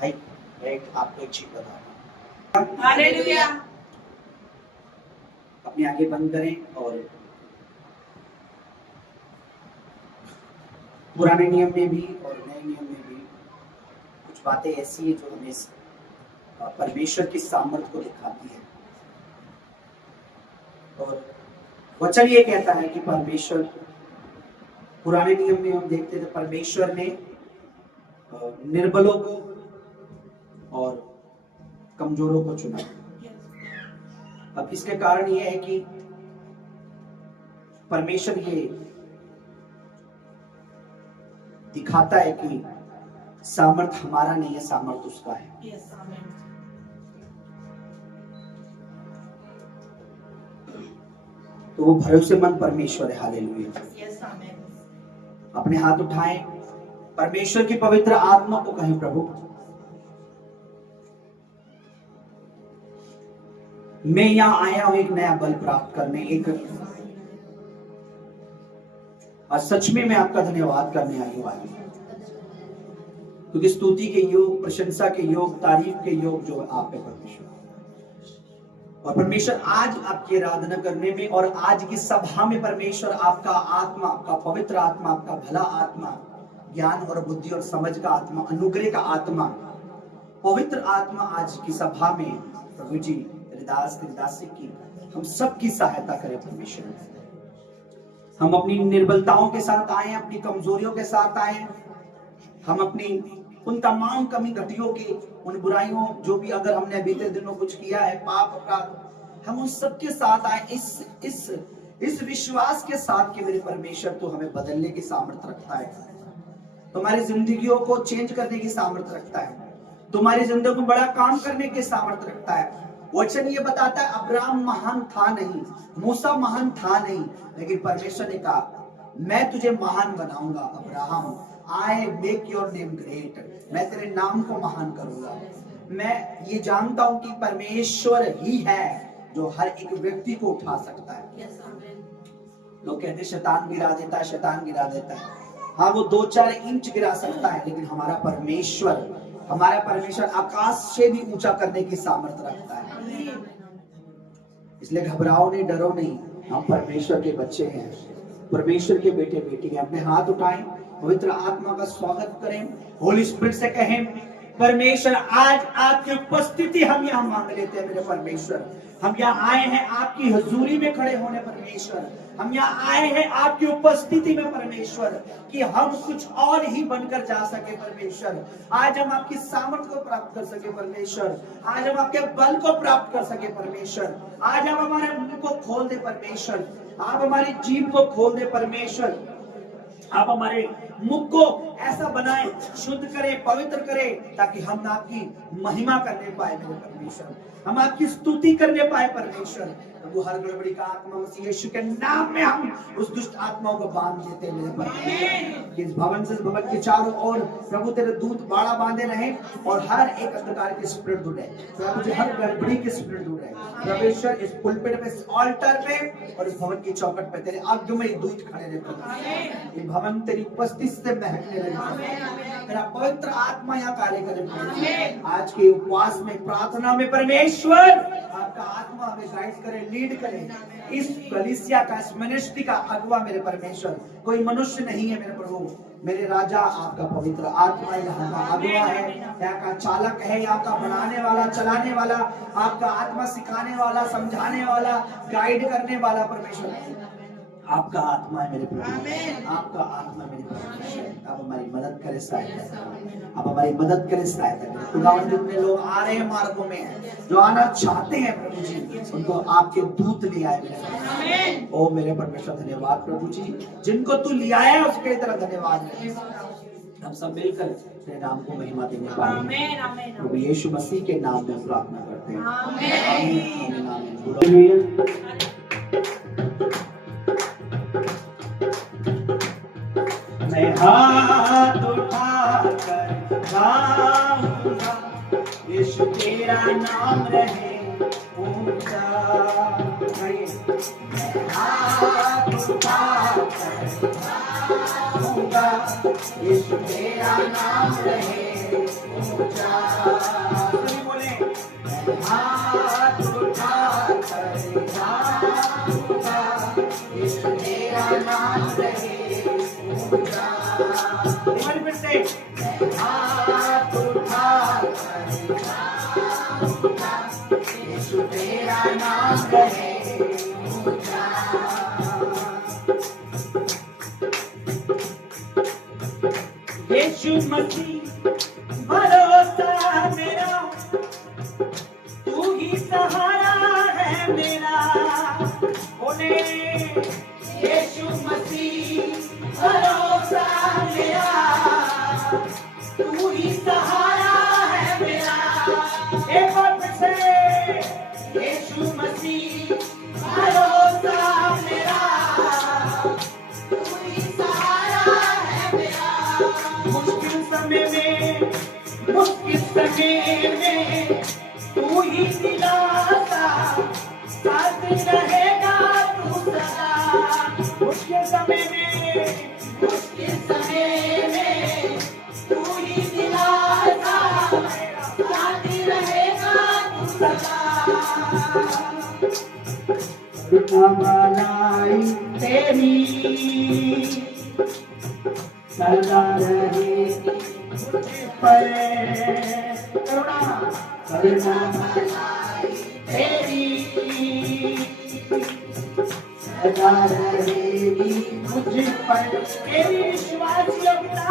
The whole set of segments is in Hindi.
भाई मैं आपको एक चीज बता रहा हूँ। हालेलुया। अपनी आंखें बंद करें और पुराने नियम में भी और नए नियम में भी कुछ बातें ऐसी है जो हमें परमेश्वर की सामर्थ्य को दिखाती है। और वचन ये कहता है कि परमेश्वर, पुराने नियम में हम देखते थे परमेश्वर ने निर्बलों को और कमजोरों को चुना। अब इसके कारण यह है कि परमेश्वर ये दिखाता है कि सामर्थ हमारा नहीं है, सामर्थ उसका है। तो वो भरोसेमंद परमेश्वर है। हालेलुया। अपने हाथ उठाएं, परमेश्वर की पवित्र आत्मा को कहें, प्रभु मैं यहां आया हूं एक नया बल प्राप्त करने, और सच में मैं आपका धन्यवाद करने आई हूं आज, क्योंकि स्तुति के योग, प्रशंसा के योग, तारीफ के योग जो आप है परमेश्वर। और परमेश्वर आज आपकी आराधना करने में और आज की सभा में परमेश्वर आपका आत्मा, आपका पवित्र आत्मा, आपका भला आत्मा, ज्ञान और बुद्धि और समझ का आत्मा, अनुग्रह का आत्मा, पवित्र आत्मा आज की सभा में प्रभु जी दास दासी की हम सबकी सहायता करें परमेश्वर। हम अपनी निर्बलताओं के साथ आए, अपनी कमजोरियों के साथ आए, हम अपनी उन तमाम कमी घटियों की, उन बुराइयों जो भी अगर हमने बीते दिनों कुछ किया है, पाप अपराध, हम उन सब के साथ आए इस विश्वास के साथ कि मेरे परमेश्वर तो हमें बदलने की सामर्थ्य रखता है, तुम्हारी जिंदगियों को चेंज करने की सामर्थ्य रखता है, तुम्हारी जिंदगी को बड़ा काम करने की सामर्थ्य रखता है। वचन ये बताता है अब्राहम महान था नहीं, मूसा महान था नहीं, लेकिन परमेश्वर ने कहा मैं तुझे महान बनाऊंगा Abraham, I make your name great, मैं तेरे नाम को महान करूंगा। मैं ये जानता हूं कि परमेश्वर ही है जो हर एक व्यक्ति को उठा सकता है। लोग कहते शैतान गिरा देता है, शैतान गिरा देता है। हाँ, वो 2-4 इंच गिरा सकता है, लेकिन हमारा परमेश्वर आकाश से भी ऊंचा करने की सामर्थ्य रखता है। इसलिए घबराओ नहीं, डरो नहीं, हम परमेश्वर के बच्चे हैं, परमेश्वर के बेटे बेटी हैं। अपने हाथ उठाएं, पवित्र आत्मा का स्वागत करें, होली स्पिरिट से कहें परमेश्वर आज आपकी उपस्थिति हम यहाँ मांग लेते हैं। मेरे परमेश्वर, हम यहाँ आए हैं आपकी हजूरी में खड़े होने परमेश्वर, हम यहाँ आए हैं आपकी उपस्थिति में परमेश्वर, कि हम कुछ और ही बनकर जा सके परमेश्वर। आज हम आपकी सामर्थ्य को प्राप्त कर सके परमेश्वर, आज हम आपके बल को प्राप्त कर सके परमेश्वर। आज आप हमारे मुंह को खोल दे परमेश्वर, आप हमारी जीभ को खोल दे परमेश्वर, आप हमारे मुख को ऐसा बनाए, शुद्ध करें, पवित्र करें, ताकि हम आपकी महिमा करने पाए मेरे परमेश्वर, हम आपकी स्तुति करने पाए परमेश्वर। प्रभु हर गड़बड़ी का आत्मा मसीह यीशु के नाम में हम उस दुष्ट आत्माओं को बांध देते हैं मेरे परमेश्वर। इस भवन से भवन के चारों ओर प्रभु तेरे दूत बाड़ा बांधे रहे और हर एक अंधकार के स्पिरिट दूर रहे प्रभु जी, हर गड़बड़ी के स्पिरिट दूर रहे परमेश्वर। इस पुलपिट पे, इस ऑल्टर पे और इस भवन की चौखट पे तेरे आगमनी दूत खड़े रहे। ये भवन तेरी उपस्थिति से महकने लगे, तेरा पवित्र आत्मा यहाँ कार्य करे। आज के उपवास में, प्रार्थना में परमेश्वर आपका आत्मा हमें गाइड करे, लीड करे। इस कलीसिया का, इस मिनिस्ट्री का अगुवा मेरे परमेश्वर कोई मनुष्य नहीं है मेरे प्रभु, मेरे राजा आपका पवित्र आत्मा यहाँ का अगुवा है, यहाँ का चालक है, यहाँ का बनाने वाला, चलाने वाला, आपका आत्मा सिखाने वाला, समझाने वाला, गाइड करने वाला परमेश्वर आपका आत्मा है मेरे प्रभु, आपका आत्मा मेरे परमेश्वर। आप हमारी मदद करें, सहायता, आप हमारी मदद करें, सहायता करें। खुदावंद जितने लोग आ रहे हैं मार्गों में, जो आना चाहते हैं प्रभु जी, उनको आपके दूत ले आए मेरे। ओ मेरे परमेश्वर धन्यवाद प्रभु जी, जिनको तू ले आया उसके तरह धन्यवाद। हम सब मिलकर तेरे नाम को महिमा देने पाए प्रभु यीशु मसीह के नाम में प्रार्थना करते हैं, आमीन आमीन। मैं हाथ उठाकर गाऊंगा, यीशु तेरा नाम रहे ऊंचा। मैं हाथ उठाकर गाऊंगा, यीशु तेरा नाम रहे ऊंचा। मसीह भरोसा मेरा, तू ही सहारा है मेरा। बोले यीशु मसीह भरोसा मेरा, तू ही सहारा है मेरा। एक बार फिर से यीशु मसीह भरोसा मेरा, तू ही सहारा है मेरा। मुश्किल समय में तू ही दिलासा, साथ रहेगा तू सदा। मुश्किल समय में तू ही दिलासा, साथ रहेगा तू सदा। करुणामय तेरी सदा रहेगी मुझ पर, करुणामय तेरी सदा रहेगी मुझ पर। तेरी विश्वास योग्यता,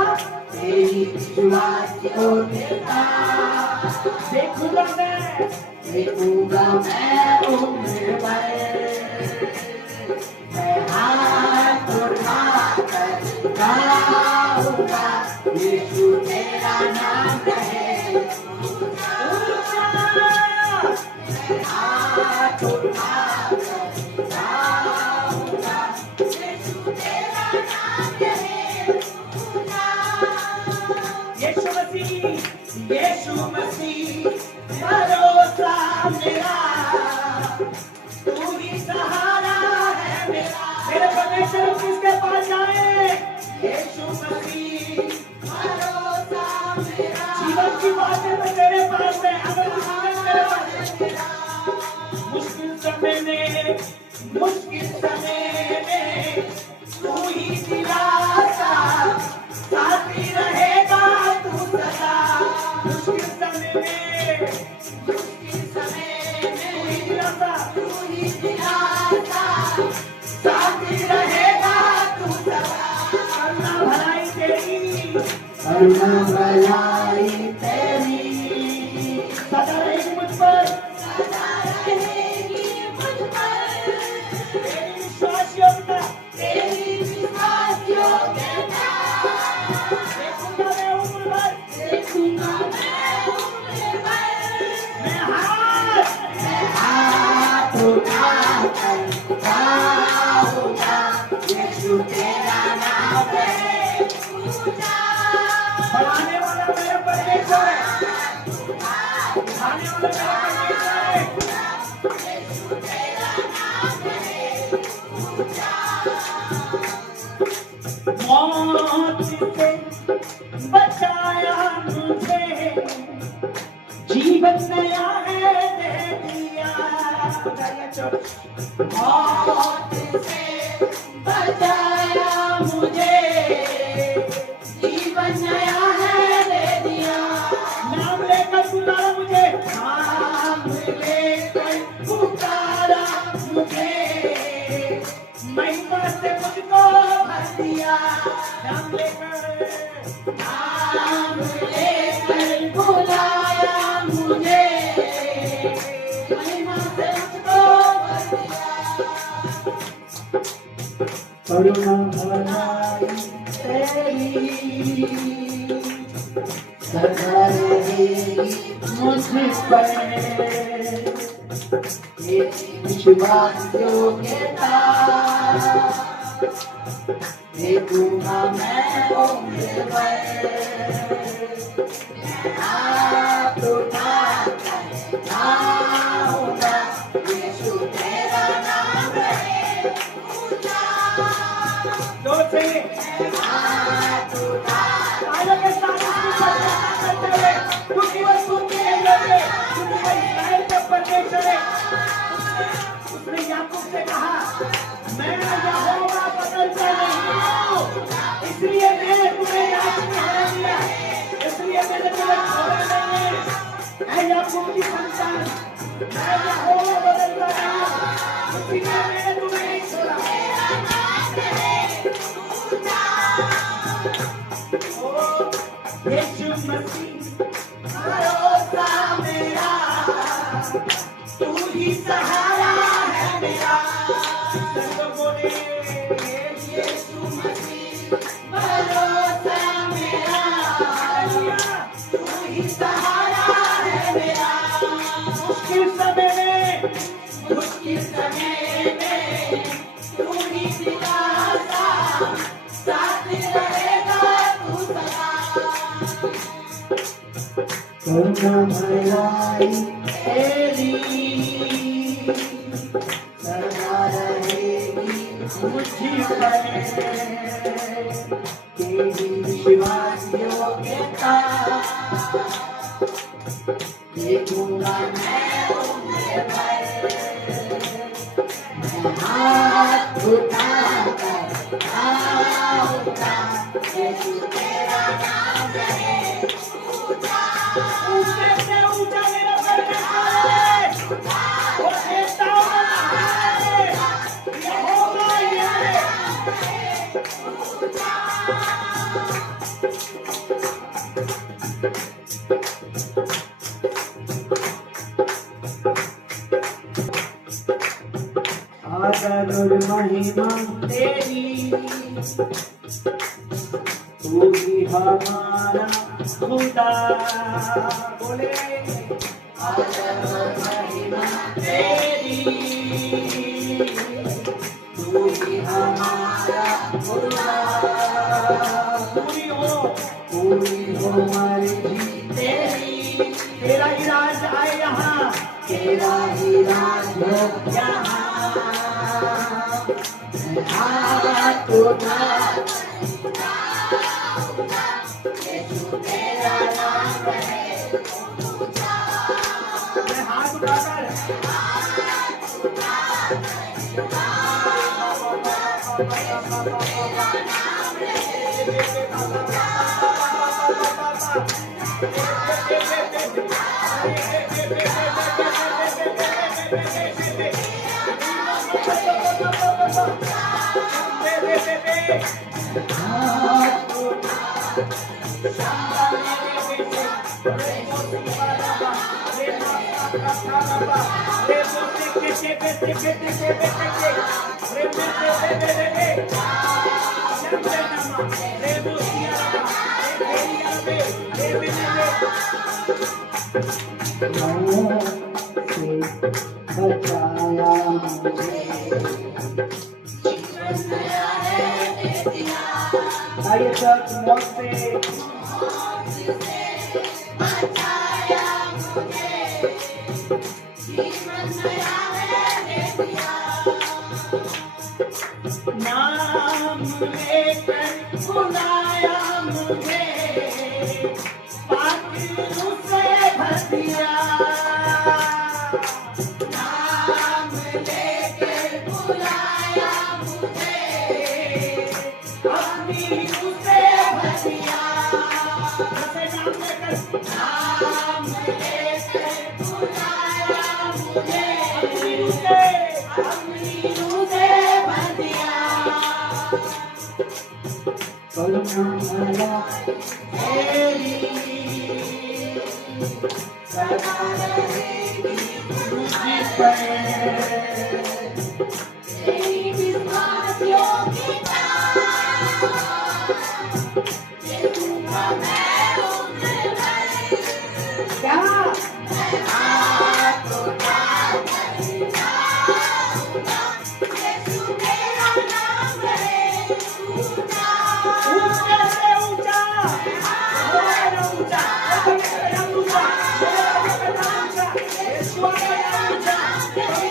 तेरी विश्वास योग्यता देखूंगा मैं उम्र भर। मैं हाथ उठाकर गाऊंगा, यीशु तेरा नाम है ऊंचा। मैं हाथ उठाकर गाऊंगा, यीशु तेरा नाम है ऊंचा। यीशु मसीह भरोसा मेरा, तू ही सहारा है मेरा। मेरे परमेश्वर किसके पास जाए? यीशु मसीह भरोसा मेरा। जीवन की बातें तो तेरे पास है, अगर तेरे पास है। मुश्किल समय में तू ही दिलासा, साथी रहेगा तू सदा। मुश्किल समय में तू ही दिलासा, साथी रहेगा तू सदा। करुणा भलाई तेरी सदा रहेगी मुझ पर, तेरी विश्वास योग्यता, देखूंगा मैं उम्र भर। मैं हाथ उठाकर गाऊंगा, यीशु तेरा नाम है ऊंचा। बढ़ाने वाला मेरा परमेश्वर है, उठाने वाला मेरा परमेश्वर है। यीशु तेरा नाम है ऊंचा। मौत से बचाया मुझे, जीवन नया है दे दिया। मौत से बचाया मुझे, जीवन नया है दे दिया। नाम लेकर पुकारा मुझे, नाम लेकर पुकारा मुझे, महिमा से मुझको भर दिया। नाम लेकर बुलाया मुझे, महिमा से मुझको भर दिया। करुणा भलाई तेरी सदा रहेगी मुझ पर, विश्वास योग्यता देखूंगा मैं उम्र भर। हाथ उठाकर गाऊंगा, यीशु तेरा नाम है ऊंचा। हाथ उठाकर क्योंकि वो सुनते हैं, इस्राएल का परमेश्वर है। उसने याकूब से कहा, मैं यहोवा बदलता नहीं हूँ, इसलिए मैंने तुम्हें याद नहीं दिया, इसलिए मैंने तुम्हें छोड़ा नहीं है। ऐ याकूब की संतान, मैं यहोवा बदलता नहीं हूँ, इसलिए मैंने तुम्हें नहीं छोड़ा। भरोसा मेरा, तू ही सहारा है मेरा। सब बोले यीशु मसीह भरोसा मेरा, तू ही सहारा है मेरा। मुश्किल समय में तू ही दिलासा, साथ रहेगा तू सदा। करुणा भलाई तेरी सदा रहेगी मुझ पर, तेरी विश्वास योग्यता देखूंगा मैं उम्र भर। मैं हाथ उठाकर गाऊंगा, यीशु तेरा नाम रहे ऊंचा। ऊंचे से ऊंचा मेरा परमेश्वर, वो कहता है यहोवा यीरे ऊंचा। आदर और महिमा तेरी, तू ही हमारा खुदा। बोले आदर और महिमा तेरी, तू ही हमारा खुदा। पूरी हो मर्जी तेरी, तेरा ही राज आए यहाँ, तेरा ही राज हो यहाँ। हाथ उठा यीशु तेरा नाम रहे ऊंचा। मैं हाथ उठाकर बचाया मुझे, आइए सब मौत से बचाया मुझे, जीवन नया है दिया। नाम लेकर बुलाया मुझे, पापी से भर दिया। नाम लेकर बुलाया मुझे, पापी से भर दिया। नाम लेकर बुलाया मुझे, अमीरों से भर दिया। करुणा तेरी सदा रहेगी मुझ पर, तेरी विश्वास योग्यता देखूंगा मैं उम्र भर। क्या मैं हाथ उठाकर गाऊंगा, यीशु तेरा नाम रहे ऊंचा। ऊंचे से ऊंचा, और ऊंचा, तेरा ऊंचा, तेरा ऊंचा, यीशु तेरा ऊंचा, तेरा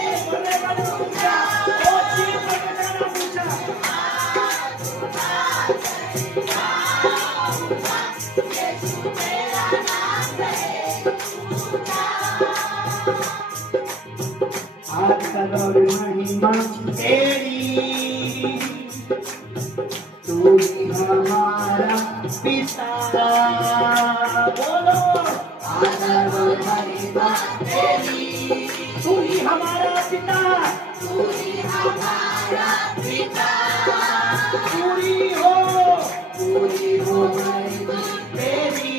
ऊंचा, ओ चीज तेरा ऊंचा। हाथ उठाकर गाऊंगा, यीशु तेरा नाम रहे ऊंचा। आदर और महिमा तेरी, तू ही हमारा पिता। बोलो आदर और महिमा तेरी, तू ही हमारा पिता, तू ही हमारा पिता। पूरी हो महिमा तेरी,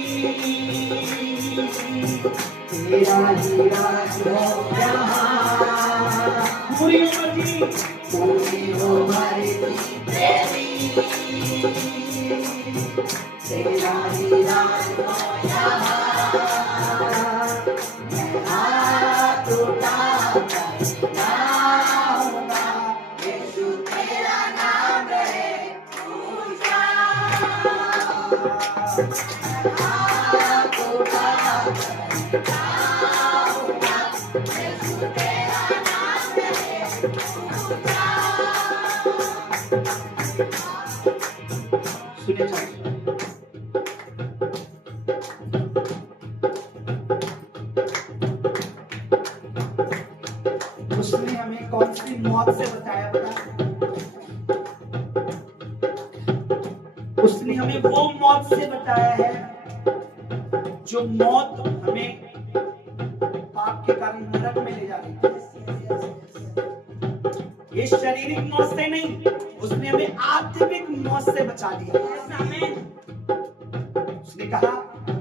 तेरा ही राज हो यहाँ, पूरी उम्र जी, पूरी उम्र जी तेरी, तेरा ही राज हो यहाँ, मैं हाथ उठाकर गाऊंगा, यीशु तेरा नाम है ऊंचा, हाथ उठाकर गाऊंगा, यीशु तेरा नाम है ऊंचा। सुनिए चाहिए, उसने हमें कौन सी मौत से बचाया पता? उसने हमें वो मौत से बचाया है जो मौत हमें पाप के कारण नरक में ले जा रही थी। ये शारीरिक मौत से नहीं, उसने हमें आत्मिक मौत से बचा दिया। उसने कहा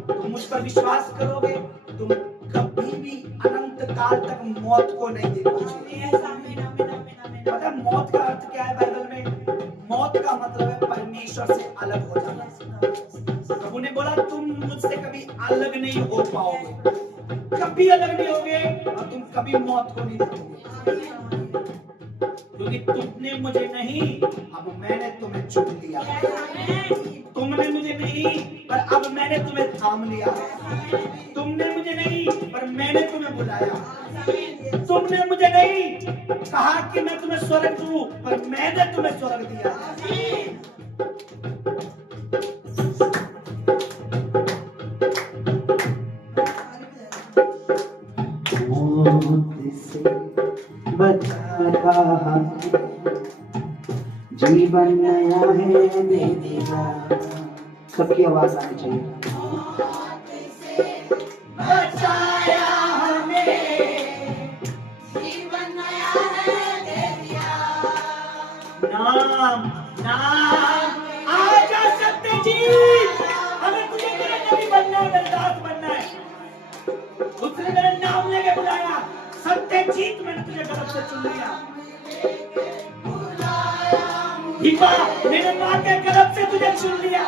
तुम मुझ पर विश्वास करोगे, तुम कभी भी अनंत काल तक मौत को नहीं देखोगे। पता मौत का अर्थ क्या है बाइबल में? मौत का मतलब है परमेश्वर से अलग हो जाना। प्रभु ने बोला तुम मुझसे कभी अलग नहीं हो पाओगे, कभी अलग नहीं होगे और तुम कभी मौत को नहीं देखोगे, क्योंकि तुमने मुझे नहीं, अब मैंने तुम्हें चुन लिया। तुमने मुझे नहीं पर अब मैंने तुम्हें थाम लिया। तुमने मुझे नहीं पर मैंने तुम्हें बुलाया। तुमने मुझे नहीं कहा कि मैं तुम्हें स्वर्ग दूं, पर मैंने तुम्हें स्वर्ग दिया। बचा जीवन नया है दे दिया। सबकी आवाज आनी चाहिए। बचाया हमें, जीवन नया है दे दिया। नाम नाम आजा सत्यजीत, हमें तुझे मेरा नबी बनना है, मेरा दास बनना है। उसने मेरा नाम लेके बुलाया, सत्यजीत मैंने तुझे गलत से चुन लिया। मेरे माँ के गर्भ से तुझे चुन लिया।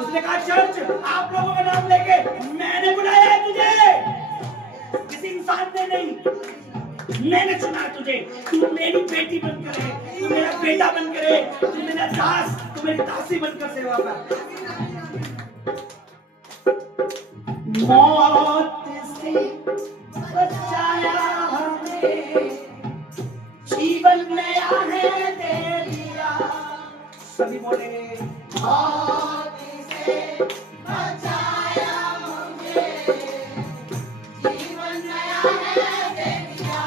उसने कहा चर्च आप लोगों का नाम लेके मैंने बुलाया है तुझे, किसी इंसान ने नहीं, मैंने चुना है तुझे। तू मेरी बेटी बनकर है, तू मेरा बेटा बनकर है, तू मेरा दास, तू मेरी दासी बनकर सेवा कर। मौत से बचाया हमें, जीवन नया है दे दिया। सभी बोले मौत से बचाया मुझे, जीवन नया है दे दिया।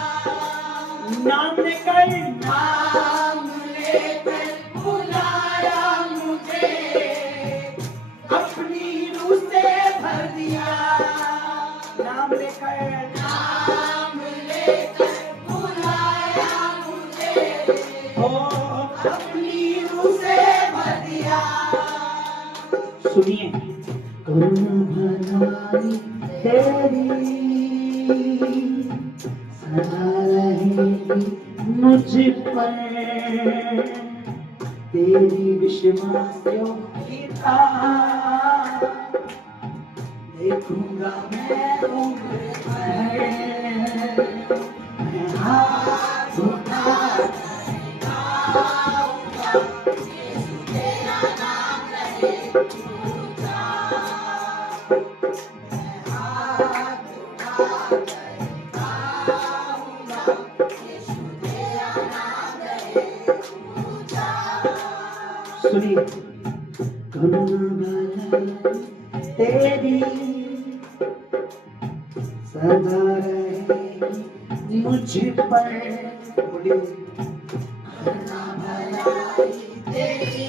नाम लेकर बुलाया मुझे, अपनी रूह से भर दिया। नाम लेकर अपनी रूह से भर दिया। सुनिए, भलाई तेरी सदा रहेगी मुझ पर, तेरी विश्वासयोग्यता देखूंगा मैं उम्र भर। मैं हाथ उठाकर सुनिए, तेरी सदा रहेगी मुझ पर, बोलिए तेरी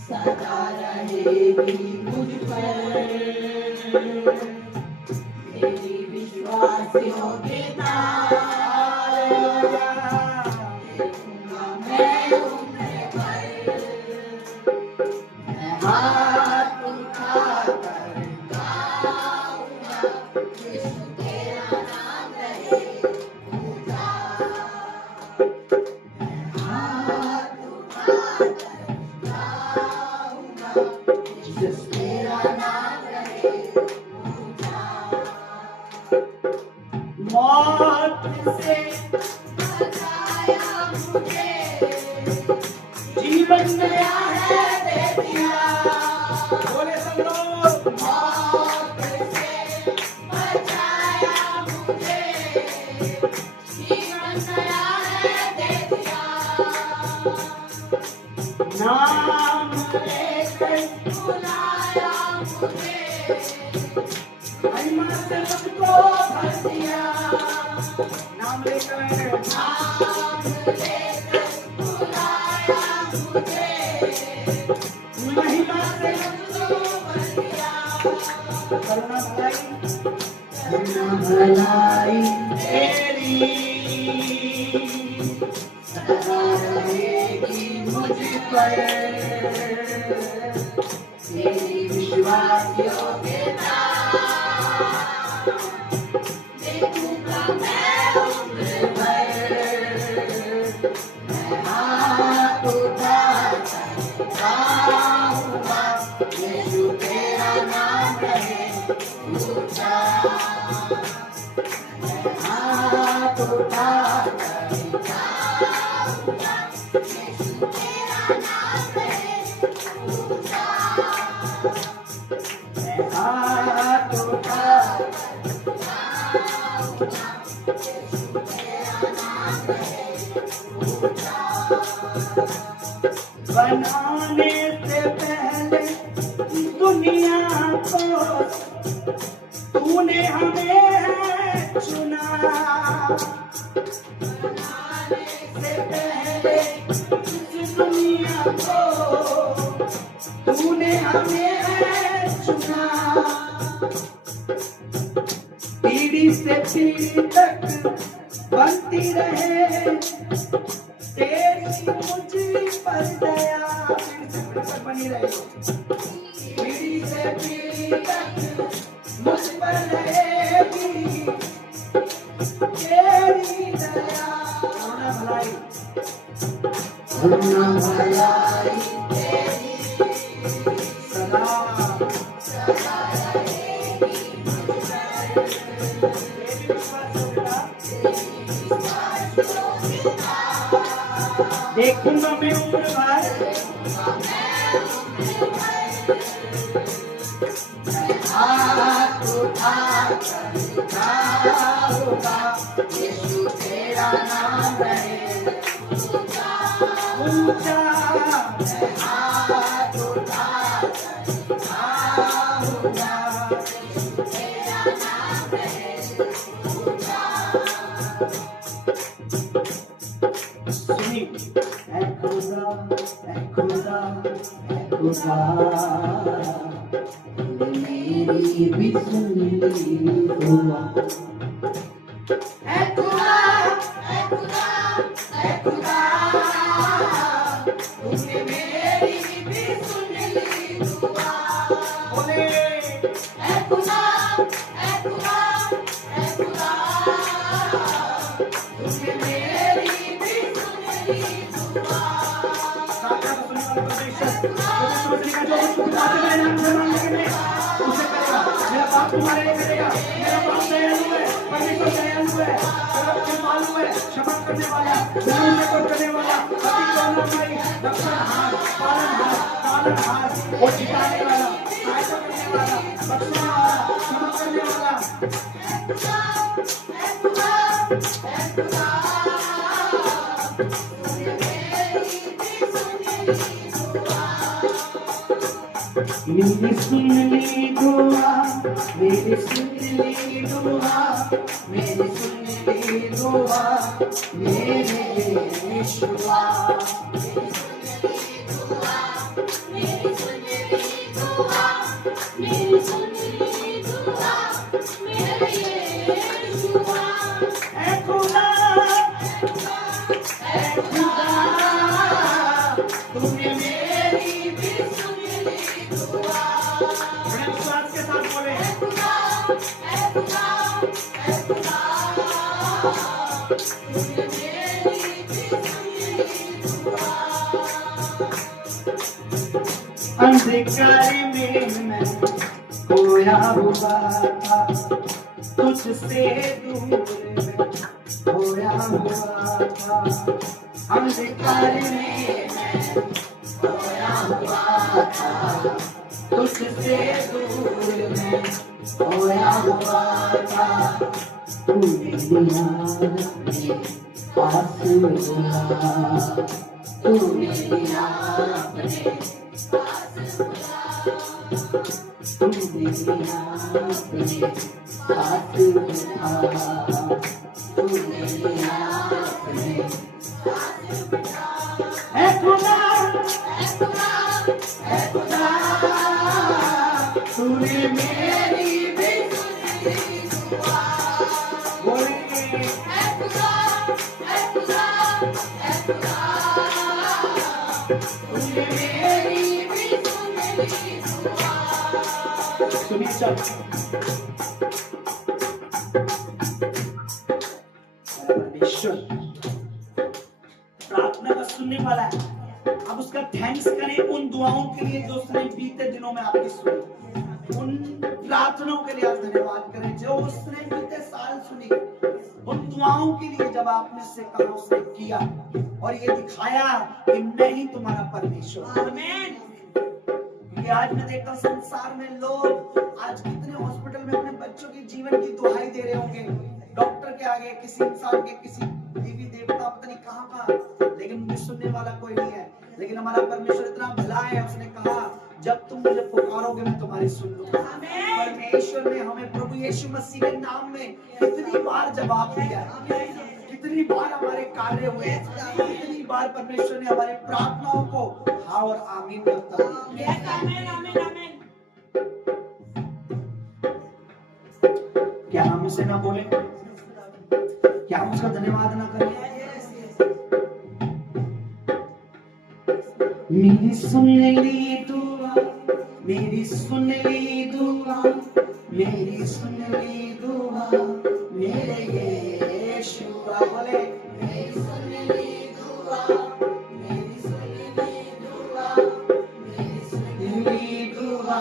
सदा रहेगी मुझ पर, तेरी विश्वास योग्यता देखूंगा मैं उम्र भर। मैं हाथ उठा जीसस तेरा नाम रहे ऊंचा। मौत से बचाया मुझे, जीवन नया है दे दिया। बोले सब लोग, मौत से बचाया मुझे, जीवन नया है दे दिया। नाम लेकर बुलाया मुझे, महिमा से मुझको भर दिया। नाम लेकर बुलाया मुझे, महिमा से मुझको भर दिया। करुणा भलाई तेरी सदा रहेगी मुझ पर, तेरी विश्वास योग्यता देखूंगा मैं उम्र भर। मैं हाथ उठाकर गाऊंगा, यीशु तेरा नाम रहे ऊंचा। मैं हाथ उठाकर गाऊंगा, यीशु तेरा नाम रहे ऊंचा। मैं हाथ उठाकर बनाने से पहले दुनिया को तूने हमें चुना। बनाने से पहले इस दुनिया को तूने हमें चुना। पीढ़ी से पीढ़ी तक बनती रहे तेरी मुझ पर दया। बनी रहे पीढ़ी से पीढ़ी तक मुझ पर रहेगी तेरी दया। करुणा भलाई तेरी सदा सदा रहेगी मुझ पर, तेरी विश्वास योग्यता देखूंगा मैं उम्र भर। हाथ उठाकर गाऊंगा, यीशु तेरा नाम रहे ऊंचा। मैं हाथ उठाकर गाऊंगा, यीशु तेरा नाम रहे ऊंचा। सुनिए, ऐ खुदा ऐ खुदा ऐ खुदा, मेरी भी सुन ली दुआ। ऐ खुदा ऐ खुदा ऐ खुदा, तूने मेरी भी सुन ली दुआ। बोले ऐ खुदा ऐ खुदा ऐ खुदा, तूने मेरी भी सुन ली दुआ। मेरा बाप तुम्हारे लिए करेगा। मेरा बाप दयालु है, परमेश्वर दयालु है, मालूम है, क्षमा करने वाला, जरूर करने वाला, रक्षणहार, पालनहार, वो जिताने वाला, सहायता करने वाला, बख्शने वाला, क्षमा करने वाला। मेरी सुन ली दुआ, मेरी सुन ली दुआ, मेरी सुन ली दुआ, मेरे यीशुआ। मेरी सुन ली दुआ, मेरी सुन ली दुआ, मेरे यीशुआ। ऐ खुदा ऐ खुदा, तूने मेरी भी सुन ली दुआ। बड़े विश्वास के साथ बोले ऐ खुदा ऐ खुदा ऐ खुदा, तूने मेरी भी सुन ली दुआ। अंधकार में मैं खोया हुआ था, तुझसे दूर खोया हुआ था। अंधकार में मैं खोया हुआ था, तुझसे दूर मैं खोया हुआ था। तू मेरी याद अपने पास बुला, तू मेरी याद अपने पास बुला, तू मेरी याद अपने पास बुला, तू मेरी याद अपने पास बुला। ऐ खुदा, ऐ खुदा, ऐ खुदा, तूने मेरी भी सुनी दुआ। बोले ऐ खुदा, ऐ खुदा, ऐ खुदा, तूने मेरी भी सुनी दुआ। सुनिए सब, परमेश्वर प्रार्थना का सुनने वाला है। अब उसका थैंक्स करें उन दुआओं के लिए जो उसने बीते दिनों में आपकी सुनी, उन प्रार्थनाओं के लिए आप धन्यवाद करें जो उसने बीते साल सुनी, उन दुआओं के लिए जब आपने से कहा उसने किया और ये दिखाया कि मैं ही तुम्हारा परमेश्वर। आमीन। ये आज मैं देखता हूं संसार में लोग आज कितने हॉस्पिटल में अपने बच्चों के जीवन की दुहाई दे रहे होंगे, डॉक्टर के आगे, किसी इंसान के, किसी देवी देवता, पता नहीं कहां, लेकिन मुझे सुनने वाला कोई नहीं है। लेकिन हमारा परमेश्वर इतना भला है, उसने कहा जब तुम मुझे पुकारोगे मैं तुम्हारी सुन लूंगा। परमेश्वर ने हमें प्रभु यीशु मसीह के नाम में कितनी बार जवाब दिया है, कितनी बार हमारे कार्य हुए, कितनी बार परमेश्वर ने हमारी प्रार्थनाओं को हाँ और आमीन करता है। आमीन, आमीन, आमीन। क्या हम इसे ना बोले? क्या हम उसका धन्यवाद ना करें? मेरी सुन ली दुआ, मेरी सुन ली दुआ, मेरी सुन ली दुआ, मेरे यीशुआ। बोले मेरी सुन ली दुआ, मेरी सुन ली दुआ, मेरी सुन ली दुआ,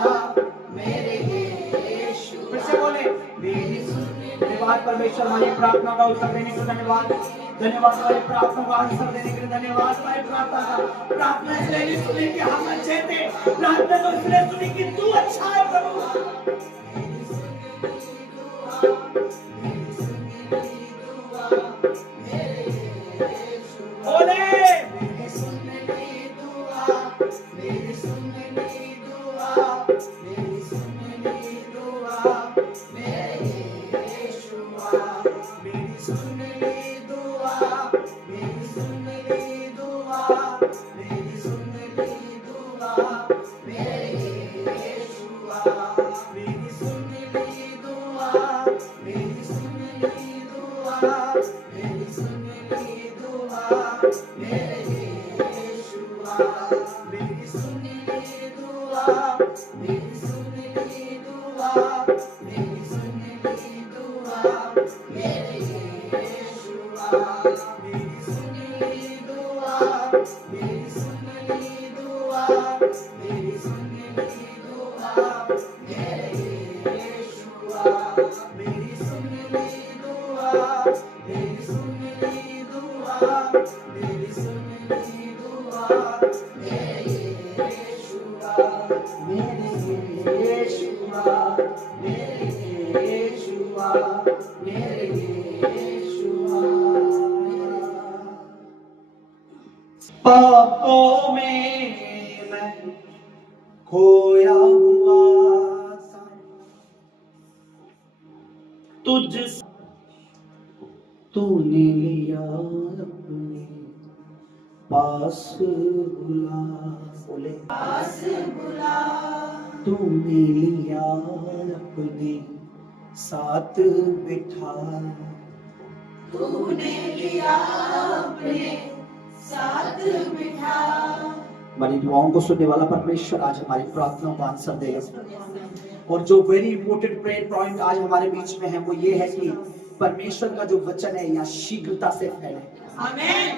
मेरे यीशु। फिर से बोले मेरी सुन। धन्यवाद परमेश्वर हमारी प्रार्थना का उत्तर देने के लिए, धन्यवाद, धन्यवाद हमारी प्रार्थना का आंसर देने के लिए, धन्यवाद हमारी प्रार्थना इसलिए सुनी कि हम अच्छे थे, प्रार्थना तो इसलिए सुनी कि तू अच्छा है प्रभु। बोले मेरी सुन ली दुआ, मेरी सुन ली दुआ, मेरी सुन ली दुआ, मेरे यीशुआ। मेरी सुन ली दुआ, मेरी सुन ली दुआ, मेरी सुन ली दुआ, मेरे यीशुआ। मेरी सुन ली दुआ, मेरी सुन ली दुआ, मेरी सुन ली दुआ, मेरे यीशुआ। मेरी सुन ली दुआ, मेरी सुन ली दुआ, मेरी सुन ली दुआ, मेरे यीशुआ। मेरी सुन ली दुआ, मेरी सुन ली दुआ, मेरी सुन ली दुआ, मेरे यीशुआ। मेरी सुन ली दुआ, मेरी सुन ली दुआ, मेरी सुन ली दुआ, मेरे यीशुआ। मेरे यीशुआ, मेरे यीशुआ, मेरे यीशुआ। पापों में मैं खोया हुआ था, तुझ तूने लिया अपने पास बुला। बोले पास बुला, तूने लिया अपने साथ बिठा, तूने लिया अपने साथ बिठा। हमारी दुआओं को सुनने वाला परमेश्वर आज हमारी प्रार्थनाओं को आंसर देगा। और जो वेरी इंपॉर्टेंट प्रेयर पॉइंट आज हमारे बीच में है वो ये है कि परमेश्वर का जो वचन है यहाँ शीघ्रता से फैले। आमीन।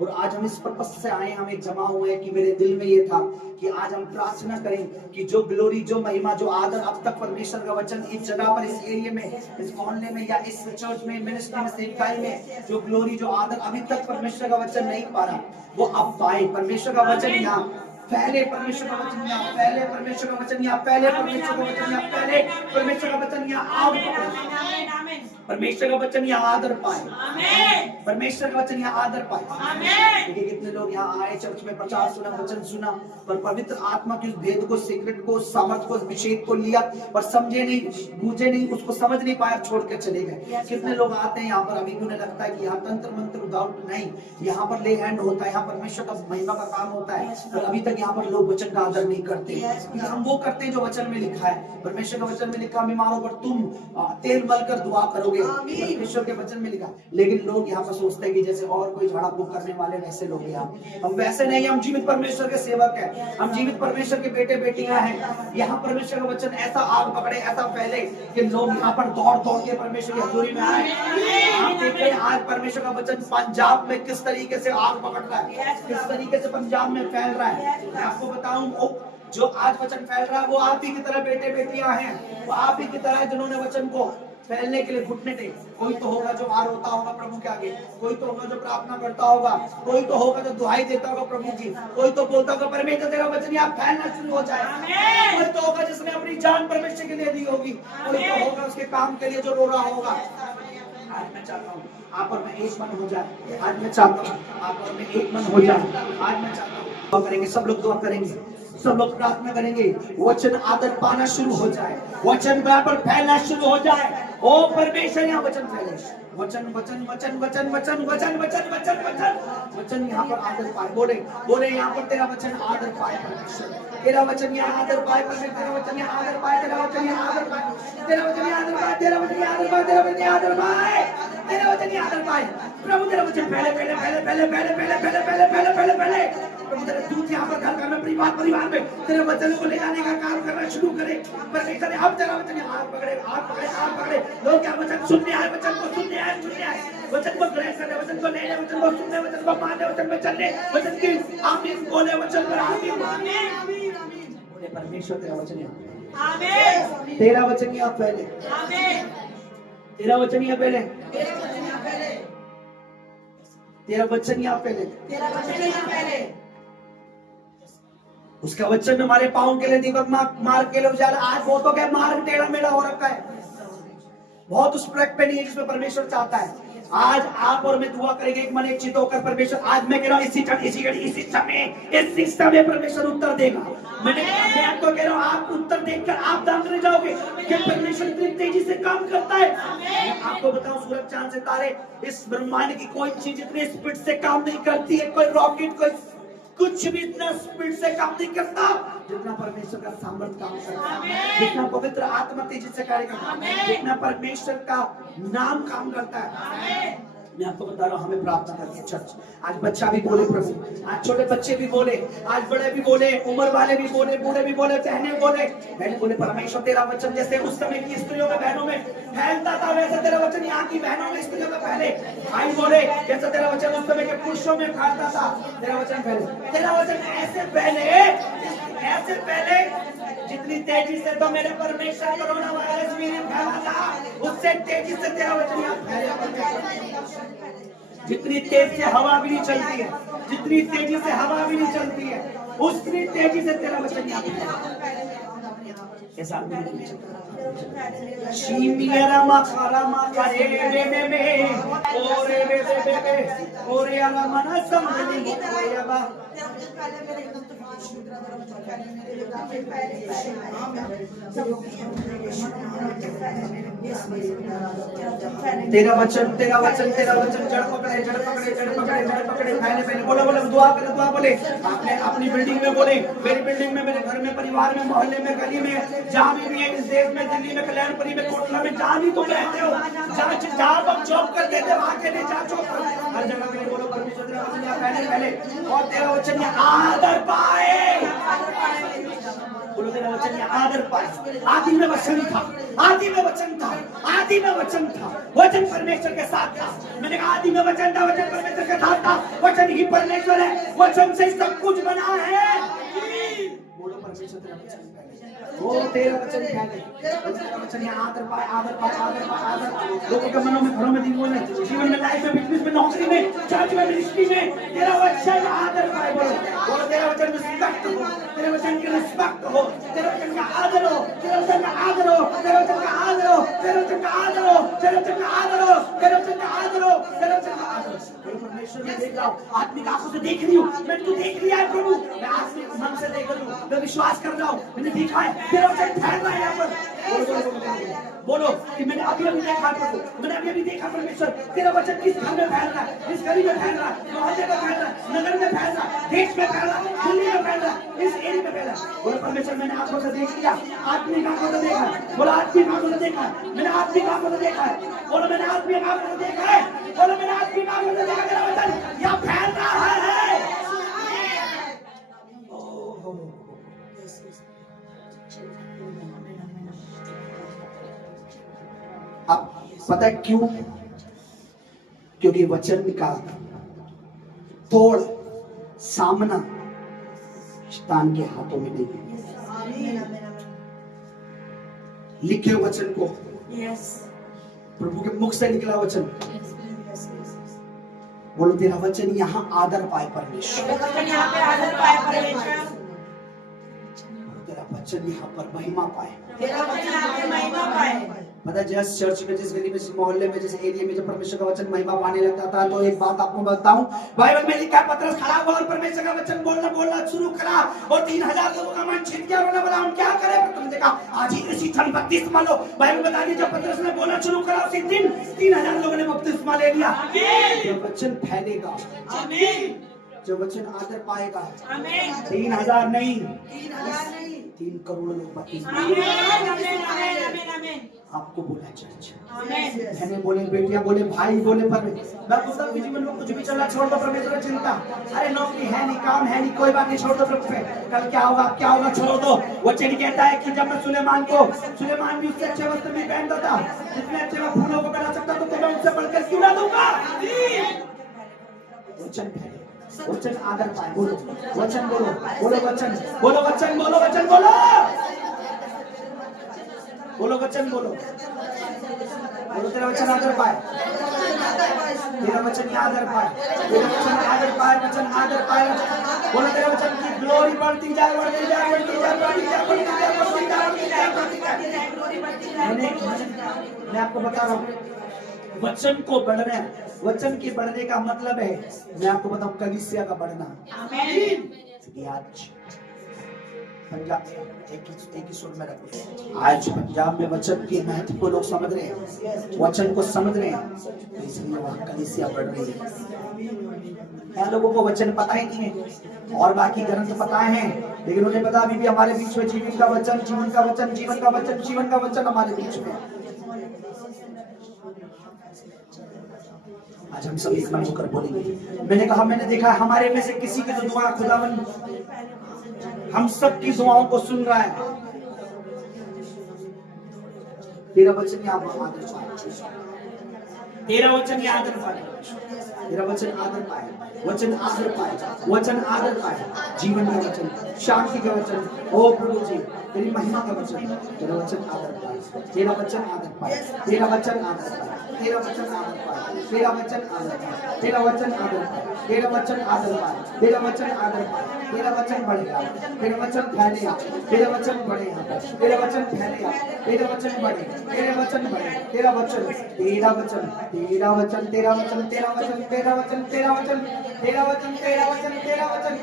और आज हम इस पर्पस से आए, हम एक जमा हुए हैं कि मेरे दिल में ये था कि आज हम प्रार्थना करें कि जो ग्लोरी, जो महिमा, जो आदर अब तक परमेश्वर का वचन इस जगह पर, इस एरिया में, इस मोहल्ले में या इस चर्च में, मिनिस्ट्री में, सेवकाई में, जो ग्लोरी, जो आदर अभी तक परमेश्वर का वचन नहीं पा रहा, वो अब पाए। परमेश्वर का वचन यहाँ पहले, परमेश्वर का वचन यहाँ पहले, परमेश्वर का वचन यहाँ पहले, परमेश्वर का वचन यहाँ पहले, परमेश्वर का वचन यहाँ आग पकड़े, परमेश्वर का वचन यहाँ आदर पाए, परमेश्वर का वचन यहाँ आदर पाए। देखिए कितने लोग यहाँ आए, चर्च में प्रचार सुना, वचन सुना, पर पवित्र आत्मा के उस भेद को, सीक्रेट को, सामर्थ को, अभिषेक को लिया पर समझे नहीं, बूझे नहीं, उसको समझ नहीं पाया, छोड़ कर चले गए। कितने लोग आते हैं यहाँ पर, अभी उन्हें लगता है कि यहाँ तंत्र मंत्र विदाउट नहीं, यहाँ पर ले हैंड होता है, यहाँ परमेश्वर का महिमा का काम होता है, और अभी तक यहाँ पर लोग वचन का आदर नहीं करते। हम वो करते हैं जो वचन में लिखा है। परमेश्वर का वचन में लिखा, बीमारों पर तुम तेल मलकर दुआ करोगे, परमेश्वर के वचन में लिखा। लेकिन लोग यहाँ पर सोचते हैं कि जैसे और कोई झाड़ा फूक करने वाले वैसे लोग हैं। हम वैसे नहीं, हम जीवित परमेश्वर के सेवक हैं, हम जीवित परमेश्वर के बेटे बेटियां हैं। यहाँ परमेश्वर का वचन ऐसा आग पकड़े, ऐसा फैले कि लोग यहाँ पर दौड़ दौड़ के परमेश्वर की हजूरी में आए। आप देखिए आज परमेश्वर का वचन पंजाब में किस तरीके से आग पकड़ रहा है, किस तरीके से पंजाब में फैल रहा है। मैं आपको बताऊं, जो आज वचन फैल रहा है वो आप ही की तरह बेटे बेटियां हैं, वो आप ही की तरह जिन्होंने वचन को फैलने के लिए घुटने टे। कोई तो होगा जो हार होता होगा प्रभु के आगे, कोई तो होगा जो प्रार्थना करता होगा, कोई तो होगा जो दुहाई देता होगा प्रभु की, कोई तो बोलता होगा परमेश्वर तेरा वचन यहाँ फैलना शुरू हो जाए, कोई तो होगा जिसने अपनी जान परमेश्वर के लिए दी होगी, कोई तो होगा उसके काम के लिए जो रो रहा होगा। आज मैं चाहता हूँ आप और मैं एक मन हो जाए, आज मैं चाहता हूँ आप और मैं एक मन हो जाए, आज मैं चाहता हूँ दुआ करेंगे, सब लोग दुआ करेंगे, सब लोग प्रार्थना करेंगे, वचन आदर पाना शुरू हो जाए, वचन वहां पर फैलना शुरू हो जाए। ओ परमेश्वर यहाँ वचन फैले, वचन वचन वचन वचन वचन वचन वचन वचन वचन वचन यहाँ पर आदर पाए। बोले बोले यहाँ पर तेरा वचन आदर पाए परमेश्वर, तेरा वचन यहाँ आदर पाए परमेश्वर, तेरा वचन यहाँ आदर पाए, तेरा वचन यहाँ आदर पाए, तेरा वचन यहाँ आदर पाए, तेरा वचन यहाँ आदर पाए, तेरा वचन यहाँ आदर पाए, तेरा वचन यहाँ आदर पाए। प्रभु तेरा वचन पहले पहले पहले पहले पहले पहले पहले पहले पहले पहले पहले प्रभु तेरे दूत यहाँ पर घर घर में, परिवार परिवार में तेरे वचन को ले जाने का काम करना शुरू करे। परमेश्वर अब तेरा वचन आग पकड़े, आग पकड़े, आग पकड़े। लोग क्या वचन सुनने आए, वचन को सुनने आए, सुनने आए, वचन को ग्रहण करने, वचन को लेने, वचन को सुनने, वचन को मानने, वचन में चलने, वचन की आमीन बोले, वचन पर आमीन बोले। परमेश्वर तेरा वचन यहाँ, आमीन, तेरा वचन यहाँ पहले, आमीन, तेरा वचन यहाँ पहले, तेरा वचन यहाँ पहले, तेरा वचन यहाँ पहले। उसका वचन हमारे पाँव के लिए दीपक, मार्ग के लिए उजाला। आज बहुतों का मार्ग टेढ़ा मेढ़ा हो रखा है, बहुत उस ट्रैक पे नहीं है जिसमें परमेश्वर चाहता है। आज आप और मैं दुआ करेंगे एक मन एक चित्त होकर। परमेश्वर आज मैं कह रहा हूँ इसी समय परमेश्वर उत्तर देगा। मैं आपको कह रहा हूँ आप उत्तर देखकर आप दांगने जाओगे कि परमेश्वर इतनी तेजी से काम करता है। मैं आपको बताऊं सूरज चांद सितारे इस ब्रह्मांड की कोई चीज इतनी स्पीड से काम नहीं करती है, कोई रॉकेट कोई कुछ भी इतना स्पीड से काम नहीं करता जितना परमेश्वर का सामर्थ काम करता है, जितना पवित्र आत्मा तेजी से कार्य करता है, जितना परमेश्वर का नाम काम करता है। मैं आपको बता रहा हूँ हमें प्रार्थना करनी है चर्च। आज बच्चा भी बोले प्रभु, आज छोटे बच्चे भी बोले, आज बड़े भी बोले, उम्र वाले भी बोले, बूढ़े भी बोले, बहने बोले, बहने बोले परमेश्वर तेरा वचन जैसे उस समय की स्त्रियों में बहनों में फैलता था वैसे तेरा वचन यहाँ की बहनों में स्त्रियों में पहले। भाई बोले जैसे तेरा वचन उस समय के पुरुषों में फैलता था, तेरा वचन पहले, तेरा वचन ऐसे पहले जितनी तेजी से तो मेरे परमेश्वर कोरोना वायरस भी फैला था उससे तेजी से तेरा वचन यहाँ फैला। जितनी तेज से हवा भी नहीं चलती है, जितनी तेजी से हवा भी नहीं चलती है, उतनी तेजी से तेरा वचन यहाँ ऐसा शीमियरा मखरा मखरे बे बे ओरे बे बे बे ओरे आला मना समझली ओरेबा। तेरा वचन तेरा वचन तेरा वचन जड़ पकड़े जड़ पकड़े जड़ पकड़े जड़ पकड़े फैले फैले। बोले बोले दुआ करे दुआ बोले आपने अपनी बिल्डिंग में बोले, मेरी बिल्डिंग में, मेरे घर में, परिवार में, मोहल्ले में, गली में, जहाँ भी है इस देश में, दिल्ली में, कल्याणपुरी में, कोटला में, जहाँ भी तुम रहते हो, जहाँ तुम जॉब करते थे वहाँ के लिए जहाँ जॉब हर जगह के लिए बोलो परमेश्वर तेरा वचन पहले पहले और तेरा वचन आदर पाए। बोलो तेरा वचन ये आदर पाए। आदि में वचन था, आदि में वचन था, आदि में वचन था, वचन परमेश्वर के साथ था। मैंने कहा आदि में वचन था, वचन परमेश्वर के साथ था, वचन ही परमेश्वर है, वचन से सब कुछ बना है। बोलो परमेश्वर तेरा वचन वो तेरा वचन पहले, तेरा वचन यहाँ आदर पाए, आदर पाए, आदर पाए, आदर लोगों के मनों में, घरों में, दिलों में, जीवन में, लाइफ में, बिजनेस में, नौकरी में, चर्च में, मिनिस्ट्री में तेरा वचन आदर पाए। बोलो तेरा वचन रिस्पेक्ट हो, तेरे वचन की रिस्पेक्ट हो, तेरे वचन का आदर हो, तेरे वचन का आदर हो, तेरे वचन का आदर हो, तेरे वचन का आदर हो, तेरे वचन का आदर हो, तेरे वचन का आदर हो, तेरे वचन का आदर हो। परमेश्वर मैं देख रहा हूँ, आत्मिक आंखों से देख रही हूँ, मैंने तो देख लिया है प्रभु, मैं आत्मिक मन से देख रही हूँ, मैं विश्वास कर रहा हूँ, मैंने देखा है तेरा वचन फैल रहा है यहाँ पर। बोलो कि मैंने अभी अभी देखा प्रभु, मैंने अभी अभी देखा परमेश्वर, तेरा वचन किस घर में फैल रहा है, किस गली में फैल रहा है, मोहल्ले में फैल रहा है, नगर में फैल रहा है, देश में फैल रहा है, दिल्ली में फैल रहा है, इस एरिया में फैल रहा है। बोलो परमेश्वर मैंने आंखों से देख लिया, आत्मिक आंखों से देखा है। बोलो आत्मिक आंखों से देखा है, मैंने आत्मिक आंखों से देखा है। बोलो मैंने आत्मिक आंखों से देखा है, बोलो मैंने आत्मिक आंखों से देखा, तेरा वचन यहाँ फैल रहा है। अब पता है क्यों? क्योंकि वचन का तोड़ सामना शैतान के हाथों में नहीं है। लिखे वचन को, प्रभु के मुख से निकला वचन, बोलो तेरा वचन यहाँ आदर पाए परमेश्वर, तेरा वचन यहाँ पर महिमा पाए, तेरा वचन यहाँ पे महिमा पाए। पता है जिस चर्च में, जिस गली में, जिस मोहल्ले में, जिस एरिया में जब परमेश्वर का वचन महिमा पाने लगता था, तो एक बात आपको बताऊं, बाइबल में लिखा है पतरस खड़ा हुआ और परमेश्वर का वचन बोलना शुरू करा और 3000 लोगों का मन छिप गया। उन्होंने बोला हम क्या करें? तुमने देखा आज ही इसी क्षण बपतिस्मा लो। बाइबल बता दी जब पतरस ने बोलना शुरू करा उसी दिन 3000 लोगों ने बपतिस्मा ले लिया। ये वचन फैलेगा, जो वचन आदर पाएगा, 3000 नहीं 3 करोड़ लोग बपतिस्मा। आपको बोला चर्च, बहने बोले, बेटियां बोले, भाई बोले, पर मैं जीवन में कुछ भी चल रहा छोड़ दो परमेश्वर की चिंता। अरे नौकरी है नहीं, काम है नहीं, कोई बात नहीं, छोड़ दो प्रभु पे, कल क्या होगा क्या होगा छोड़ दो। वचन कहता है कि जब मैं सुलेमान भी उससे अच्छे वस्त्र में पहनता था, जितने अच्छे मैं फूलों को पहना सकता तो मैं उनसे बढ़कर क्यों ना दूंगा। वचन वचन आदर पाए, बोलो वचन, बोलो बोलो वचन, बोलो वचन, बोलो वचन, बोलो बोलो वचन, बोलो बोलो तेरा वचन आदर पाए, तेरा वचन आदर पाए, तेरा वचन आदर पाए, वचन आदर पाए। बोलो तेरा वचन की ग्लोरी बढ़ती जाए, बढ़ती जाए, बढ़ती जाए, बढ़ती जाए, बढ़ती जाए, बढ़ती जाए, बढ़ती जाए, बढ़ती जाए। मैं आपको बता रहा हूँ वचन को बढ़ना, वचन के बढ़ने का मतलब है, मैं आपको बताऊं कलीसिया का बढ़ना। आज पंजाब एक ही सुर में रखो, आज पंजाब में वचन के महत्व को लोग समझ रहे हैं, वचन को समझ रहे हैं, इसलिए वहाँ कलीसिया बढ़ रही है। लोगों को वचन पता ही नहीं है और बाकी ग्रंथ पता है, लेकिन उन्हें पता अभी भी हमारे बीच में जीवन का वचन, जीवन का वचन, जीवन का वचन, जीवन का वचन हमारे बीच में। आज हम सब एक मन होकर बोलेंगे। मैंने कहा मैंने देखा हमारे में से किसी की तो दुआ खुदावन हम सब की दुआओं को सुन रहा है। तेरा वचन यहाँ आदर पाए, तेरा वचन यहाँ आदर पाए, तेरा वचन आदर पाए, वचन आदर पाए, वचन आदर पाए, जीवन का वचन, शांति का वचन, ओ प्रभु जी तेरी महिमा का वचन, तेरा वचन आदर पाए, तेरा वचन आदर पाए, तेरा वचन आदर पाए, तेरा वचन आदर पाए, तेरा वचन आदर पाए, तेरा वचन आदर पाए, तेरा वचन आदर पाए, तेरा वचन आदर पाए, तेरा वचन बढ़ेगा, तेरा वचन फैलेगा, तेरा वचन बढ़ेगा, तेरा वचन फैलेगा, तेरा वचन बढ़े, तेरा वचन बढ़े, तेरा वचन, तेरा वचन, तेरा वचन, तेरा वचन, तेरा वचन, तेरा वचन, तेरा वचन, तेरा वचन, तेरा वचन, तेरा वचन।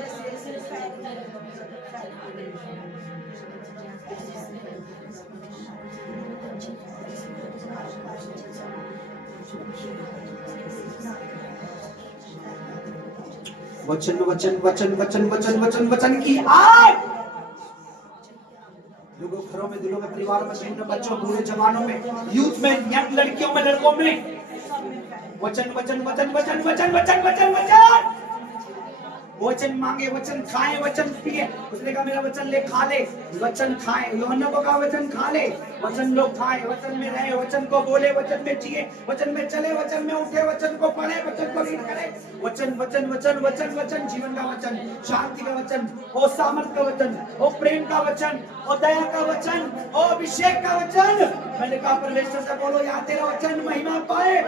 वचन वचन वचन वचन वचन वचन वचन की आग लोगों घरों में, दिलों में, परिवार में, जीवन में, बच्चों, बूढ़े, जवानों में, यूथ में, यंग लड़कियों में, लड़कों में वचन वचन वचन वचन वचन वचन वचन वचन वचन मांगे, वचन खाए, वचन पिए। उसने कहा मेरा वचन ले खा ले, वचन खाए। यूहन्ना को कहा वचन खा ले, वचन लोग खाए, वचन में रहे, वचन को बोले, वचन में जिए, वचन में चले, वचन में उठे, वचन को पढ़े, वचन को रीड करे। वचन वचन वचन वचन वचन, जीवन का वचन, शांति का वचन, ओ सामर्थ का वचन, ओ प्रेम का वचन, ओ दया का वचन, ओ अभिषेक का वचन। मैंने कहा परमेश्वर से बोलो यहाँ तेरा वचन महिमा पाए,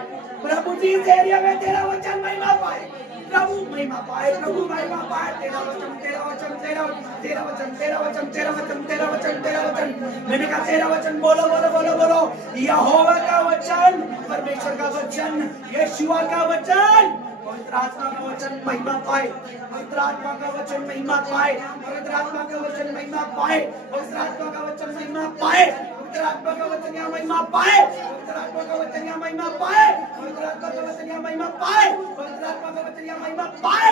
प्रभु जी इस एरिया में तेरा वचन महिमा पाए, प्रभु महिमा पाए, प्रभु महिमा पाए। तेरा वचन, तेरा वचन, तेरा तेरा वचन, तेरा वचन, तेरा वचन, तेरा वचन, तेरा वचन। मैंने कहा तेरा वचन, बोलो बोलो बोलो बोलो। यहोवा का वचन, परमेश्वर का वचन, यहोवा का वचन, पवित्र आत्मा का वचन महिमा पाए, पवित्र आत्मा का वचन महिमा पाए, पवित्र आत्मा का वचन महिमा पाए, पवित्र आत्मा का वचन महिमा पाए, पवित्र आत्मा का वचन यहाँ महिमा पाए, पवित्र आत्मा का वचन यहाँ महिमा पाए, पवित्र आत्मा का वचन यहाँ महिमा पाए, पवित्र आत्मा का वचन यहाँ महिमा पाए।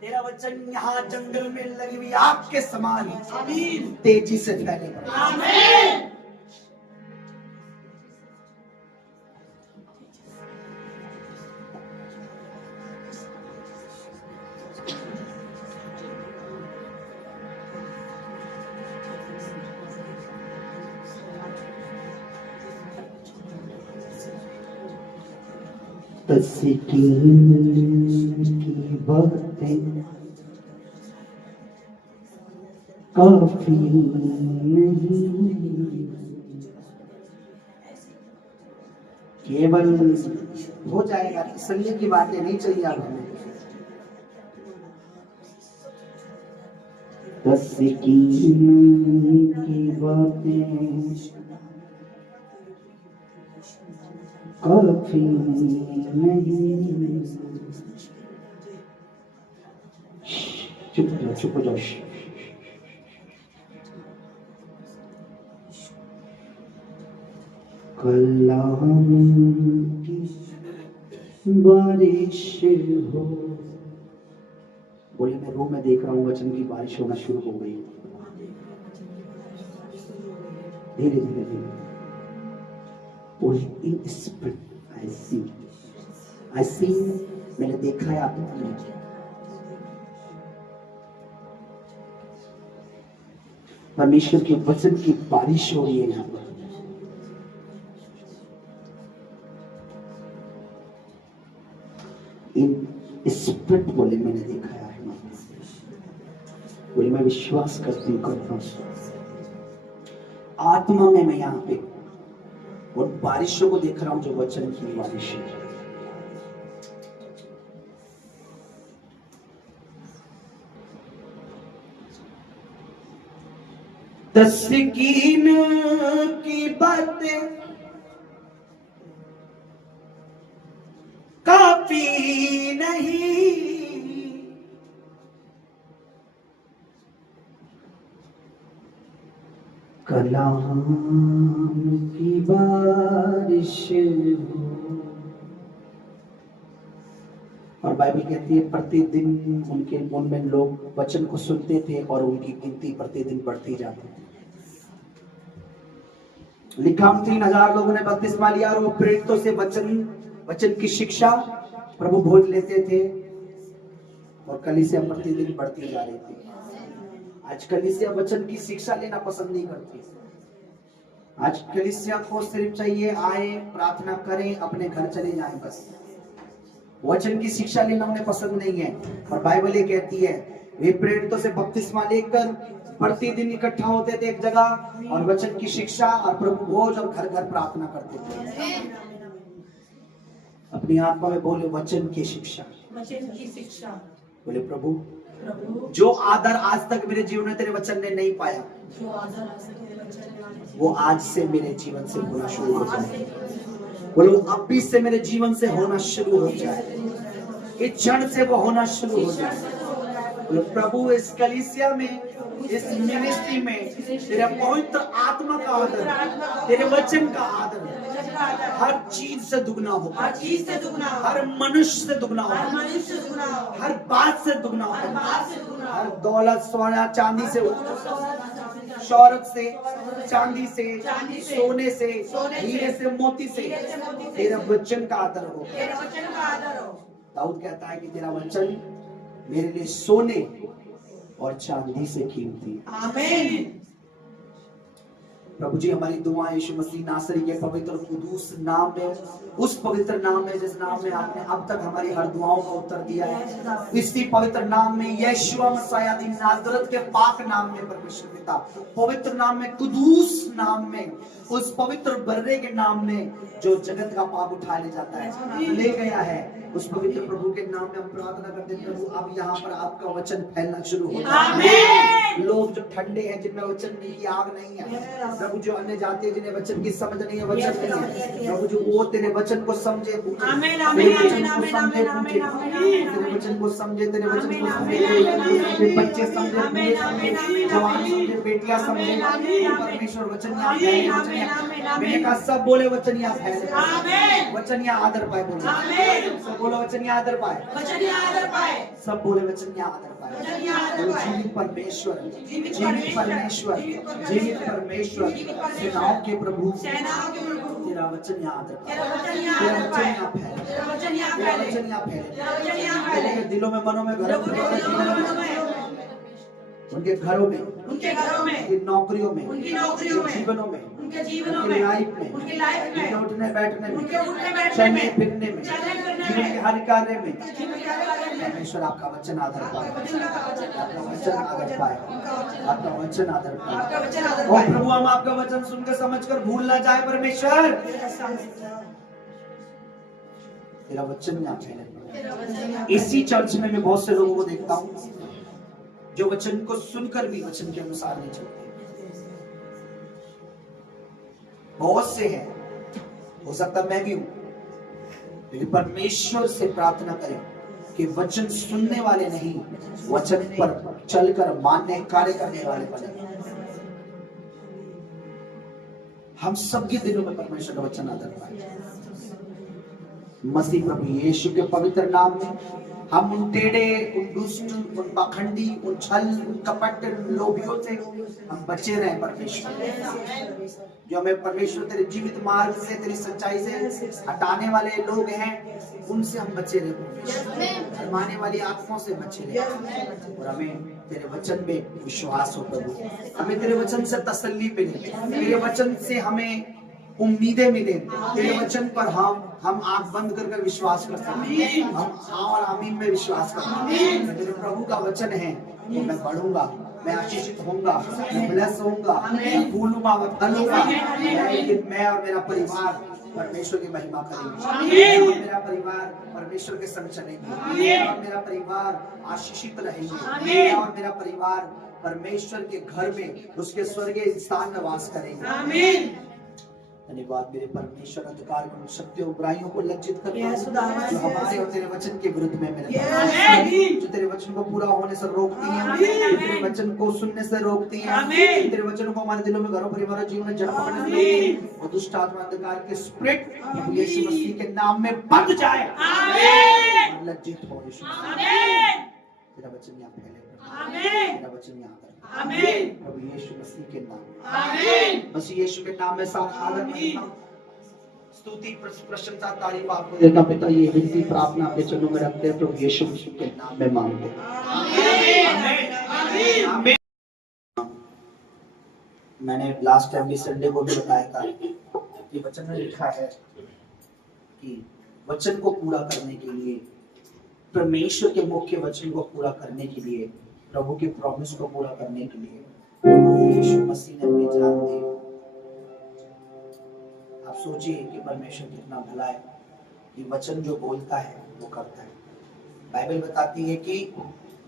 तेरा वचन यहाँ जंगल में लगी हुई आग के समान तेजी से फैले। आमीन। की बातें काफी नहीं, केवल हो जाएगा, तसल्ली की बातें नहीं चाहिए अब हमें। तस्कीन की बातें काफी नहीं। चुप हो जाओ, चुप हो जाओ। कलाम की बारिश हो। बोले मैं रूम में देख रहा हूँ वचन की बारिश होना शुरू हो गई, धीरे धीरे धीरे। In spirit, I see, मैंने देखा है आप में। परमेश्वर के वचन की बारिश हो रही है यहाँ पर। इन स्पिरिट बोले मैंने देखा है, बोले मैं विश्वास करता हूँ आत्मा में मैं यहाँ पे और बारिशों को देख रहा हूं जो वचन की बारिश है। तस्कीन की बातें काफी नहीं, कलाम की बारिश हो। और बाइबल कहती है प्रतिदिन उनके मन में लोग वचन को सुनते थे और उनकी गिनती प्रतिदिन बढ़ती जाती थी। लिखा 3000 लोगों ने बपतिस्मा लिया और वो प्रेरितों से वचन की शिक्षा प्रभु भोज लेते थे और कलीसिया प्रतिदिन बढ़ती जा रही थी। आज कलीसिया वचन की शिक्षा लेना पसंद नहीं करती। आज कलीसिया को सिर्फ चाहिए आए, प्रार्थना करें, अपने घर चले जाएं, बस। वचन की शिक्षा लेना उन्हें पसंद नहीं है। और बाइबल ये कहती है वे प्रेरितों से बपतिस्मा लेकर प्रतिदिन इकट्ठा होते थे एक जगह और वचन की शिक्षा और प्रभु भोज और घर घर प्रार्थना करते थे। अपनी आत्मा में बोले वचन की शिक्षा, वचन की शिक्षा। बोले प्रभु जो आदर आज तक मेरे जीवन में तेरे वचन ने नहीं पाया, वो आज से मेरे जीवन से होना शुरू हो जाए। बोलो अब भी से मेरे जीवन से होना शुरू हो जाए, इस क्षण से वो होना शुरू हो जाए। बोलो प्रभु इस कलीसिया में, इस मिनिस्ट्री में तेरे पवित्र आत्मा का आदर, तेरे वचन का आदर हर चीज से दुगना हो, हर चीज से दुगना, हर मनुष्य से दुगना हो, हर बात से दुगना हो, हर दौलत सोना चांदी से, शौहरत से, चांदी से, सोने से, हीरे से, मोती से तेरा वचन का आदर हो। दाऊद कहता है कि तेरा वचन मेरे लिए सोने और चांदी से कीमती। आमीन। प्रभु जी हमारी दुआ यीशु मसीह नासरी के पवित्र कुदूस नाम में, उस पवित्र नाम में जिस नाम में आपने अब तक हमारी हर दुआओं का उत्तर दिया है, इसी पवित्र नाम में, यीशुआ मसीह दी नाजरत के पाक नाम में परमेश्वर पिता, पवित्र नाम में, कुदूस नाम में, उस पवित्र बर्रे के नाम में जो जगत का पाप उठा ले जाता है, ले गया है, उस पवित्र प्रभु के नाम में हम प्रार्थना करते हैं प्रभु अब यहाँ पर आपका वचन फैलना शुरू हो जाए। लोग जो ठंडे हैं, जिनमें वचन की आग नहीं है, प्रभु जो अन्य जाति है जिन्हें वचन की समझ नहीं है, वचन नहीं है, प्रभु जो वो तेरे वचन को समझे, तेरे वचन को समझे, तेरे वचन को समझे, बच्चे समझे, जवान समझे, बेटियां समझे, परमेश्वर वचन मैंने कहा सब बोले वचन यहाँ फैले, वचन यहाँ आदर पाए, बोले सब बोलो वचन यहाँ आदर पाए, सब बोले वचन यहाँ आदर पाए। जीवित परमेश्वर, जीवित परमेश्वर, जीवित परमेश्वर, सेनाओं के प्रभु, तेरा वचन यहाँ आदर पाए, तेरा वचन यहाँ फैले, तेरा वचन यहाँ फैले, तेरे दिलों में, मनों में, घरों में, उनके घरों में, उनकी नौकरियों में, उनके जीवनों में, उनके लाइफ में, उनके उठने बैठने में, चलने फिरने में, जीवन के हर कार्य में, परमेश्वर आपका वचन आदर पाए, आपका वचन आदर पाए, आपका वचन आदर पाए। और प्रभु हम आपका वचन सुनकर समझकर भूल ना जाए परमेश्वर, तेरा वचन यहाँ फैले। इसी चर्च में मैं बहुत से लोगों को देखता हूँ जो वचन को सुनकर भी वचन के अनुसार नहीं चलते। बहुत से हैं, हो सकता मैं भी हूं, लेकिन परमेश्वर से प्रार्थना करें कि वचन सुनने वाले नहीं, वचन पर चलकर मानने कार्य करने वाले बने। हम सबके दिलों में परमेश्वर का वचन आदर पाए। मसीह प्रभु यीशु के पवित्र नाम में हम उन टेढ़े, उन दुष्ट, उन पाखंडी, उन छल, उन कपट, उन लोभियों से हम बचे रहे परमेश्वर, जो हमें परमेश्वर तेरे जीवित मार्ग से, तेरी सच्चाई से हटाने वाले लोग हैं, उनसे हम बचे रहे, शर्माने वाली आत्माओं से बचे रहे, और हमें तेरे वचन में विश्वास हो प्रभु, हमें तेरे वचन से तसल्ली मिले, तेरे वचन से हमें उम्मीदें मिले, तेरे वचन पर हम आंख बंद कर विश्वास कर सकते हैं, हम हाँ और आमीन में विश्वास करते हैं। तेरे प्रभु का वचन है कि मैं बढ़ूंगा, मैं आशीषित होऊंगा, मैं ब्लेस होऊंगा, मैं फूलूंगा, मैं फलूंगा, मैं और मेरा परिवार परमेश्वर की महिमा करेंगे, और मेरा परिवार परमेश्वर के संग चलेंगे, और मेरा परिवार आशीषित रहेंगे, और मेरा परिवार परमेश्वर के घर में, उसके स्वर्गीय स्थान में वास करेंगे। धन्यवाद मेरे परमेश्वर, अंधकार को, शक्तियों, बुराइयों को लज्जित कर जो हमारे और तेरे वचन के विरुद्ध में मेरे जो तेरे वचन को पूरा होने से रोकती हैं, तेरे वचन को सुनने से रोकती हैं, तेरे वचन को हमारे दिलों में, घरों, परिवारों, जीवन में जड़ पकड़ने से रोकती हैं, और दुष्ट आत्मा, अंधकार के स्पिरिट यीशु मसीह के नाम में बंद जाए, आमीन, लज्जित हो यीशु, आमीन। तेरा वचन यहाँ फैले, आमीन, तेरा वचन यहाँ आमीन, प्रभु यीशु मसीह के नाम, आमीन, मसीह यीशु के नाम में साथ आदर स्तुति, प्रशंसा, तारीफ आपको देता पिता, ये विनती प्रार्थना आपके चरणों में रखते हैं, प्रभु यीशु मसीह के नाम में मांगते हैं, आमीन, आमीन। मैंने लास्ट टाइम भी संडे को भी बताया था कि वचन में लिखा है कि वचन को पूरा करने के लिए, परमेश्वर के मुख्य वचन को पूरा करने के लिए, प्रभु के प्रॉमिस को पूरा करने के लिए यीशु मसीह ने अपनी जान दी। आप सोचिए कि परमेश्वर कितना भला है, कि वचन जो बोलता है वो करता है। बाइबल बताती है कि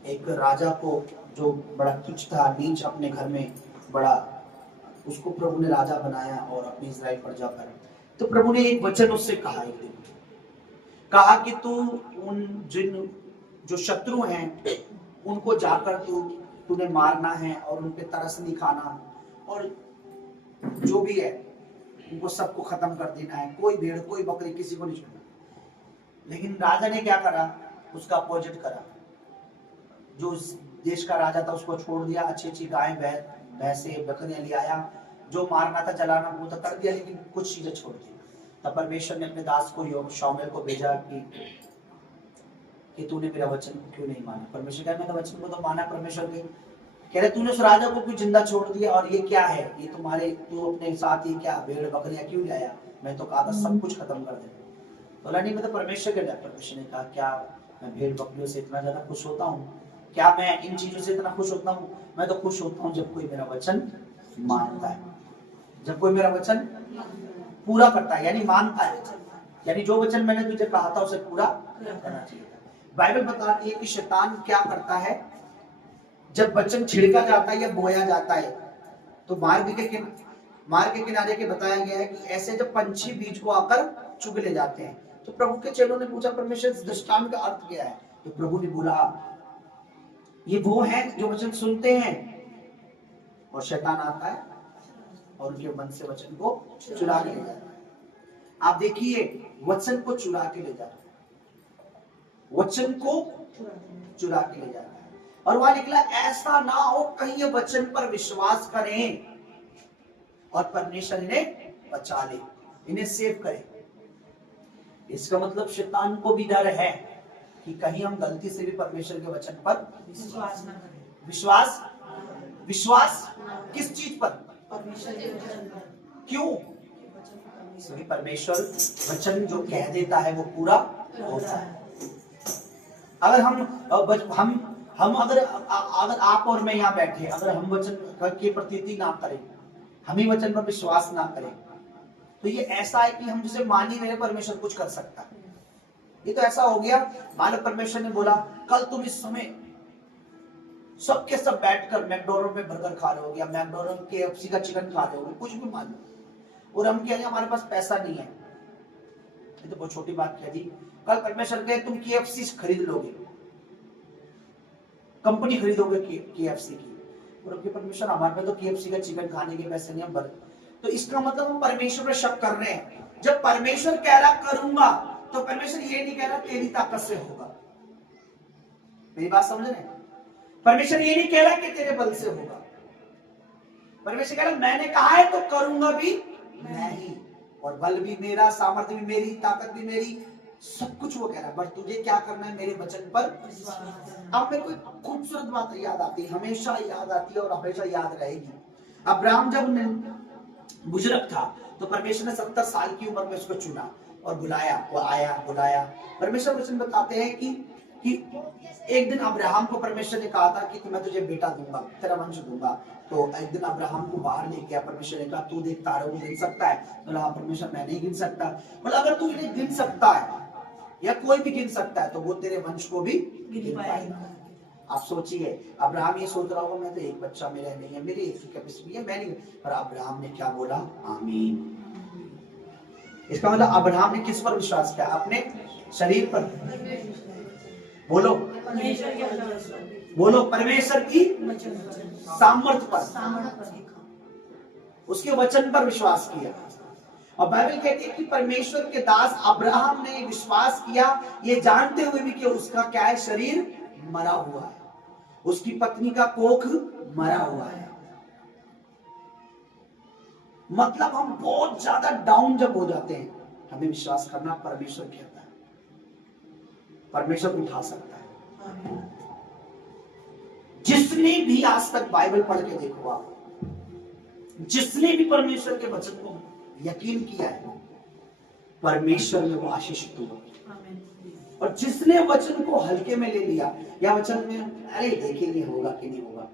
एक राजा को जो बड़ा तुच्छ था, नीच, अपने घर में बड़ा, उसको प्रभु ने राजा बनाया और अपनी इस्राएल प्रजा पर, तो प्रभु ने एक वचन उससे कहा, एक दिन कहा कि तू उन जिन जो शत्रु हैं उनको जाकर तूने मारना है और उन पे तरस नहीं खाना, और जो भी है उनको सबको खत्म कर देना है, कोई भेड़, कोई बकरी, किसी को नहीं छोड़ना। लेकिन राजा ने क्या करा, उसका अपोजिट करा। जो उस देश का राजा था उसको छोड़ दिया, अच्छी अच्छी गाय, भैंसे, बकरियां ले आया, जो मारना था, जलाना वो तो कर दिया, लेकिन कुछ चीजें छोड़ दी। तब परमेश्वर ने अपने दास को शाऊल को भेजा कि कि तूने मेरा वचन को क्यों नहीं माना। परमेश्वर कह मेरा वचन को तो माना। परमेश्वर के कह रहे तूने उस राजा को क्यों जिंदा छोड़ दिया, और ये क्या है, ये तुम्हारे, तू अपने साथ ही क्या भेड़ बकरियां क्यों लाया, मैं तो कहा था सब कुछ खत्म कर दे। बोला नहीं, मैं तो परमेश्वर के लिए। परमेश्वर ने कहा क्या मैं भेड़ बकरियों से इतना ज्यादा खुश होता हूँ, क्या मैं इन चीजों से इतना खुश होता हूँ, मैं तो खुश होता हूँ जब कोई मेरा वचन मानता है, जब कोई मेरा वचन पूरा करता है, यानी मानता है, यानी जो वचन मैंने तुझे कहा था उसे पूरा करना चाहिए था। बाइबल बताती है कि शैतान क्या करता है, जब वचन छिड़का जाता है या बोया जाता है तो मार्ग के किनारे के बताया गया है कि ऐसे जब पंछी बीज को आकर चुग ले जाते हैं। तो प्रभु के चेलों ने पूछा परमेश्वर इस दृष्टांत का अर्थ क्या है। तो प्रभु ने बोला ये वो हैं जो वचन सुनते हैं और शैतान आता है और उनके मन से वचन को चुरा के ले जाता है। आप देखिए वचन को चुरा के ले जाता है, वचन को चुरा के ले जाता है। और वहां निकला ऐसा ना हो कहीं ये वचन पर विश्वास करें और परमेश्वर इन्हें बचा ले, इन्हें सेव करे। इसका मतलब शैतान को भी डर है कि कहीं हम गलती से भी परमेश्वर के वचन पर विश्वास न करें। विश्वास किस चीज पर? परमेश्वर के वचन पर। क्यों? क्योंकि परमेश्वर वचन जो कह देता है वो पूरा होता है। अगर अगर आप और मैं यहाँ बैठे, अगर हम वचन की प्रतीति ना करें, हम ही वचन पर विश्वास ना करें, तो ये ऐसा है कि हम जिसे मान ही नहीं परमेश्वर कुछ कर सकता है। ये तो ऐसा हो गया, मानो परमेश्वर ने बोला कल तुम इस समय सबके सब बैठकर मैकडोनल्ड में बर्गर खा रहे हो, या मैकडोनल्ड KFC का चिकन खा रहे हो, कुछ भी मान लो, और हम कह रहे हैं हमारे पास पैसा नहीं है। ये तो बहुत छोटी बात कह दी। कल परमेश्वर कहे तुम KFC खरीद लोगे, कंपनी खरीदोगे KFC की, और अब परमेश्वर हमारे पास तो KFC का चिकन खाने के पैसे नहीं है। तो इसका मतलब हम परमेश्वर पर शक कर रहे हैं। जब परमेश्वर कह रहा करूंगा तो परमेश्वर ये नहीं कह रहा तेरी ताकत से होगा। मेरी बात समझ रहे हैं? परमेश्वर ये नहीं कह रहा कि तेरे बल से होगा। परमेश्वर कह रहा मैंने कहा है तो करूंगा भी मैं ही, और बल भी मेरा, सामर्थ्य भी मेरी, ताकत भी मेरी, सब कुछ वो कह रहा है। बट तुझे क्या करना है? मेरे वचन पर। अब मेरे को खूबसूरत बात याद आती है, हमेशा याद आती है और हमेशा याद रहेगी। अब्राहम जब बुजुर्ग था तो परमेश्वर ने 70 साल की उम्र में उसको चुना और बुलाया, वो आया, बुलाया। परमेश्वर वचन बताते हैं कि एक दिन अब्राहम को परमेश्वर ने कहा था कि मैं तुझे बेटा दूंगा, तेरा वंश दूंगा। तो एक दिन अब्राहम को बाहर ले गया, परमेश्वर ने कहा तू देख तारों को गिन सकता है? बोला हाँ परमेश्वर मैं नहीं गिन सकता। बोला अगर तू इन्हें गिन सकता है या कोई भी गिन सकता है तो वो तेरे वंश को भी गिन पाएगा। आप सोचिए, अब्राहम ये सोच रहा होगा मैं तो एक बच्चा मेरा नहीं है, मेरी एक कैपेसिटी है, मैं नहीं। पर अब्राहम ने क्या बोला? आमीन। इसका मतलब अब्राहम ने किस पर विश्वास किया? अपने शरीर पर। बोलो बोलो, परमेश्वर की सामर्थ्य पर, उसके वचन पर विश्वास किया। और बाइबल कहती है कि परमेश्वर के दास अब्राहम ने विश्वास किया, ये जानते हुए भी कि उसका क्या है? शरीर मरा हुआ है, उसकी पत्नी का कोख मरा हुआ है। मतलब हम बहुत ज्यादा डाउन जब हो जाते हैं, हमें विश्वास करना परमेश्वर कहता है, परमेश्वर उठा सकता है। जिसने भी आज तक बाइबल पढ़ के देखो आप, जिसने भी परमेश्वर के वचन को यकीन किया है, परमेश्वर ने वो आशीषित हुआ। और जिसने वचन को हल्के में ले लिया या वचन में अरे देखेंगे होगा कि नहीं होगा,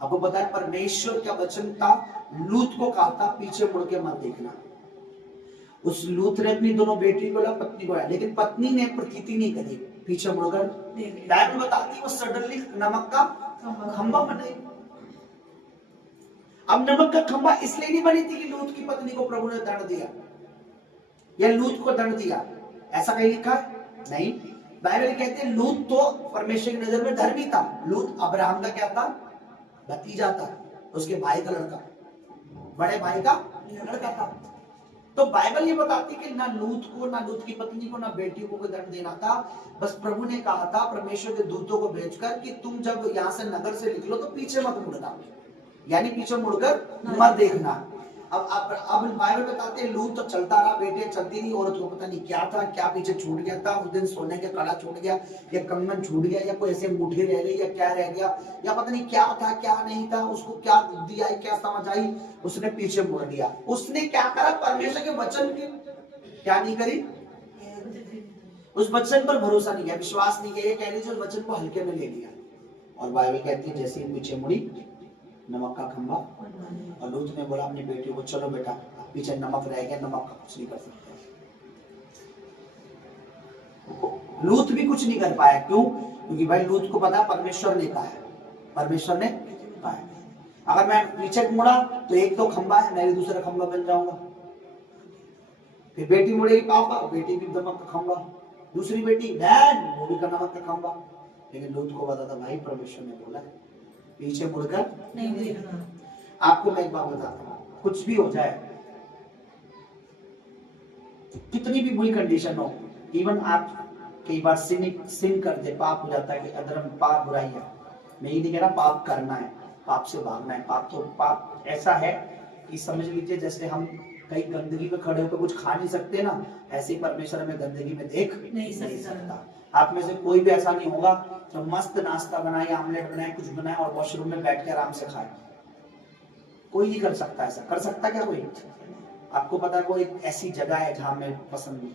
आपको पता है परमेश्वर का वचन था, लूत को कहा था पीछे मुड़ के मत देखना। उस लूत ने अपनी दोनों बेटी को पत्नी को, लेकिन पत्नी ने प्रतीति नहीं करी, पीछे मुड़कर। बाइबल बताती है वो सडनली नमक का खंबा बने। अब नमक का खंबा इसलिए नहीं बनी थी कि लूत की पत्नी को प्रभु ने दंड दिया या लूत को दंड दिया, ऐसा कहीं लिखा है? नहीं। बाइबल कहते हैं लूत तो परमेश्वर की नजर में धर्मी था। लूत अब्राहम का क्या था? भतीजा था, उसके भाई का लड़का, बड़े भाई का लड़का था। तो बाइबल ये बताती कि ना लूत को, ना लूत की पत्नी को, ना बेटी को कोई दंड देना था। बस प्रभु ने कहा था परमेश्वर के दूतों को भेजकर कि तुम जब यहाँ से नगर से निकलो तो पीछे मत मुड़ना, यानी पीछे मुड़कर मत देखना। अब बाइबल बताते हैं लूत तो चलता रहा, बेटे चलती रही, औरत को पता नहीं क्या था, क्या पीछे छूट गया था उस दिन, सोने के कड़ा छूट गया या कंगन छूट गया या कोई ऐसे अंगूठी रह गई या क्या रह गया या पता नहीं क्या था क्या नहीं था, उसको क्या बुद्धि आई क्या समझ आई, उसने पीछे मुड़ दिया। उसने क्या करा, परमेश्वर के वचन की क्या नहीं करी, उस वचन पर भरोसा नहीं किया, विश्वास नहीं किया, कह लीजिए उस वचन को हल्के में ले लिया। और बाइबल कहती है जैसे ही पीछे मुड़ी, नमक का खंभा, और लूत ने बोला अपनी बेटी को चलो बेटा, पीछे नमक रह गया, नमक का कुछ नहीं कर सकते। लूत भी कुछ नहीं कर पाया, क्यों? क्योंकि भाई लूत को पता परमेश्वर ने कहा है, परमेश्वर ने कहा है अगर मैं पीछे मुड़ा तो एक तो खंभा है, मैं भी दूसरा खंभा बन जाऊंगा। फिर बेटी मुड़ेगी पापा, बेटी भी नमक का खंभा, दूसरी बेटी बहन, वो भी नमक का खंभा। लेकिन लूत को पता था भाई परमेश्वर ने बोला है पीछे मुड़कर नहीं देखना। आपको मैं एक बात बताता हूँ, कुछ भी हो जाए, कितनी भी बुरी कंडीशन हो, इवन आप कई बार सिन कर दे, पाप हो जाता है कि अधर्म पाप बुराई है, मैं ये नहीं कह रहा पाप करना है, पाप से भागना है। पाप तो पाप ऐसा है कि समझ लीजिए जैसे हम कहीं गंदगी में खड़े होकर कुछ खा नहीं सकते ना, ऐसे ही परमेश्वर हमें गंदगी में देख नहीं सकता। आप में से कोई भी ऐसा नहीं होगा जो मस्त नाश्ता बनाए, आमलेट बनाए, कुछ बनाए और वॉशरूम में बैठ के आराम से खाए, कोई नहीं कर सकता। ऐसा कर सकता क्या कोई? आपको पता है कोई ऐसी जगह है जहां मैं पसंद नहीं,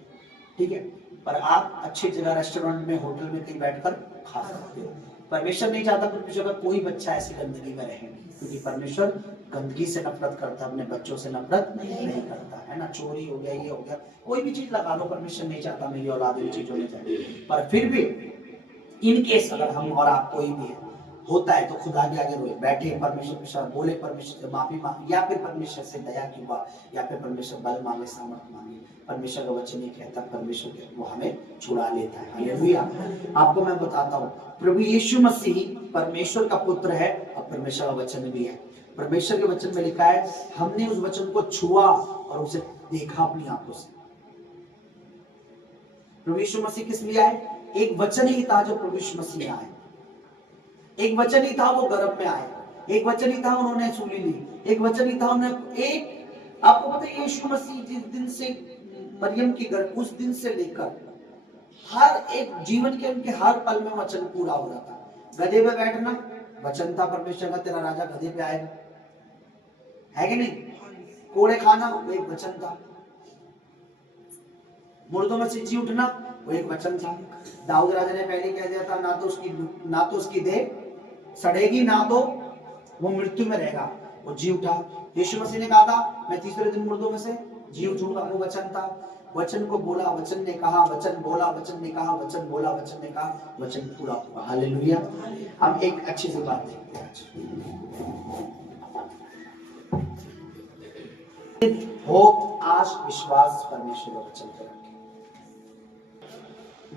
ठीक है, पर आप अच्छी जगह रेस्टोरेंट में, होटल में कहीं बैठकर खा सकते हो। परमेश्वर नहीं चाहता परमेश्वर का कोई बच्चा ऐसी गंदगी में रहे, क्योंकि परमेश्वर गंदगी से नफरत करता, अपने बच्चों से नफरत नहीं करता है ना। चोरी हो गया, ये हो गया, कोई भी चीज लगा लो, परमेश्वर नहीं चाहता मेरी औलाद इन चीजों में जाए। पर फिर भी इन केस अगर हम और आप कोई भी है होता है तो खुदा के आगे रोए, बैठे, परमेश्वर से बोले, परमेश्वर से माफी मांगे, या फिर परमेश्वर से दया की बात, या फिर परमेश्वर बल मांगे, सामर्थ मांगे। परमेश्वर का वचन नहीं कहता परमेश्वर के वो हमें छुड़ा लेता है। हालेलुया। आपको मैं बताता हूँ, प्रभु यीशु मसीह परमेश्वर का पुत्र है और परमेश्वर का वचन भी है। परमेश्वर के वचन में लिखा है हमने उस वचन को छुआ और उसे देखा अपनी आंखों से। प्रभु यीशु मसीह किस लिए आए? एक वचन ही था जो प्रभु यीशु मसीह आए, एक वचन ही था वो गर्भ में आए, एक वचन ही था उन्होंने सूली ली, एक वचन ही था उन्होंने एक, आपको पता है यीशु मसीह जिस दिन से मरियम की गर्भ, उस दिन से लेकर हर एक जीवन के उनके हर पल में वचन पूरा हो रहा था। गधे पे बैठना वचन था परमेश्वर का, तेरा राजा गधे पे आएगा, है कि नहीं? कोड़े खाना वो एक वचन था, मुर्दों में से जी उठना वो एक वचन था। दाऊद राजा ने पहले कह दिया था ना तो उसकी देह सड़ेगी, ना तो वो मृत्यु में रहेगा, वो जी उठा। यीशु मसीह ने कहा था मैं तीसरे दिन मुर्दों में से जी उठूंगा, वो वचन था। वचन को बोला, वचन ने कहा, वचन बोला, वचन ने कहा, वचन बोला, वचन ने कहा, वचन पूरा हुआ। हालेलुया। हम एक अच्छी सी बात देखते हैं आज, होप, आश, विश्वास परमेश्वर के वचन पर रखें।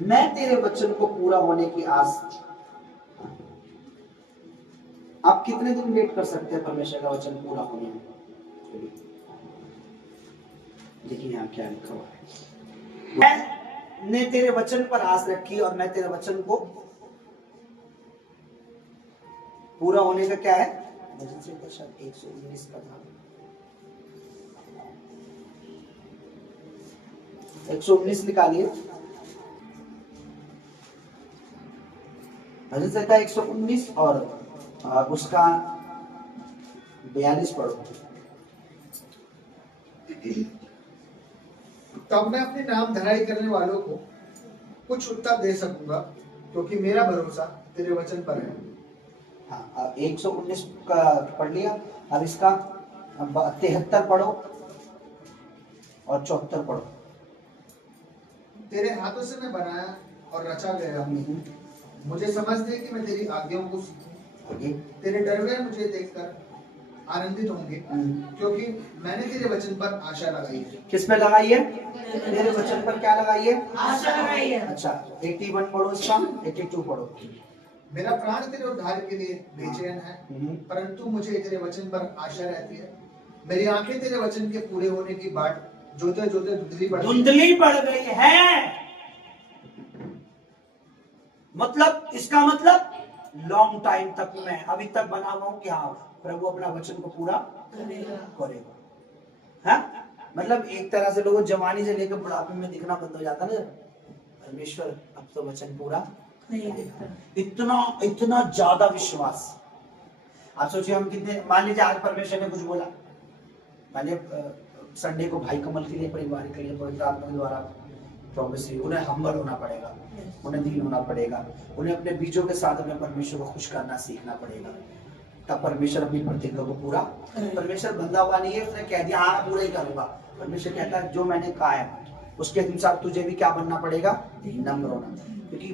मैं तेरे वचन को पूरा होने की आस। आप कितने दिन वेट कर सकते हैं परमेश्वर का वचन पूरा होने में? देखिए यहाँ क्या लिखा हुआ है, मैंने तेरे वचन पर आस रखी और मैं तेरे वचन को पूरा होने का क्या है, 119 का था, 119 निकालिए, भजन संहिता 119 और उसका 42 पढ़ो। तब मैं अपने नाम धराई करने वालों को कुछ उत्तर दे सकूंगा, क्योंकि मेरा भरोसा तेरे वचन पर है। हाँ, 119 का पढ़ लिया, अब इसका 73 पढ़ो और 74 पढ़ो। तेरे हाथों से मैं बनाया और रचा गया हूँ, मुझे समझ दे कि मैं तेरी आज्ञाओं को सीखूं। तेरे डरवे मुझे देखकर आनंदित होंगे, क्योंकि मैंने तेरे वचन पर आशा लगाई है। किस पे लगाई है? तेरे वचन पर क्या लगाई है? आशा लगाई है। अच्छा, 81 पढ़ो, इसका 82 पढ़ो। मेरा प्राण तेरे उद्धार के लिए बेचैन है, परंतु मुझे तेरे वचन पर आशा रहती है। मेरी आंखें तेरे वचन के पूरे होने की बाट जोते जोते धुंधली पड़ गई है। मतलब इसका मतलब लॉन्ग टाइम तक मैं अभी तक बना हुआ हूं कि हाँ प्रभु अपना वचन को पूरा करेगा। हाँ, मतलब एक तरह से लोगों जवानी से लेकर बुढ़ापे में दिखना बंद हो जाता ना जब, परमेश्वर अब तो वचन पूरा नहीं दिखता। इतना इतना ज्यादा विश्वास। आप सोचिए हम कितने, मान लीजिए आज परमेश्वर ने कुछ बोला, मान लीजिए संडे को भाई कमल के लिए, परिवार के लिए पवित्र आत्मा के द्वारा प्रॉमिस हुई, उन्हें हम्बल होना पड़ेगा, उन्हें दीन होना पड़ेगा, उन्हें अपने बीजों के साथ अपने परमेश्वर को खुश करना सीखना पड़ेगा, तब परमेश्वर अपनी प्रतिज्ञा को पूरा। परमेश्वर बंधा हुआ नहीं है, उसने कह दिया हाँ पूरा ही करूंगा। परमेश्वर कहता है जो मैंने कहा है उसके अनुसार तुझे भी क्या बनना पड़ेगा, नम्र होना। क्योंकि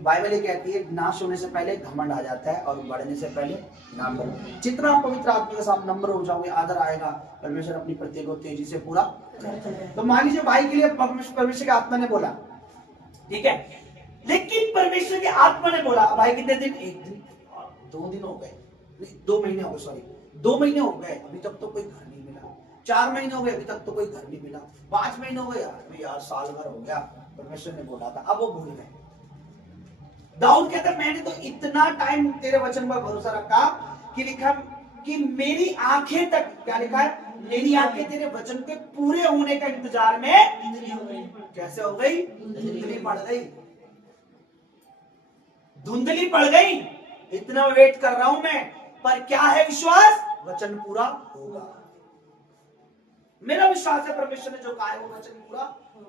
बाइबल ये कहती है नाश होने से पहले घमंड आ जाता है और बढ़ने से पहले नम्र। जितना आप पवित्र आत्मा के साथ नम्र हो जाओगे, आदर आएगा, परमेश्वर अपनी प्रतिज्ञा को तेजी से पूरा करता है। तो मान लीजिए भाई के लिए परमेश्वर के आत्मा ने बोला, ठीक है, लेकिन परमेश्वर के आत्मा ने बोला भाई कितने दिन, एक दिन, 2 दिन हो गए, 2 महीने हो गए, सॉरी 2 महीने हो गए, अभी तक तो कोई घर नहीं मिला, 4 महीने हो गए, अभी तक तो कोई घर नहीं मिला, 5 महीने हो गए, यार साल भर हो गया, परमेश्वर ने बोला था, अब वो भूल गए। दाऊद कहता है मैंने तो इतना टाइम तेरे वचन पर भरोसा रखा कि लिखा कि मेरी आंखें तक, क्या लिखा है, मेरी आंखें तेरे वचन के पूरे होने का इंतजार में कैसे हो गई, धुंधली पड़ गई, धुंधली पड़ गई। इतना वेट कर रहा हूं मैं, पर क्या है विश्वास, वचन पूरा होगा। मेरा विश्वास है परमेश्वर ने जो कहा है वो वचन पूरा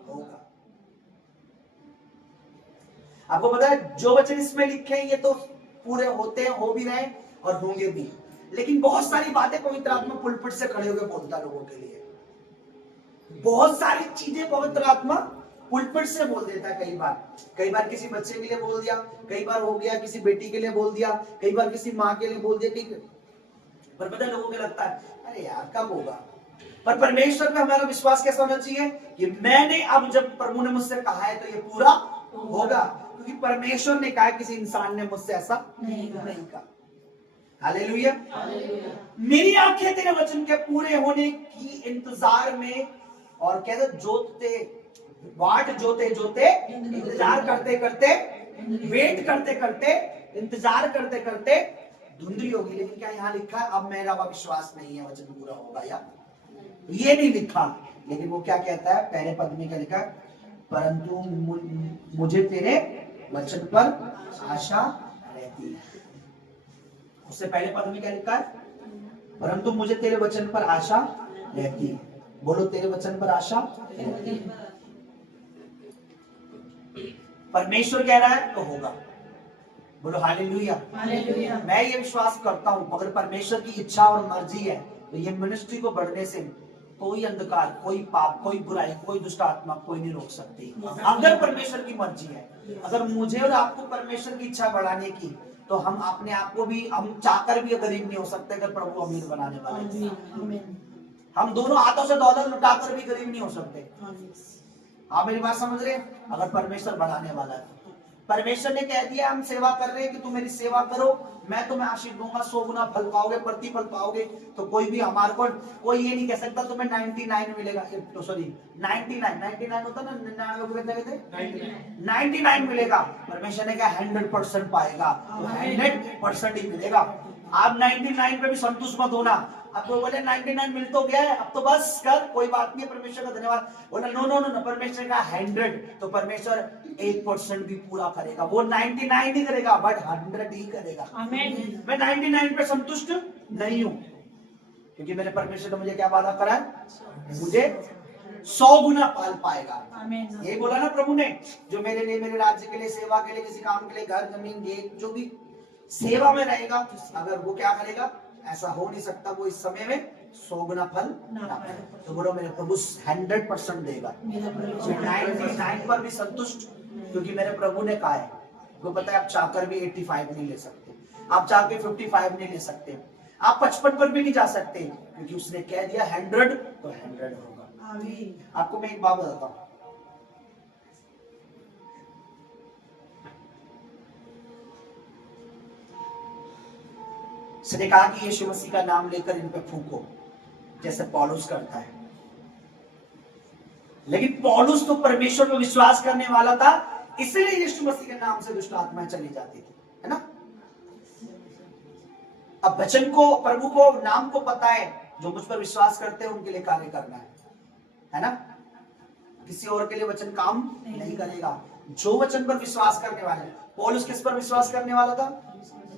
होगा। आपको पता है जो वचन इसमें लिखे हैं ये तो पूरे होते हैं, हो भी रहे और होंगे भी, लेकिन बहुत सारी बातें पवित्र आत्मा पुलपिट से खड़े होकर बोलता लोगों के लिए। बहुत सारी चीजें पवित्र आत्मा पुलपिट से बोल देता है। कई बार किसी बच्चे के लिए बोल दिया, कई बार हो गया किसी बेटी के लिए बोल दिया, कई बार किसी माँ के लिए बोल दिया, पर पता लोगों को लगता है अरे यार कब होगा। पर परमेश्वर में हमारा विश्वास कैसा होना चाहिए कि मैंने अब जब प्रभु ने मुझसे कहा है तो ये पूरा होगा, क्योंकि परमेश्वर ने कहा, किसी इंसान ने मुझसे ऐसा नहीं कहा। हालेलुया। मेरी आंखें तेरे वचन के पूरे होने की इंतजार में, और कहते जोते वाट जोते जोते, इंतजार करते करते, वेट करते करते, इंतजार करते करते धुंधली होगी। लेकिन क्या यहाँ लिखा है अब मेरा विश्वास नहीं है वचन पूरा होगा, या ये नहीं लिखा। लेकिन वो क्या कहता है, पहले पद में क्या लिखा है, परंतु मुझे तेरे वचन पर आशा रहती है। उससे पहले पद में क्या लिखा है, परंतु मुझे तेरे वचन पर आशा रहती है। बोलो तेरे वचन पर आशा रहती है। परमेश्वर कह रहा है तो होगा। बोलो हालेलुया। मैं ये विश्वास करता हूं अगर परमेश्वर की इच्छा और मर्जी है तो ये मिनिस्ट्री को बढ़ने से कोई अंधकार, कोई पाप, कोई बुराई, कोई दुष्ट आत्मा कोई नहीं रोक सकती। अगर परमेश्वर की मर्जी है, अगर मुझे और आपको परमेश्वर की इच्छा बढ़ाने की, तो हम अपने आप को भी, हम चाहकर भी गरीब नहीं हो सकते अगर प्रभु अमीर बनाने वाले। हम दोनों हाथों से दौलत लुटाकर भी गरीब नहीं हो सकते। आप मेरी बात समझ रहे हैं? अगर परमेश्वर बढ़ाने वाला है, परमेश्वर ने कह दिया हम सेवा कर रहे हैं कि तुम मेरी सेवा करो, मैं तुम्हें आशीष दूंगा, 100 गुना फल पाओगे, प्रतिफल पाओगे। तो कोई भी हमारे को कोई ये नहीं कह सकता तुम्हें 99 मिलेगा, तो सॉरी 99 होता ना, 99 मिलेगा। परमेश्वर ने कहा 100% पाएगा, तो 100% ही मिलेगा। आप 99 पे भी संतुष्ट मत होना। अब तो बोले 99 मिल तो गया है, अब तो बस कर, कोई बात नहीं, परमेश्वर का धन्यवाद। बोला नो, परमेश्वर का 100, तो परमेश्वर 1% भी पूरा करेगा। वो 99 नहीं करेगा बट 100 ही करेगा। आमीन। मैं 99 पे संतुष्ट नहीं हूं, क्योंकि मेरे परमेश्वर ने मुझे क्या वादा करा है, मुझे 100 गुना पाल पाएगा। यही बोला ना प्रभु ने, जो मेरे लिए, मेरे राज्य के लिए, सेवा के लिए, किसी काम के लिए, घर जमीन दे, जो भी सेवा में रहेगा, अगर वो क्या करेगा, ऐसा हो नहीं सकता वो इस समय में 100 गुना फल ना पाए। तो बोलो मेरे प्रभु 100% देगा। 99 पर भी संतुष्ट, क्योंकि मेरे प्रभु ने कहा है। वो पता है आप चाहकर भी 85 नहीं ले सकते, आप चाह के 55 नहीं ले सकते, आप 55 पर भी नहीं जा सकते, क्योंकि उसने कह दिया 100 तो 100 होगा। आपको मैं एक बात बताता हूँ, उसने कहा कि यीशु मसीह का नाम लेकर इन पे फूको, जैसे पौलुस करता है। लेकिन पौलुस तो परमेश्वर पर विश्वास करने वाला था, इसलिए यीशु मसीह के नाम से दुष्ट आत्माएं चली जाती थी, है ना। अब वचन को, प्रभु को, नाम को पता है, जो मुझ पर विश्वास करते हैं उनके लिए कार्य करना है ना? किसी और के लिए वचन काम नहीं करेगा। जो वचन पर विश्वास करने वाले, पौलुस किस पर विश्वास करने वाला था?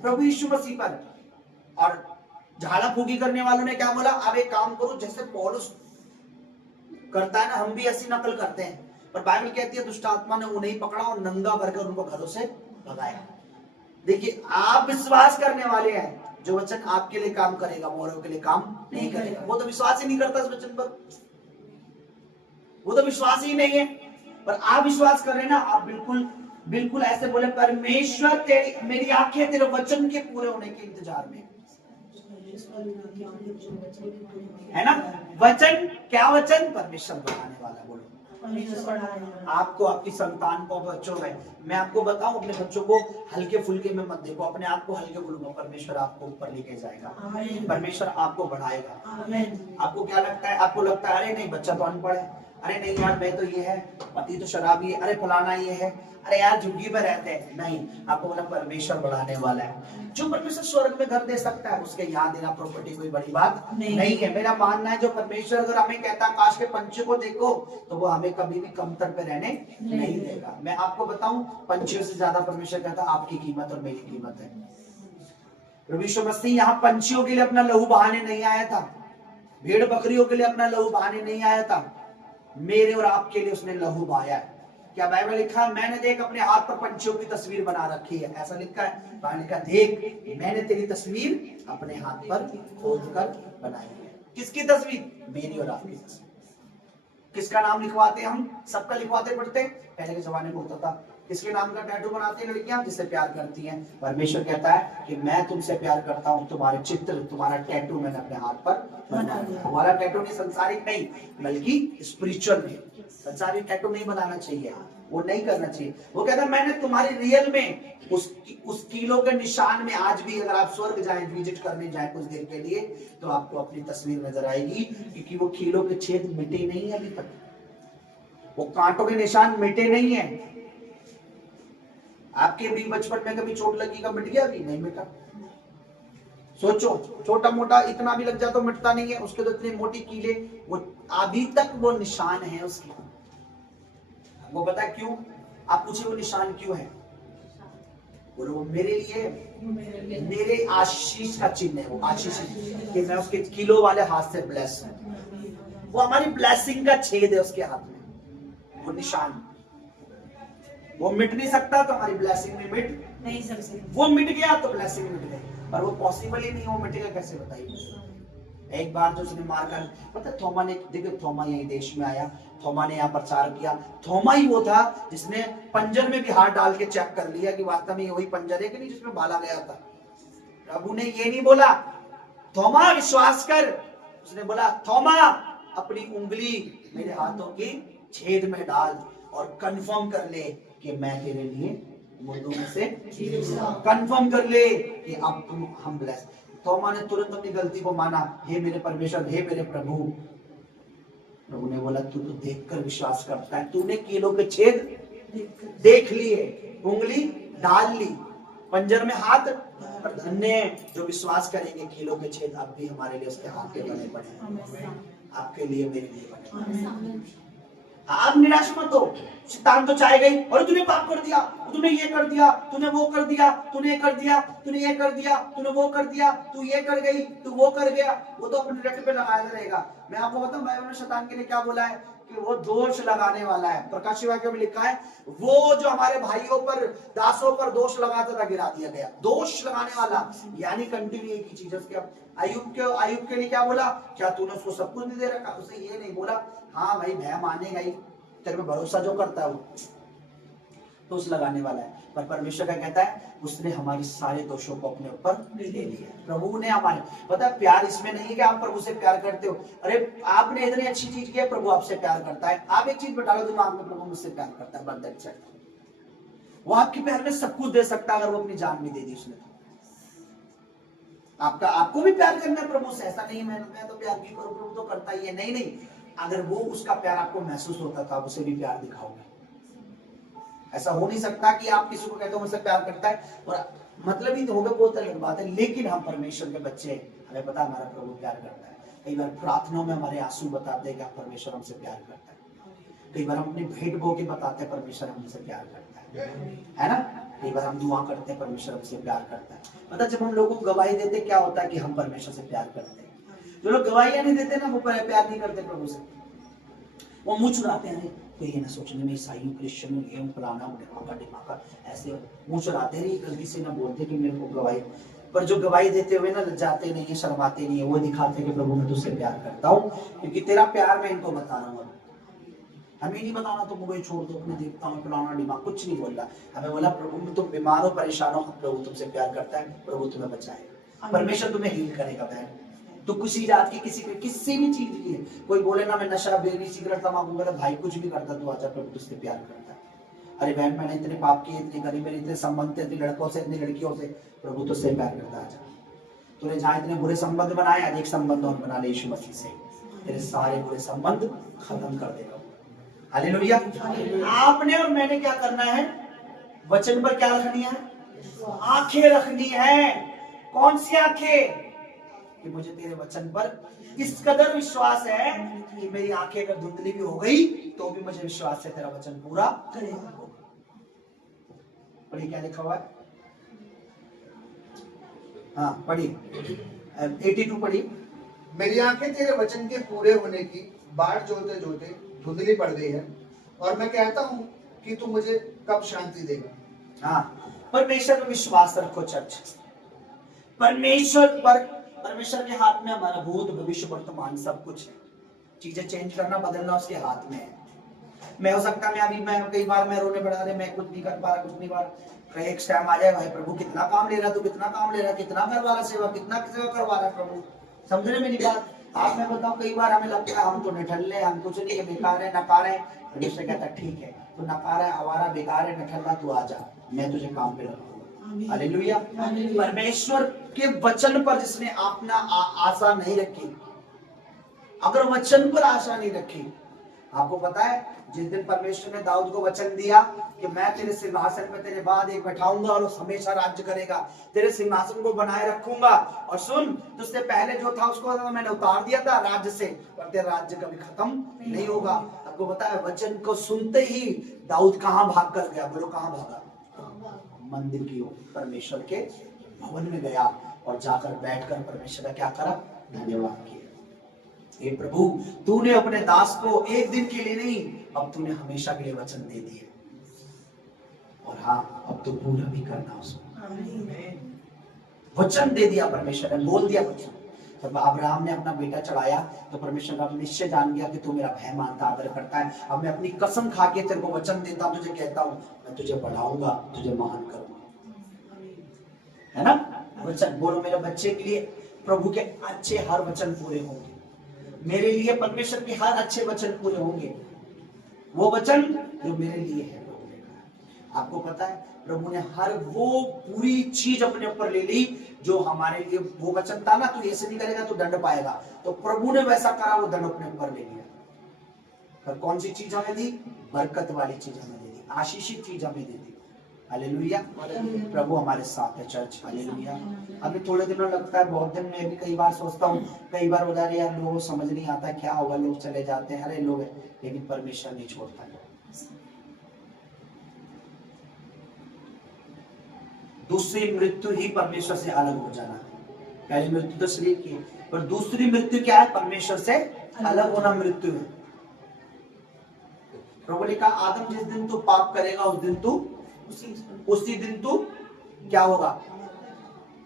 प्रभु यीशु मसीह पर। और झाड़ा फूकी करने वालों ने क्या बोला? अब एक काम करो, जैसे पौलुस करता है ना, हम भी ऐसी नकल करते हैं। पर बाइबल कहती है दुष्ट आत्मा ने उन्हें ही पकड़ा और नंगा भरकर उनको घरों से भगाया। देखिए, आप विश्वास करने वाले हैं, जो वचन आपके लिए काम करेगा वो औरों के लिए काम नहीं करेगा। वो तो विश्वास ही नहीं करता इस वचन पर, वो तो विश्वास ही नहीं है। पर आप विश्वास कर रहे हैं ना, आप बिल्कुल बिल्कुल ऐसे बोले, परमेश्वर मेरी आंखें तेरे वचन के पूरे होने के इंतजार में है ना। वचन, क्या वचन? परमेश्वर बढ़ाने वाला। बोलो, आपको, आपकी संतान को, बच्चों में, मैं आपको बताऊं, अपने बच्चों को हल्के फुल्के में मत देखो, अपने आप को हल्के फुल्के। परमेश्वर आपको ऊपर लेके जाएगा, परमेश्वर आपको बढ़ाएगा। आपको क्या लगता है? आपको लगता है अरे नहीं बच्चा तो अनपढ़ है, अरे नहीं यार मैं तो ये है, पति तो शराबी है, अरे फलाना ये है, अरे यार झुग्गी में रहते हैं। नहीं, आपको बोला परमेश्वर बढ़ाने वाला है। जो परमेश्वर स्वर्ग में घर दे सकता है, उसके यहाँ देना प्रॉपर्टी कोई बड़ी बात नहीं है। मेरा मानना है, जो परमेश्वर अगर हमें कहता है आकाश के पंछियों को देखो, तो वो हमें कभी भी कमतर पे रहने नहीं देगा। मैं आपको बताऊं, पंछियों से ज्यादा परमेश्वर कहता है आपकी कीमत और मेरी कीमत है। प्रभु यीशु मसीह यहाँ पंछियों के लिए अपना लहू बहाने नहीं आया था, भेड़ बकरियों के लिए अपना लहू बहाने नहीं आया था, मेरे और आपके लिए उसने लहू बहाया है। क्या बाइबल लिखा है? मैंने देख अपने हाथ पर पंछियों की तस्वीर बना रखी है, ऐसा लिखा है? बाइबल लिखा, देख मैंने तेरी तस्वीर अपने हाथ पर खोद कर बनाई है। किसकी तस्वीर? मेरी और आपकी तस्वीर। किसका नाम लिखवाते हम? सबका लिखवाते पढ़ते। पहले के जमाने में होता था, किसके नाम का टैटू बनाती है लड़कियां? जिससे प्यार करती हैं। परमेश्वर कहता है कि मैं तुमसे प्यार करता हूं, तुम्हारे चित्र, तुम्हारा टैटू मैंने अपने हाथ पर बनाया। हमारा टैटू नहीं, संसारिक नहीं, बल्कि स्पिरिचुअल में। संसारिक टैटू नहीं बनाना चाहिए, वो नहीं करना चाहिए। वो कहता है मैंने तुम्हारी रियल में उस कीलों के निशान में, आज भी अगर आप स्वर्ग जाएं, विजिट करने जाएं कुछ देर के लिए, तो आपको अपनी तस्वीर नजर आएगी, क्योंकि वो कीलों के छेद मिटे नहीं है अभी तक, वो कांटों के निशान मिटे नहीं है। आपके भी बचपन में कभी चोट लगी का मिट गया? भी नहीं मिटा। सोचो, छोटा मोटा इतना भी लग जाए तो मिटता नहीं है, उसके तो इतनी मोटी कीले, वो अभी तक वो निशान है उसके। वो पता है क्यों? आप पूछिए वो निशान क्यों है? बोलो वो मेरे लिए, मेरे आशीष का चिन्ह है। वो आशीष कि मैं उसके किलो वाले हाथ से ब्लेस हूं। वो हमारी ब्लेसिंग का छेद है उसके हाथ में, वो निशान। वो मिट नहीं सकता तो हमारी ब्लेसिंग में मिट नहीं सकती। वो मिट गया तो ब्लेसिंग मिट गई, पर वो पॉसिबल ही नहीं। वो मिटेगा कैसे बताइए? एक बार जो उसने मार कर, पता थोमा ने, देखिए थोमा यही देश में आया, थोमा ने यहाँ प्रचार किया। थोमा ही वो था जिसने पंजर में भी हाथ डाल के चेक कर लिया कि वास्तव में वही पंजर है कि नहीं जिसमें बाला गया था। प्रभु ने ये नहीं बोला थोमा विश्वास कर, उसने बोला थोमा अपनी उंगली मेरे हाथों के छेद में डाल और कंफर्म कर ले कि मैं तेरे लिए मुर्दों में से कंफर्म कर ले कि अब तुम हम ब्लेस। थोमा ने तुरंत अपनी गलती को माना, हे मेरे परमेश्वर, हे मेरे प्रभु। प्रभु ने बोला तू तो देखकर विश्वास करता है, तूने कीलों के छेद देख लिए, उंगली डाल ली, पंजर में हाथ, पर धन्य जो विश्वास करेंगे कीलों के छेद अब भी हमारे लिए उसके हाथ के बने पड़े, आपके लिए मेरे लिए बने। आप निराश मत हो, शैतान तो चाहेगा ही, और तूने पाप कर दिया, तूने ये कर दिया, तूने वो कर दिया, तूने ये कर दिया, तूने ये कर दिया, तूने वो कर दिया, तू ये कर गई, तू वो कर गया। वो तो अपने रट पे लगाया रहेगा। मैं आपको बताऊं बाइबल में शैतान के लिए क्या बोला है कि वो दोष लगाने वाला है। प्रकाशित वाक्य में लिखा है वो जो हमारे भाइयों पर, दासों पर दोष लगाता था गिरा दिया गया। दोष लगाने वाला यानी कंटिन्यू एक ही चीज। उसके आयुब के लिए क्या बोला? क्या तूने उसको सब कुछ नहीं दे रखा? उसने ये नहीं बोला हाँ भाई भय मानेगा ही, तेरे पे भरोसा जो करता है वो दोष लगाने वाला है। पर परमेश्वर क्या कहता है? उसने हमारे सारे दोषों को अपने ऊपर ले लिया। प्रभु ने हमारे, पता है प्यार इसमें नहीं है कि आप प्रभु से प्यार करते हो, अरे आपने इतनी अच्छी चीज की है, प्रभु आपसे प्यार करता है। आप एक चीज बैठा लो दिमाग में, प्रभु मुझसे प्यार करता है, बट दैट्स इट। वो आपके प्यार में सब कुछ दे सकता है अगर वो अपनी जान भी दे दी उसने। आपको भी प्यार करना है प्रभु से, ऐसा नहीं मैं तो प्यार भी करूं, प्रभु तो करता ही है, नहीं। अगर वो उसका प्यार आपको महसूस होता था, उसे भी प्यार दिखाओगे। ऐसा हो नहीं सकता कि आप किसी को कहते हो मुझसे प्यार करता है और मतलब ही तो होगा, बहुत अलग बात है। लेकिन हम परमेश्वर के बच्चे हैं, हमें पता है हमारा प्रभु प्यार करता है। कई बार प्रार्थनाओं में हमारे आंसू बताते हैं कि परमेश्वर हमसे प्यार करता है। कई बार हम अपनी भेंट बो के बताते हैं परमेश्वर हमसे प्यार करता है ना। कई बार हम दुआ करते हैं परमेश्वर हमसे प्यार करता है। पता जब हम लोगों को गवाही देते क्या होता है कि हम परमेश्वर से प्यार करते हैं। जो लोग गवाहियां नहीं देते ना वो प्यार नहीं करते प्रभु से, वो मुंह चुराते हैं। तो ये ना सोचने में ईसाई हूँ, क्रिश्चियन हूँ, ये हूँ, फलाना हूँ, ढिमाका, ऐसे मुंह चुराते नहीं, गलती से ना बोलते कि मेरे को गवाही। पर जो गवाही देते हुए ना लज्जाते नहीं है, शर्माते नहीं है, वो दिखाते कि प्रभु मैं तुझसे प्यार करता हूँ, क्योंकि तेरा प्यार मैं इनको बता रहा हूँ। हमें नहीं बताना तो मुझे छोड़ दो, अपने देवता हूँ, फलाना दिमाग, कुछ नहीं बोल रहा। हमें बोला प्रभु तुम बीमार हो, परेशान हो, प्रभु तुमसे प्यार करता है, प्रभु तुम्हें बचाएगा, परमेश्वर तुम्हें हील करेगा। बहन तो किसी जात की, किसी भी चीज की है। कोई बोले ना मैं नशा, बीड़ी, सिगरेट, तंबाकू, बोला भाई कुछ भी करता तू आजा, प्रभु तुझसे प्यार करता है। अरे बहन मैंने इतने पाप किए, इतनी गरीब, मेरे इतने संबंध थे, इतने लड़कों से, इतनी लड़कियों से, प्रभु तुझसे प्यार करता, आजा। तूने जहाँ इतने बुरे संबंध बनाए, आज एक संबंध और बना ले यीशु मसीह से, तेरे सारे बुरे संबंध खत्म कर देगा। हालेलुया। आपने और मैंने क्या करना है? वचन पर क्या रखनी है? आंखें रखनी है। कौन सी आंखें? कि मुझे तेरे वचन पर इस कदर विश्वास है कि मेरी आंखें अगर धुंधली भी हो गई तो भी मुझे विश्वास है तेरा वचन पूरा करेगा। पढ़िए क्या लिखा हुआ है। हाँ पढ़िए 82 पढ़िए। मेरी आंखें तेरे वचन के पूरे होने की बाट जोते जोते धुंधली पड़ गई है, और मैं कहता हूँ कि तू मुझे कब शांति देगा। हाँ परमेश्वर पर विश्वास रखो चर्च। परमेश्वर के हाथ में हमारा भूत, भविष्य, वर्तमान सब कुछ है। चीजें चेंज करना, बदलना उसके हाथ में है। मैं हो सकता मैं कई बार मैं रोने पड़ा, रहे मैं कुछ नहीं कर पा रहा, कुछ नहीं पा रहा। एक टाइम आ जाए भाई प्रभु कितना काम ले रहा, तू कितना काम ले रहा, कितना करवा रहा सेवा, कितना सेवा करवा रहा है प्रभु। समझ मेरी बात। आप मैं बताऊं कई बार हमें लगता है हम तो निठल्ले, हम कुछ नहीं, बेकार है, नकार है। परमेश्वर कहता ठीक है, तू नकार है, आवारा, बेकार है, निठल्ला, तू आ जा, मैं तुझे काम पे रखूंगा। हालेलुया। परमेश्वर के वचन पर जिसने अपना आशा नहीं रखी, अगर वचन पर आशा नहीं रखी, आपको पता है जिस दिन परमेश्वर ने दाऊद को वचन दिया कि मैं तेरे सिंहासन पे तेरे बाद एक बैठाऊंगा और हमेशा राज्य करेगा, तेरे सिंहासन को बनाए रखूंगा, और सुन तुझसे पहले जो था उसको मैंने उतार दिया था राज्य से, पर तेरा राज्य कभी खत्म नहीं होगा। आपको पता है वचन को सुनते ही दाऊद कहां भाग कर गया? बोलो कहां भागा? मंदिर की ओर, परमेश्वर के भवन में गया और जाकर बैठकर परमेश्वर का क्या करा? धन्यवाद किया। हे प्रभु तूने अपने दास को एक दिन के लिए नहीं, अब तूने हमेशा के लिए वचन दे दिए, और हाँ अब तो पूरा भी करना उसको। वचन दे दिया परमेश्वर ने, बोल दिया वचन। जब अब्राहम ने अपना बेटा चढ़ाया तो परमेश्वर का निश्चय जान गया कि तू मेरा भय मानता, आदर करता है। अब मैं अपनी कसम खा के तेरे को वचन देता हूं, तुझे कहता हूं मैं तुझे बढ़ाऊंगा, तुझे महान करूंगा, है ना। वचन बोलो मेरे बच्चे के लिए प्रभु के अच्छे हर वचन पूरे होंगे, मेरे लिए परमेश्वर के हर अच्छे वचन पूरे होंगे। वो वचन जो मेरे लिए है। आपको पता है प्रभु ने हर वो पूरी चीज अपने ऊपर ले ली जो हमारे लिए वो वचन था ना, तू ऐसे नहीं करेगा तो दंड पाएगा, तो प्रभु ने वैसा करा, वो दंड अपने ऊपर ले लिया। पर कौन सी चीज हमें दी? बरकत वाली चीज हमें दे दी, आशीषित चीज हमें दे दी। हालेलुया। प्रभु हमारे साथ है चर्च। हालेलुया। अभी थोड़े दिनों लगता है, बहुत दिन में भी कई बार सोचता हूँ, कई बार बोला यार लोगों समझ नहीं आता क्या होगा, लोग चले जाते हैं, अरे लोग है, लेकिन परमेश्वर नहीं छोड़ता है। दूसरी मृत्यु ही परमेश्वर से अलग हो जाना है। पहली मृत्यु तो शरीर की, पर दूसरी मृत्यु क्या है? परमेश्वर से अलग होना मृत्यु है। प्रभु ने कहा आदम जिस दिन तू पाप करेगा उस दिन तू उसी दिन तू क्या होगा?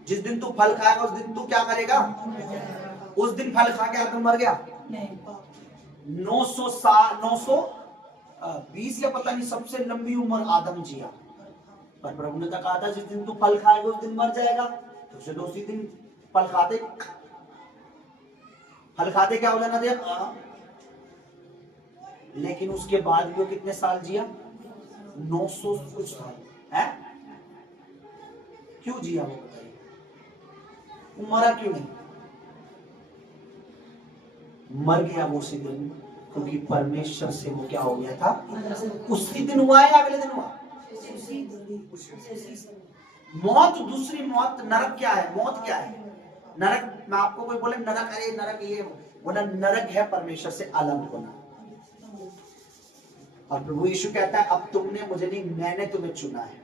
जिस दिन तू फल खाएगा उस दिन तू क्या करेगा? उस दिन फल खा के आदम मर गया। 920 या पता नहीं सबसे लंबी उम्र आदम जिया, पर प्रभु ने कहा था जिस दिन तू फल खाएगा उस दिन मर जाएगा, तो उसे तो उसी दिन फल खाते क्या हो जाना दिया। लेकिन उसके बाद भी वो कितने साल जिया? 900 कुछ साल है। क्यों जिया वो बताइए? वो मरा क्यों नहीं? मर गया वो उसी दिन, क्योंकि परमेश्वर से वो क्या हो गया था? उसी दिन हुआ है, अगले दिन हुआ? मौत, दूसरी मौत, नरक क्या है? मौत क्या है? नरक, मैं आपको कोई बोले नरक, अरे नरक ये बोला, नरक है परमेश्वर से अलग होना। और प्रभु यीशु कहता है अब तुमने मुझे नहीं, मैंने तुम्हें चुना है,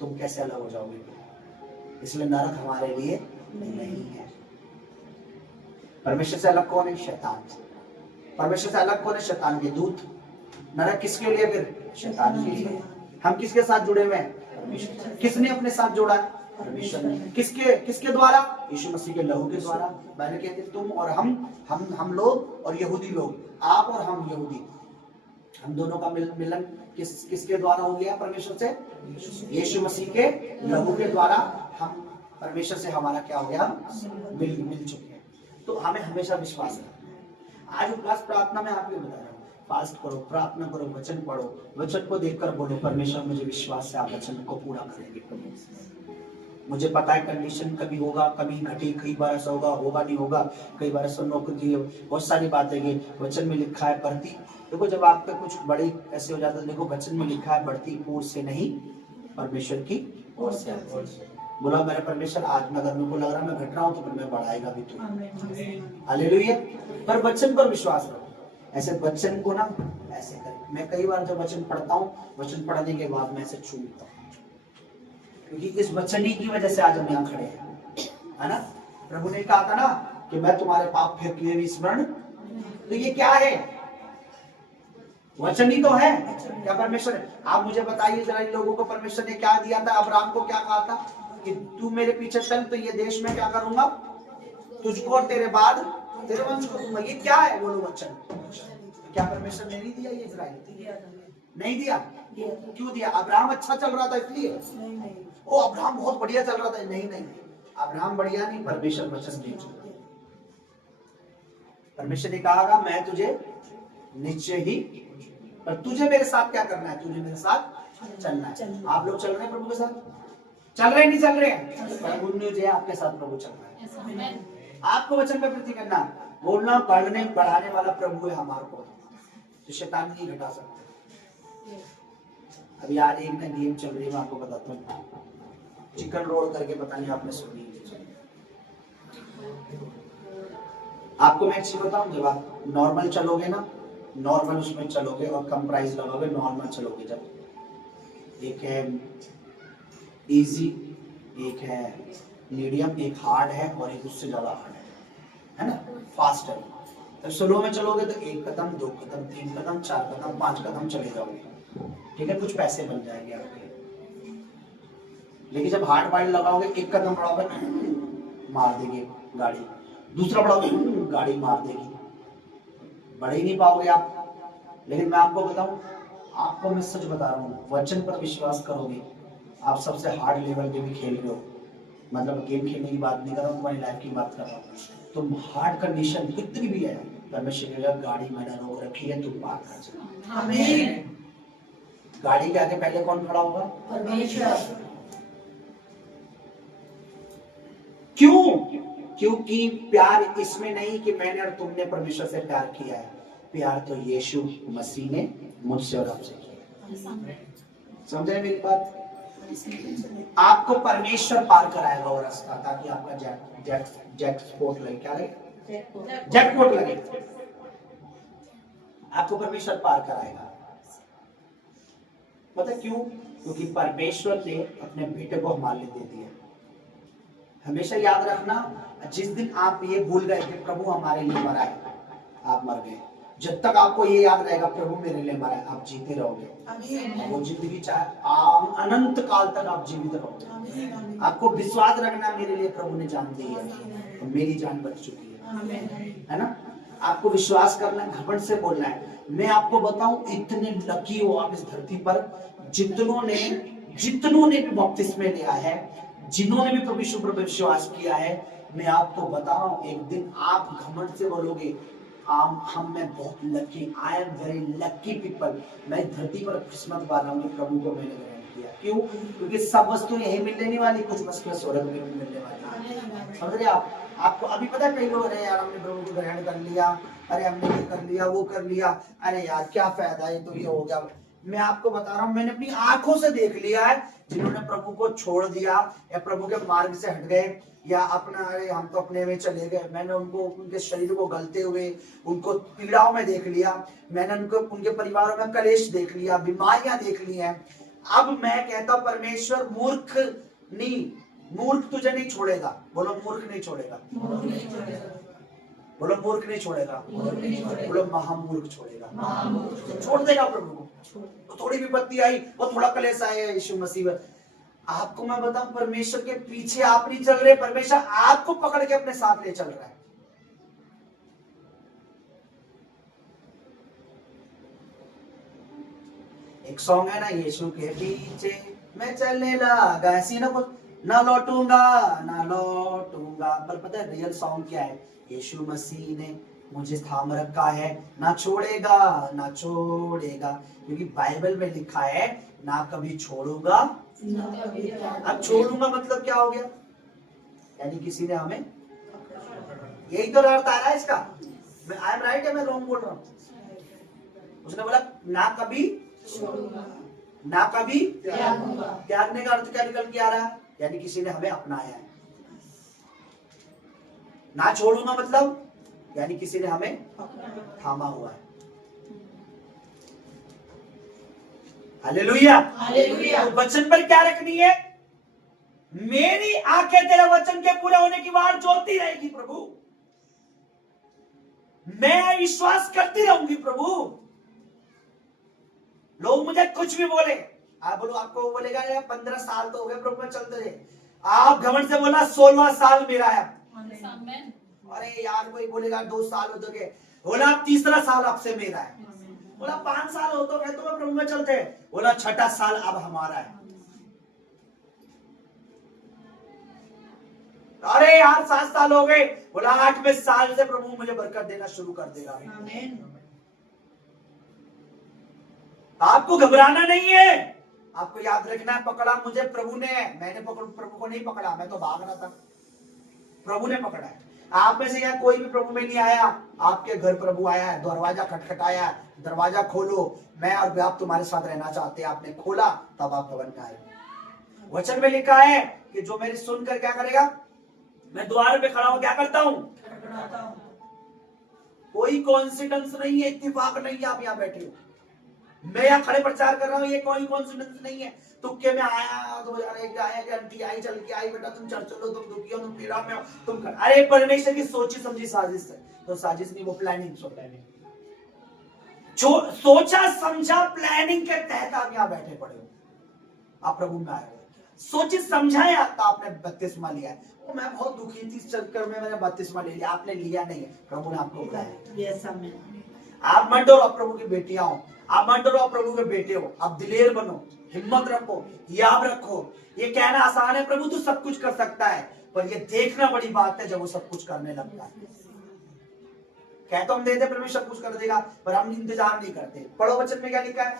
तुम कैसे अलग हो जाओगे? इसलिए नरक हमारे लिए नहीं है। परमेश्वर से अलग कौन है? शैतान। परमेश्वर से अलग कौन है? शैतान के दूत। नरक किसके लिए? फिर शैतान के लिए। हम किसके साथ जुड़े हुए हैं? परमेश्वर। किसने अपने साथ जोड़ा है? परमेश्वर ने। किसके द्वारा? यीशु मसीह के लहू के द्वारा। मैंने कहते तुम और हम लोग और यहूदी लोग, आप और हम यहूदी, हम दोनों का मिलन किसके द्वारा हो गया? परमेश्वर से। यीशु मसीह के लहू के द्वारा हम परमेश्वर से, हमारा क्या हो गया? मिल चुके हैं। तो हमें हमेशा विश्वास रखना है। आज उपवास प्रार्थना में आपको बता रहा हूँ, फास्ट करो, प्रार्थना करो, वचन पढ़ो, वचन को देखकर बोलो परमेश्वर मुझे विश्वास है आप वचन को पूरा करेंगे। मुझे पता है कंडीशन कभी होगा, कभी घटी, कई बार ऐसा होगा नहीं होगा, कई बार ऐसा नौकरी, बहुत सारी बातें कि वचन में लिखा है बढ़ती। देखो जब आपका कुछ बड़े ऐसे हो जाता है, देखो वचन में लिखा है बढ़ती पूर से नहीं परमेश्वर की ओर से। बोला मेरे परमेश्वर आज मैं, अगर मेरे को लग रहा है मैं घट रहा हूँ तो फिर मैं बढ़ाएगा भी तू। हालेलुया। पर वचन पर विश्वास रखो। ऐसे वचन को ना ऐसे करें। मैं कई बार जब वचन पढ़ता हूँ, वचन पढ़ने के बाद मैं ऐसे छूटता हूँ, क्योंकि इस वचन ही की वजह से आज हम यहाँ खड़े हैं, है ना। प्रभु ने कहा था ना कि मैं तुम्हारे पाप फिर किए भी स्मरण। तो ये क्या है? वचन ही तो है। क्या परमेश्वर है? आप मुझे बताइए जरा, इन लोगों को परमेश्वर ने क्या दिया था? अब्राहम को क्या कहा था कि तू मेरे पीछे चल तो ये देश में क्या करूंगा? तुझको और तेरे बाद तेरे वंश को दूंगा। ये क्या है? बोलो वचन। क्या परमेश्वर ने नहीं दिया ये इस्राएल? नहीं दिया। क्यों दिया? अब्राहम अच्छा चल रहा था इसलिए? ओ अब्राहम बहुत बढ़िया चल रहा था। नहीं, अब्राहम बढ़िया नहीं, परमेश्वर वचन दे चुका। परमेश्वर ने कहा मैं तुझे निश्चय ही, पर तुझे मेरे साथ क्या करना है? तुझे मेरे साथ चलना है। आप लोग चल रहे हैं प्रभु के साथ? चल रहे नहीं चल रहे हैं? प्रभु ने आपके साथ प्रभु चल रहा है। आपको वचन पे प्रति करना, बोलना, पढ़ने, बढ़ाने वाला प्रभु है हमारे को, तो शैतान नहीं घटा सकता। अभी यार एक ना गेम चल रही है, मैं आपको बताता हूँ, चिकन रोल करके, पता नहीं आपने सुनी? आपको मैं एक चीज बताऊं, जब आप नॉर्मल चलोगे ना, नॉर्मल उसमें चलोगे और कम प्राइस लगाओगे, नॉर्मल चलोगे जब, एक है इजी, एक है मीडियम, एक हार्ड है और एक उससे ज्यादा हार्ड है ना, फास्ट है। जब स्लो में चलोगे तो एक कदम, दो कदम, तीन कदम, चार कदम, पांच कदम चले जाओगे, ठीक है, कुछ पैसे बन जाएंगे आपके। लेकिन जब हार्ड वाइड लगाओगे, एक कदम बढ़ाओगे मार देगी गाड़ी, दूसरा बढ़ाओगे गाड़ी मार देगी, बढ़ ही नहीं पाओगे आप। लेकिन मैं आपको बताऊं, आपको मैं सच बता रहा हूँ, वचन पर विश्वास करोगे, आप सबसे हार्ड लेवल पे भी खेल रहे हो, मतलब गेम खेलने की बात नहीं कर रहा हूँ, तुम्हारी लाइफ की बात कर रहा हूँ, तुम हार्ड कंडीशन कितनी भी है, परमेश्वर की गाड़ी मैंने रोक रखी है, तुम पार कर चलो। आमीन। गाड़ी के आगे पहले कौन खड़ा होगा? परमेश्वर। क्यों? क्योंकि प्यार इसमें नहीं कि मैंने और तुमने परमेश्वर से प्यार किया है, प्यार तो यीशु मसीह ने मुझसे और आपसे किया। समझे मेरी बात? आपको परमेश्वर पार कराएगा वो रास्ता, ताकि आपका जैकपॉट लगे। क्या लगे? जैकपॉट लगे। आपको परमेश्वर पार कराएगा। पता क्यों? क्योंकि परमेश्वर ने अपने बेटे को हमारे लिए दे दिया। हमेशा याद रखना, जिस दिन आप ये भूल गए कि प्रभु हमारे लिए मरा है, आप मर गए। जब तक आपको ये याद रहेगा प्रभु मेरे लिए मरा है, आप जीते रहोगे। वो जिंदगी चाहे अनंत काल तक आप जीवित रहोगे। आपको विश्वास रखना, मेरे लिए प्रभु ने जान दी है और मेरी जान बच चुकी है ना। आपको विश्वास करना है, घमंड से बोलना है। मैं आपको बताऊं, इतने लकी हो आप इस धरती पर, जितनों ने भी बपतिस्मा लिया है, जिन्होंने भी प्रभु यीशु पर विश्वास किया है, मैं आपको बता रहा हूं, एक दिन आप घमंड से बोलोगे हम मैं बहुत lucky, I am very lucky people. मैं धरती पर किस्मत वाला हूं, प्रभु को मैंने ग्रहण किया। क्यों? क्योंकि सब वस्तु यही मिलने नहीं वाली, कुछ वस्तुएं स्वर्ग में भी मिलने वाली। समझ रहे आप? आपको अभी पता है, कई लोग रहे यार हमने प्रभु को ग्रहण कर लिया, अरे हमने ये कर लिया, वो कर लिया, अरे यार क्या फायदा, ये तो ये हो गया। मैं आपको बता रहा हूं, मैंने अपनी आंखों से देख लिया है जिन्होंने प्रभु को छोड़ दिया या प्रभु के मार्ग से हट गए या अपना अरे हम तो अपने में चले गए। मैंने उनको उनके शरीर को गलते हुए उनको पीड़ाओं में देख लिया, मैंने उनको उनके परिवारों में कलेश देख लिया, बीमारियां देख ली हैं। अब मैं कहता हूं परमेश्वर मूर्ख तुझे नहीं छोड़ेगा। बोलो मूर्ख नहीं छोड़ेगा, बोलो मूर्ख नहीं छोड़ेगा, बोलो महामूर्ख छोड़ेगा। छोड़ देगा प्रभु को। तो थोड़ी विपत्ति आई, वो थोड़ा कलेश आया यीशु मसीह में, आपको मैं बताऊं परमेश्वर के पीछे आप नहीं चल रहे, परमेश्वर आपको पकड़ के अपने साथ ले चल रहा है। एक सॉन्ग है ना, यीशु के पीछे मैं चलने लगा, ऐसी ना कुछ, ना लौटूंगा। पर पता है रियल सॉन्ग क्या है? यीशु मसीह ने मुझे थाम रखा है, ना छोड़ेगा ना छोड़ेगा, क्योंकि बाइबल में लिखा है ना कभी छोड़ूंगा। अब छोड़ूंगा मतलब क्या हो गया? यानी किसी ने हमें, यही तो अर्थ आ रहा है इसका। मैं आई एम राइट है, मैं रॉन्ग बोल रहा हूं? उसने बोला ना कभी ना कभी त्यागने का अर्थ क्या निकल के आ रहा है? यानी किसी ने हमें अपनाया है। ना छोड़ूंगा मतलब यानी किसी ने हमें थामा हुआ है। हालेलुया। तो वचन पर क्या रखनी है? मेरी आंखें तेरे वचन के पूरे होने की वार जोती रहेगी प्रभु, मैं विश्वास करती रहूंगी प्रभु। लोग मुझे कुछ भी बोले, आप बोलो, आपको बोलेगा यार 15 साल तो हो गए प्रभु में चलते रहे, आप घमंड से बोला 16वां साल मेरा है। अरे यार कोई बोलेगा 2 साल हो गए, बोला 3रा साल आपसे मेरा है। बोला 5 साल हो तो गए तो प्रभु में चलते, बोला 6ठा साल अब हमारा है। अरे यार 7 साल हो गए, बोला 8वें साल से प्रभु मुझे बरकत देना शुरू कर देगा। आपको घबराना नहीं है, आपको याद रखना है पकड़ा मुझे प्रभु ने, मैंने प्रभु को नहीं पकड़ा, मैं तो भाग रहा था, प्रभु ने पकड़ा है। आप में से यहाँ कोई भी प्रभु में नहीं आया, आपके घर प्रभु आया है, दरवाजा खटखटाया, दरवाजा खोलो, मैं और बाप तुम्हारे साथ रहना चाहते हैं। आपने खोला तब आप भवन में आए। वचन में लिखा है कि जो मेरी सुनकर क्या करेगा, मैं द्वार पे खड़ा हूं क्या करता हूं? कोई कॉन्सिडेंस नहीं है, इत्तेफाक नहीं है आप यहाँ बैठे हो, मैं यहाँ खड़े प्रचार कर रहा हूँ, ये कोई कॉन्सिडेंस नहीं है। तुक्के में आया 2001 आया कि आंटी आई चल के आई, बेटा तुम चर्च चलो, तुम दुखी हो, तुम पीड़ा में हो, तुम कर। अरे परमेश्वर की सोची समझी साजिश है, तो साजिश नहीं वो प्लानिंग, सो प्लानिंग सोचा समझा प्लानिंग के तहत आप यहाँ बैठे पड़े हो, आप प्रभु में आए हो। सोची समझाए आपने बपतिस्मा लिया है, वो मैं बहुत दुखी थी इस चक्कर में मैंने बपतिस्मा ले लिया, आपने लिया नहीं है, प्रभु ने आपको बुलाया। आप मत डरो, आप प्रभु की बेटियां हो, आप मत डरो, आप प्रभु के बेटे हो, आप दिलेर बनो, हिम्मत रखो, याद रखो। ये कहना आसान है प्रभु तू सब कुछ कर सकता है, पर ये देखना बड़ी बात है जब वो सब कुछ करने लगता है। कहता हम देते परमेश्वर सब कुछ कर देगा, पर हम इंतजार नहीं करते। पढ़ो वचन में क्या लिखा है,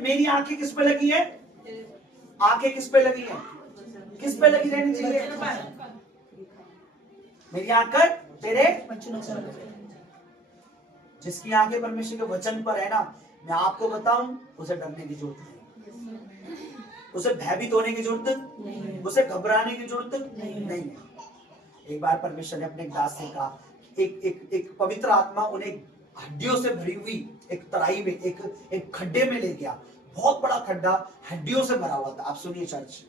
मेरी आंखें किस पे लगी है? आंखें किस पे लगी है? किस पे लगी रहनी चाहिए? मेरी आंखें तेरे, जिसकी आंखें परमेश्वर के वचन पर है ना, मैं आपको बताऊं उसे डरने की जरूरत नहीं, उसे भयभीत होने की जरूरत नहीं, उसे घबराने की जरूरत नहीं है। एक बार परमेश्वर ने अपने एक दास से कहा, एक पवित्र आत्मा उन्हें हड्डियों से भरी हुई एक तराई में, एक खड्डे में ले गया, बहुत बड़ा खड्डा हड्डियों से भरा हुआ था। आप सुनिए चर्च,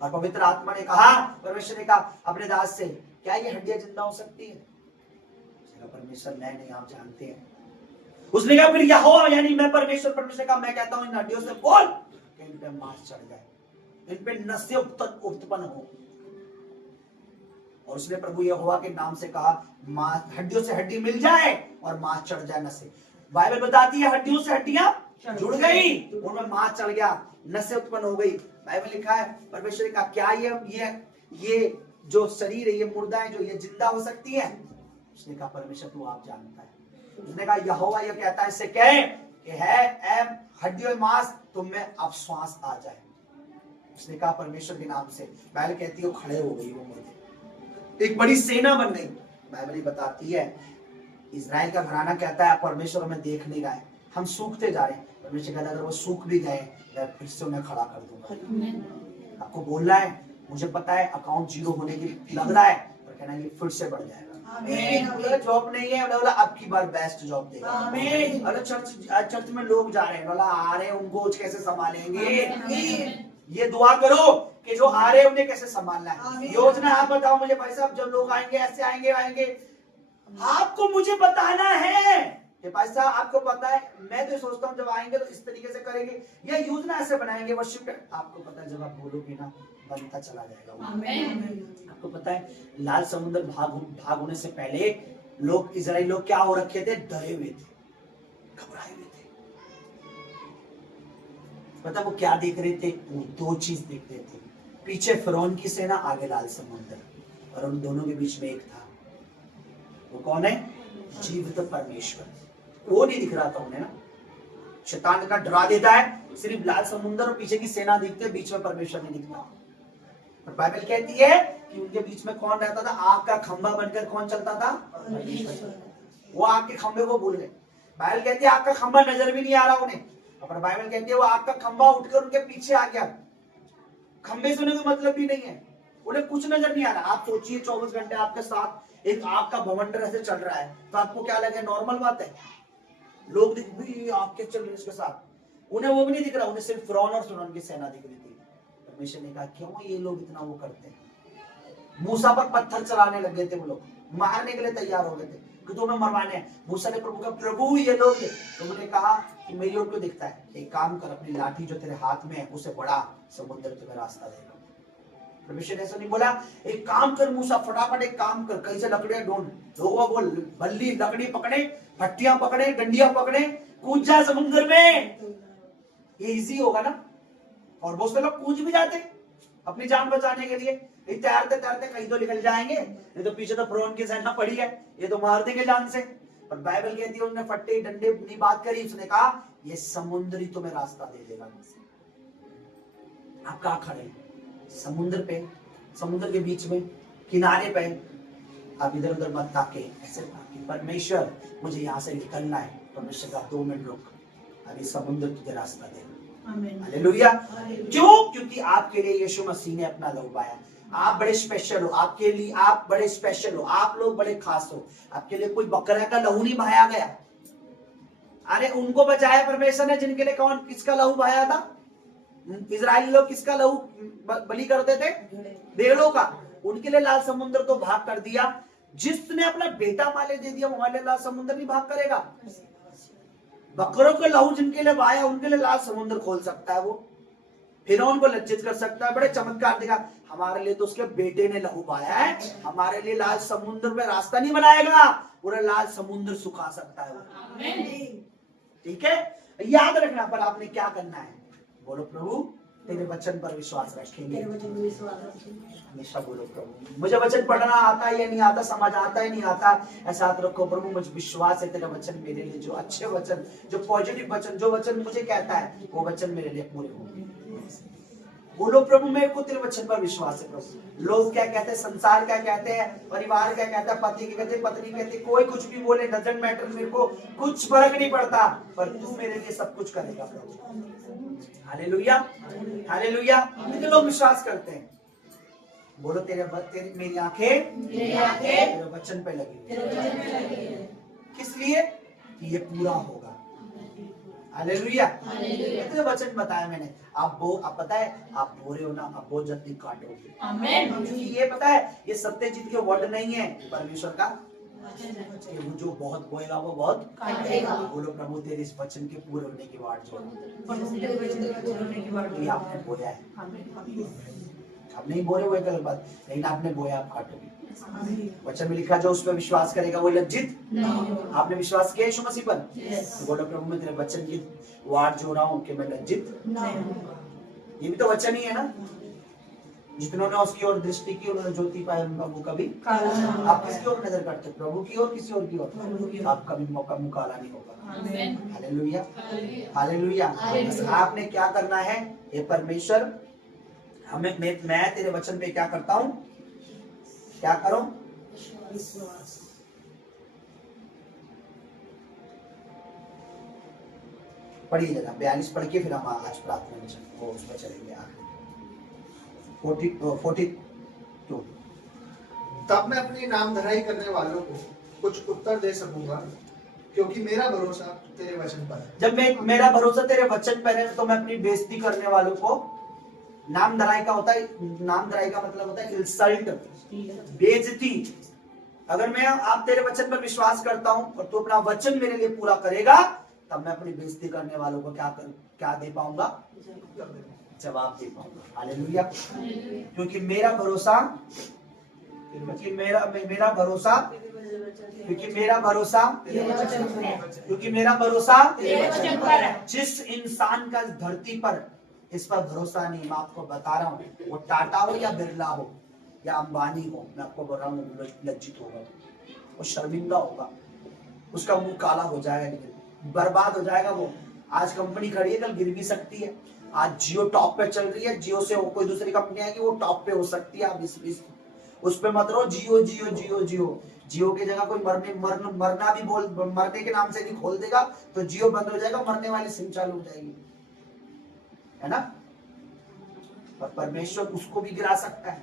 और पवित्र आत्मा ने कहा, परमेश्वर ने कहा अपने दास से, क्या ये हड्डियां जिंदा हो सकती है? परमेश्वर नहीं आप जानते हैं। उसने कहा फिर यहोवा यानी मैं परमेश्वर का मैं कहता हूं इन हड्डियों से बोल कि इन पे मांस चढ़ जाए, इन पे नसें उत्पन्न हो। और उसने प्रभु यहोवा के नाम से कहा हड्डियों से हड्डी मिल जाए और मांस चढ़ जाए, नसें। बाइबल बताती है हड्डियों से हड्डियां जुड़ गई, उनमें मांस चढ़ गया, नसें उत्पन्न हो गई। बाइबल लिखा है परमेश्वर का, क्या ये जो शरीर है, ये मुर्दा है, जो ये जिंदा हो सकती है? उसने कहा परमेश्वर तू आप जानता है। उसने कहा यहोवा ये कहता है इससे कहे कि है हड्डियों मांस तुम में अब श्वास आ जाए। उसने कहा परमेश्वर के नाम से, बाइबल कहती है वो खड़े हो गई, वो मुर्दे एक बड़ी सेना बन गई। बाइबल बताती है इजराइल का घराना कहता है परमेश्वर हमें देख नहीं रहा है, हम सूखते जा रहे हैं, परमेश्वर कहता है अगर वो सूख भी गए मैं फिर से उन्हें खड़ा कर दूंगा। आपको बोलना है मुझे पता है अकाउंट जीरो होने की लग रहा है, पर कहना ये फिर से बढ़ जाएगा। जॉब नहीं है बोला अब की बार बेस्ट जॉब देगा। अरे चर्च में लोग जा रहे हैं बोला आ रहे हैं उनको कैसे संभालेंगे, ये दुआ करो कि जो आ रहे हैं उन्हें कैसे संभालना है। योजना आप बताओ मुझे भाई साहब, जब लोग आएंगे ऐसे आएंगे आपको मुझे बताना है कि भाई साहब आपको पता है, मैं तो सोचता हूँ जब आएंगे तो इस तरीके से करेंगे या योजना ऐसे बनाएंगे वर्शिप। आपको पता है जब आप बोलोगे ना बनता चला जाएगा। आपको पता है लाल समुद्र भाग होने से पहले लोग इजराइली लोग क्या हो रखे थे, डरे हुए थे, घबराए हुए थे। पता वो क्या देख रहे थे, वो दो चीज देख रहे थे, पीछे फिरौन की सेना आगे लाल समुद्र, और उन दोनों के बीच में एक था। वो कौन है, जीवित परमेश्वर। वो नहीं दिख रहा था उन्हें ना, शैतान इतना डरा देता है सिर्फ लाल समुद्र और पीछे की सेना दिखते है, बीच में परमेश्वर नहीं दिखता। और बाइबल कहती है कि उनके बीच में कौन रहता था, आग का खंभा बनकर कौन चलता था, परमेश्वर। वो आग के खंभे को भूल गए। बाइबल कहती है आग का खंभा नजर भी नहीं आ रहा उन्हें, और बाइबल कहती है वो आग का खंभा उठकर उनके पीछे आ गया। खंभे से उन्हें कोई मतलब भी नहीं है, उन्हें कुछ नजर नहीं आ रहा। आप सोचिए 24 घंटे आपके साथ एक आग का भवंडर ऐसे चल रहा है, तो आपको क्या लगे नॉर्मल बात है। लोग दिख भी आग के चल रहे इसके साथ, उन्हें वो भी नहीं दिख रहा, उन्हें सिर्फ फिरौन और फिरौन की सेना दिख रही थी। परमेश्वर ने कहा क्यों ये लोग इतना वो करते हैं। मूसा पर पत्थर चलाने लग गए थे, वो लोग मारने के लिए तैयार हो गए थे कि तुम्हें मरवाने हैं। मूसा ने प्रभु का प्रभु ये लोग, तो उन्होंने कहा कि मेरी ओर क्यों दिखता है, एक काम कर अपनी लाठी जो तेरे हाथ में है उसे बढ़ा, समुद्र तुम्हें रास्ता देगा। परमेश्वर ने ऐसा नहीं बोला एक काम कर मूसा फटाफट एक काम कर, कहीं से लकड़ियां ढूंढ, लोगों बोल बल्ली लकड़ी पकड़े, फट्टियां पकड़े, डंडियां पकड़े, कूद जा समुद्र में, ये इजी होगा ना। और बहुत से लोग कूद भी जाते अपनी जान बचाने के लिए, तैरते तैरते कहीं तो निकल जाएंगे, नहीं तो पीछे तो फिरौन की सेना पड़ी है, ये तो मार देंगे जान से। पर बाइबल कहती है उसने फट्टे डंडे की बात करी, उसने कहा ये समुद्र ही तुम्हें रास्ता दे देगा। आप कहाँ खड़े हैं, समुद्र पे, समुद्र के बीच में किनारे पे। आप इधर उधर मत ताके, ऐसे ताके परमेश्वर मुझे यहाँ से निकलना है। परमेश्वर का 2 मिनट रुक, अभी समुद्र तुझे रास्ता देगा। हालेलुया। क्यों, क्योंकि आपके लिए यीशु मसीह ने अपना लहू बहाया। आप बड़े स्पेशल हो, आपके लिए आप बड़े स्पेशल हो, आप लोग बड़े खास हो। आपके लिए कोई बकरा का लहू नहीं बहाया गया। अरे उनको बचाया परमेश्वर ने जिनके लिए कौन किसका लहू बहाया था, इजरायली लोग किसका लहू बलि करते थे, भेड़ों का। उनके लिए लाल समुद्र तो भाग कर दिया। जिसने अपना बेटा माले दे दिया वो हमारे लाल समुद्र नहीं भाग करेगा। बकरों के लहू जिनके लिए बहाया उनके लिए लाल समुद्र खोल सकता है, वो फिरौन को लज्जित कर सकता है। बड़े चमत्कार दिखा। हमारे लिए तो उसके बेटे ने लहू बहाया है, हमारे लिए लाल समुद्र में रास्ता नहीं बनाएगा, पूरा लाल समुद्र सुखा सकता है। ठीक है, याद रखना। पर आपने क्या करना है, बोलो प्रभु तेरे वचन पर विश्वास रखेंगे। हमेशा बोलो प्रभु मुझे वचन पढ़ना आता है या नहीं आता, समझ आता है नहीं आता, ऐसा हाथ रखो प्रभु मुझे विश्वास है तेरा वचन मेरे लिए, जो अच्छे वचन, जो पॉजिटिव वचन, जो वचन मुझे कहता है वो वचन मेरे लिए पूरे होंगे। बोलो प्रभु मेरे को तेरे वचन पर विश्वास है प्रभु। लोग क्या कहते हैं, संसार क्या कहते हैं, परिवार क्या कहता है, पति क्या कहते हैं, पत्नी कहती, कोई कुछ भी बोले, डजंट मैटर, मेरे को कुछ फर्क नहीं पड़ता, पर तू मेरे लिए सब कुछ करेगा प्रभु। Hallelujah, hallelujah. कितने लोग विश्वास करते हैं, बोलो तेरी मेरी आंखें तेरे वचन पे लगी, किस लिए कि ये पूरा होगा। हालेलुया। कितने वचन बताया मैंने, आप पता है आप बो रहे हो ना, आप बहुत जल्दी काटोगे। क्योंकि ये पता है ये सत्यजीत के वर्ड नहीं है, परमेश्वर का कि वो जो बहुत बोएगा वो बहुत काटेगा। बोलो प्रभु तेरे इस वचन के पूरे होने की वाट जो आपने बोया है, आप नहीं बोले हुए गलत बात, लेकिन आपने बोया आप काटोगे। वचन में लिखा जो उस पर विश्वास करेगा वो लज्जित। आपने विश्वास किया यीशु मसीह पर, तो बोलो प्रभु मैं तेरे वचन की वाट जो रहा हूँ कि मैं लज्जित। ये भी तो वचन ही है ना, जितनों ने उसकी ओर दृष्टि की उन्होंने ज्योति पाया उनका मुंह कभी। आप किसकी ओर नजर करते, प्रभु की ओर किसी और की ओर, आपका भी मौका मुंह काला नहीं होगा। Hallelujah, hallelujah. आपने क्या करना है, ये परमेश्वर हमें, मैं तेरे वचन पे क्या करता हूँ, क्या करूं, पढ़िएगा 42 पढ़ के फिर हम आज प्रार्थना में वो उसमें चलेंगे आगे 42। तब मैं अपनी नाम धराई करने वालों को कुछ उत्तर दे सकूंगा, क्योंकि मेरा भरोसा तेरे वचन पर है। जब मेरा भरोसा तेरे वचन पर है तो मैं अपनी बेइज्जती करने वालों को, नाम धराई का होता है, नाम धराई का मतलब होता है इंसल्ट, बेइज्जती। अगर मैं आप तेरे वचन पर विश्वास करता हूं और तू अपना वचन मेरे लिए पूरा करेगा, तब मैं अपनी बेइज्जती करने वालों को क्या दे पाऊंगा? जवाब दे पाऊंगा। हालेलुया। क्योंकि मेरा भरोसा क्योंकि मेरा भरोसा जिस इंसान का धरती पर इस पर भरोसा नहीं, मैं आपको बता रहा हूँ, वो टाटा हो या बिरला हो या अंबानी हो, मैं आपको बता रहा हूँ, लज्जित होगा, वो शर्मिंदा होगा, उसका मुंह काला हो जाएगा, बर्बाद हो जाएगा। वो आज कंपनी खड़ी है, कल गिर भी सकती है। आज जियो टॉप पे चल रही है, जियो से कोई दूसरी कंपनी आएगी वो टॉप पे हो सकती है। आप इस उस पे मत रहो, जियो जियो जियो जियो। जियो की जगह कोई मरना भी बोल, मरने के नाम से नहीं खोल देगा तो जियो बंद हो जाएगा, मरने वाली सिम चालू हो जाएगी, है ना। पर परमेश्वर उसको भी गिरा सकता है,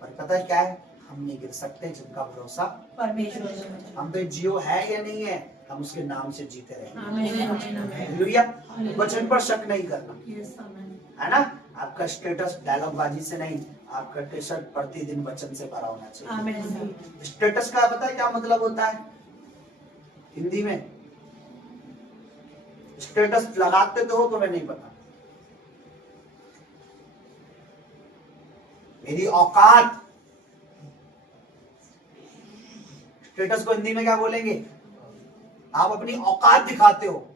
पर पता है क्या है, हम नहीं गिर सकते जिनका भरोसा परमेश्वर। हम पे जियो है या नहीं है, हम उसके नाम से जीते रहेंगे। हालेलुया। वचन पर शक नहीं करना, है ना। आपका स्टेटस डायलॉग बाजी से नहीं, आपका स्टेटस प्रतिदिन वचन से भरा होना चाहिए। स्टेटस का पता है क्या मतलब होता है हिंदी में? स्टेटस लगाते तो हो, तुम्हें नहीं पता। मेरी औकात, स्टेटस को हिंदी में क्या बोलेंगे? आप अपनी औकात दिखाते हो।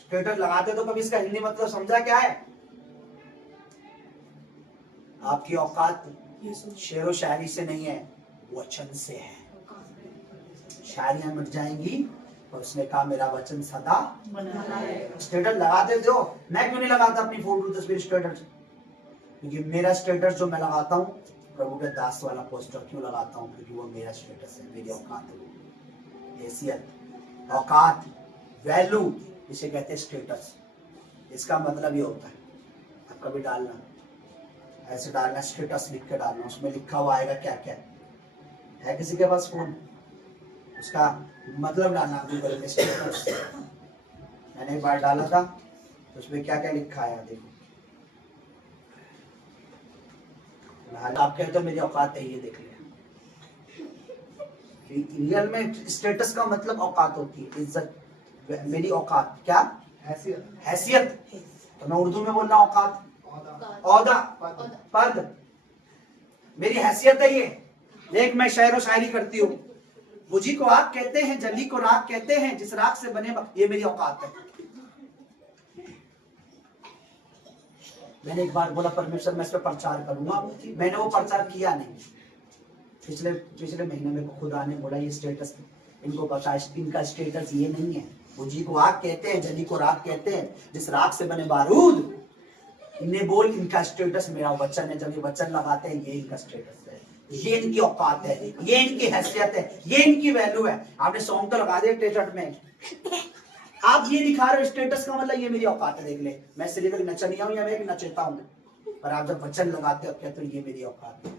स्टेटस लगाते तो कभी इसका हिंदी मतलब समझा क्या है? आपकी औकात शेरो शायरी से नहीं है, वचन से है। शायरियां मिट जाएंगी और उसने कहा मेरा वचन सदा स्टेटस लगाते हो। मैं क्यों नहीं लगाता अपनी फोटो तस्वीर स्टेटस? क्योंकि मेरा स्टेटस जो मैं लगाता हूँ, प्रभु के दास वाला पोस्टर क्यों लगाता हूँ? क्योंकि वो मेरा स्टेटस है, मेरी औकात है, हैसियत, औकात, वैल्यू, इसे कहते हैं स्टेटस। इसका मतलब ये होता है, आप कभी डालना, ऐसे डालना, स्टेटस लिख के डालना, उसमें लिखा हुआ आएगा क्या क्या है। किसी के पास फोन, उसका मतलब डालना गूगल में, स्टेटस। मैंने एक बार डाला था, उसमें क्या क्या लिखा है देखो। आप कहते हो मेरी औकात है, ये देख लिया। रियल में स्टेटस का मतलब औकात होती है, इज्जत। मेरी औकात क्या? हैसियत। तो मैं उर्दू में बोल रहा हूँ औकात, औदा, पद। मेरी हैसियत है ये। देख मैं शेरो शायरी करती हूँ, बुझी को आग कहते हैं, जली को राख कहते हैं, जिस राख से बने ये मेरी औकात है। मैंने एक बार बोला परमेश्वर मैं इस पर प्रचार करूंगा, मैंने वो प्रचार किया नहीं। पिछले महीने में खुदा ने बोला ये स्टेटस इनको पता है, इनका स्टेटस ये नहीं है। बुझी को आग कहते हैं, जली को राख कहते हैं, जिस राख से बने बारूद। इन्हें बोल इनका स्टेटस मेरा वचन है। जब ये वचन लगाते हैं, ये इनका स्टेटस है, ये इनकी औकात है, ये इनकी हैसियत है, ये इनकी वैल्यू है। आपने सॉन्ग तो लगा दिया टी-शर्ट में, आप ये दिखा रहे हो स्टेटस का मतलब ये मेरी औकात है। देख ले, मैं सिर्फ एक नचनिया हूं या मैं एक नचेता हूं, पर आप जब वचन लगाते हो कहते हो ये मेरी औकात है।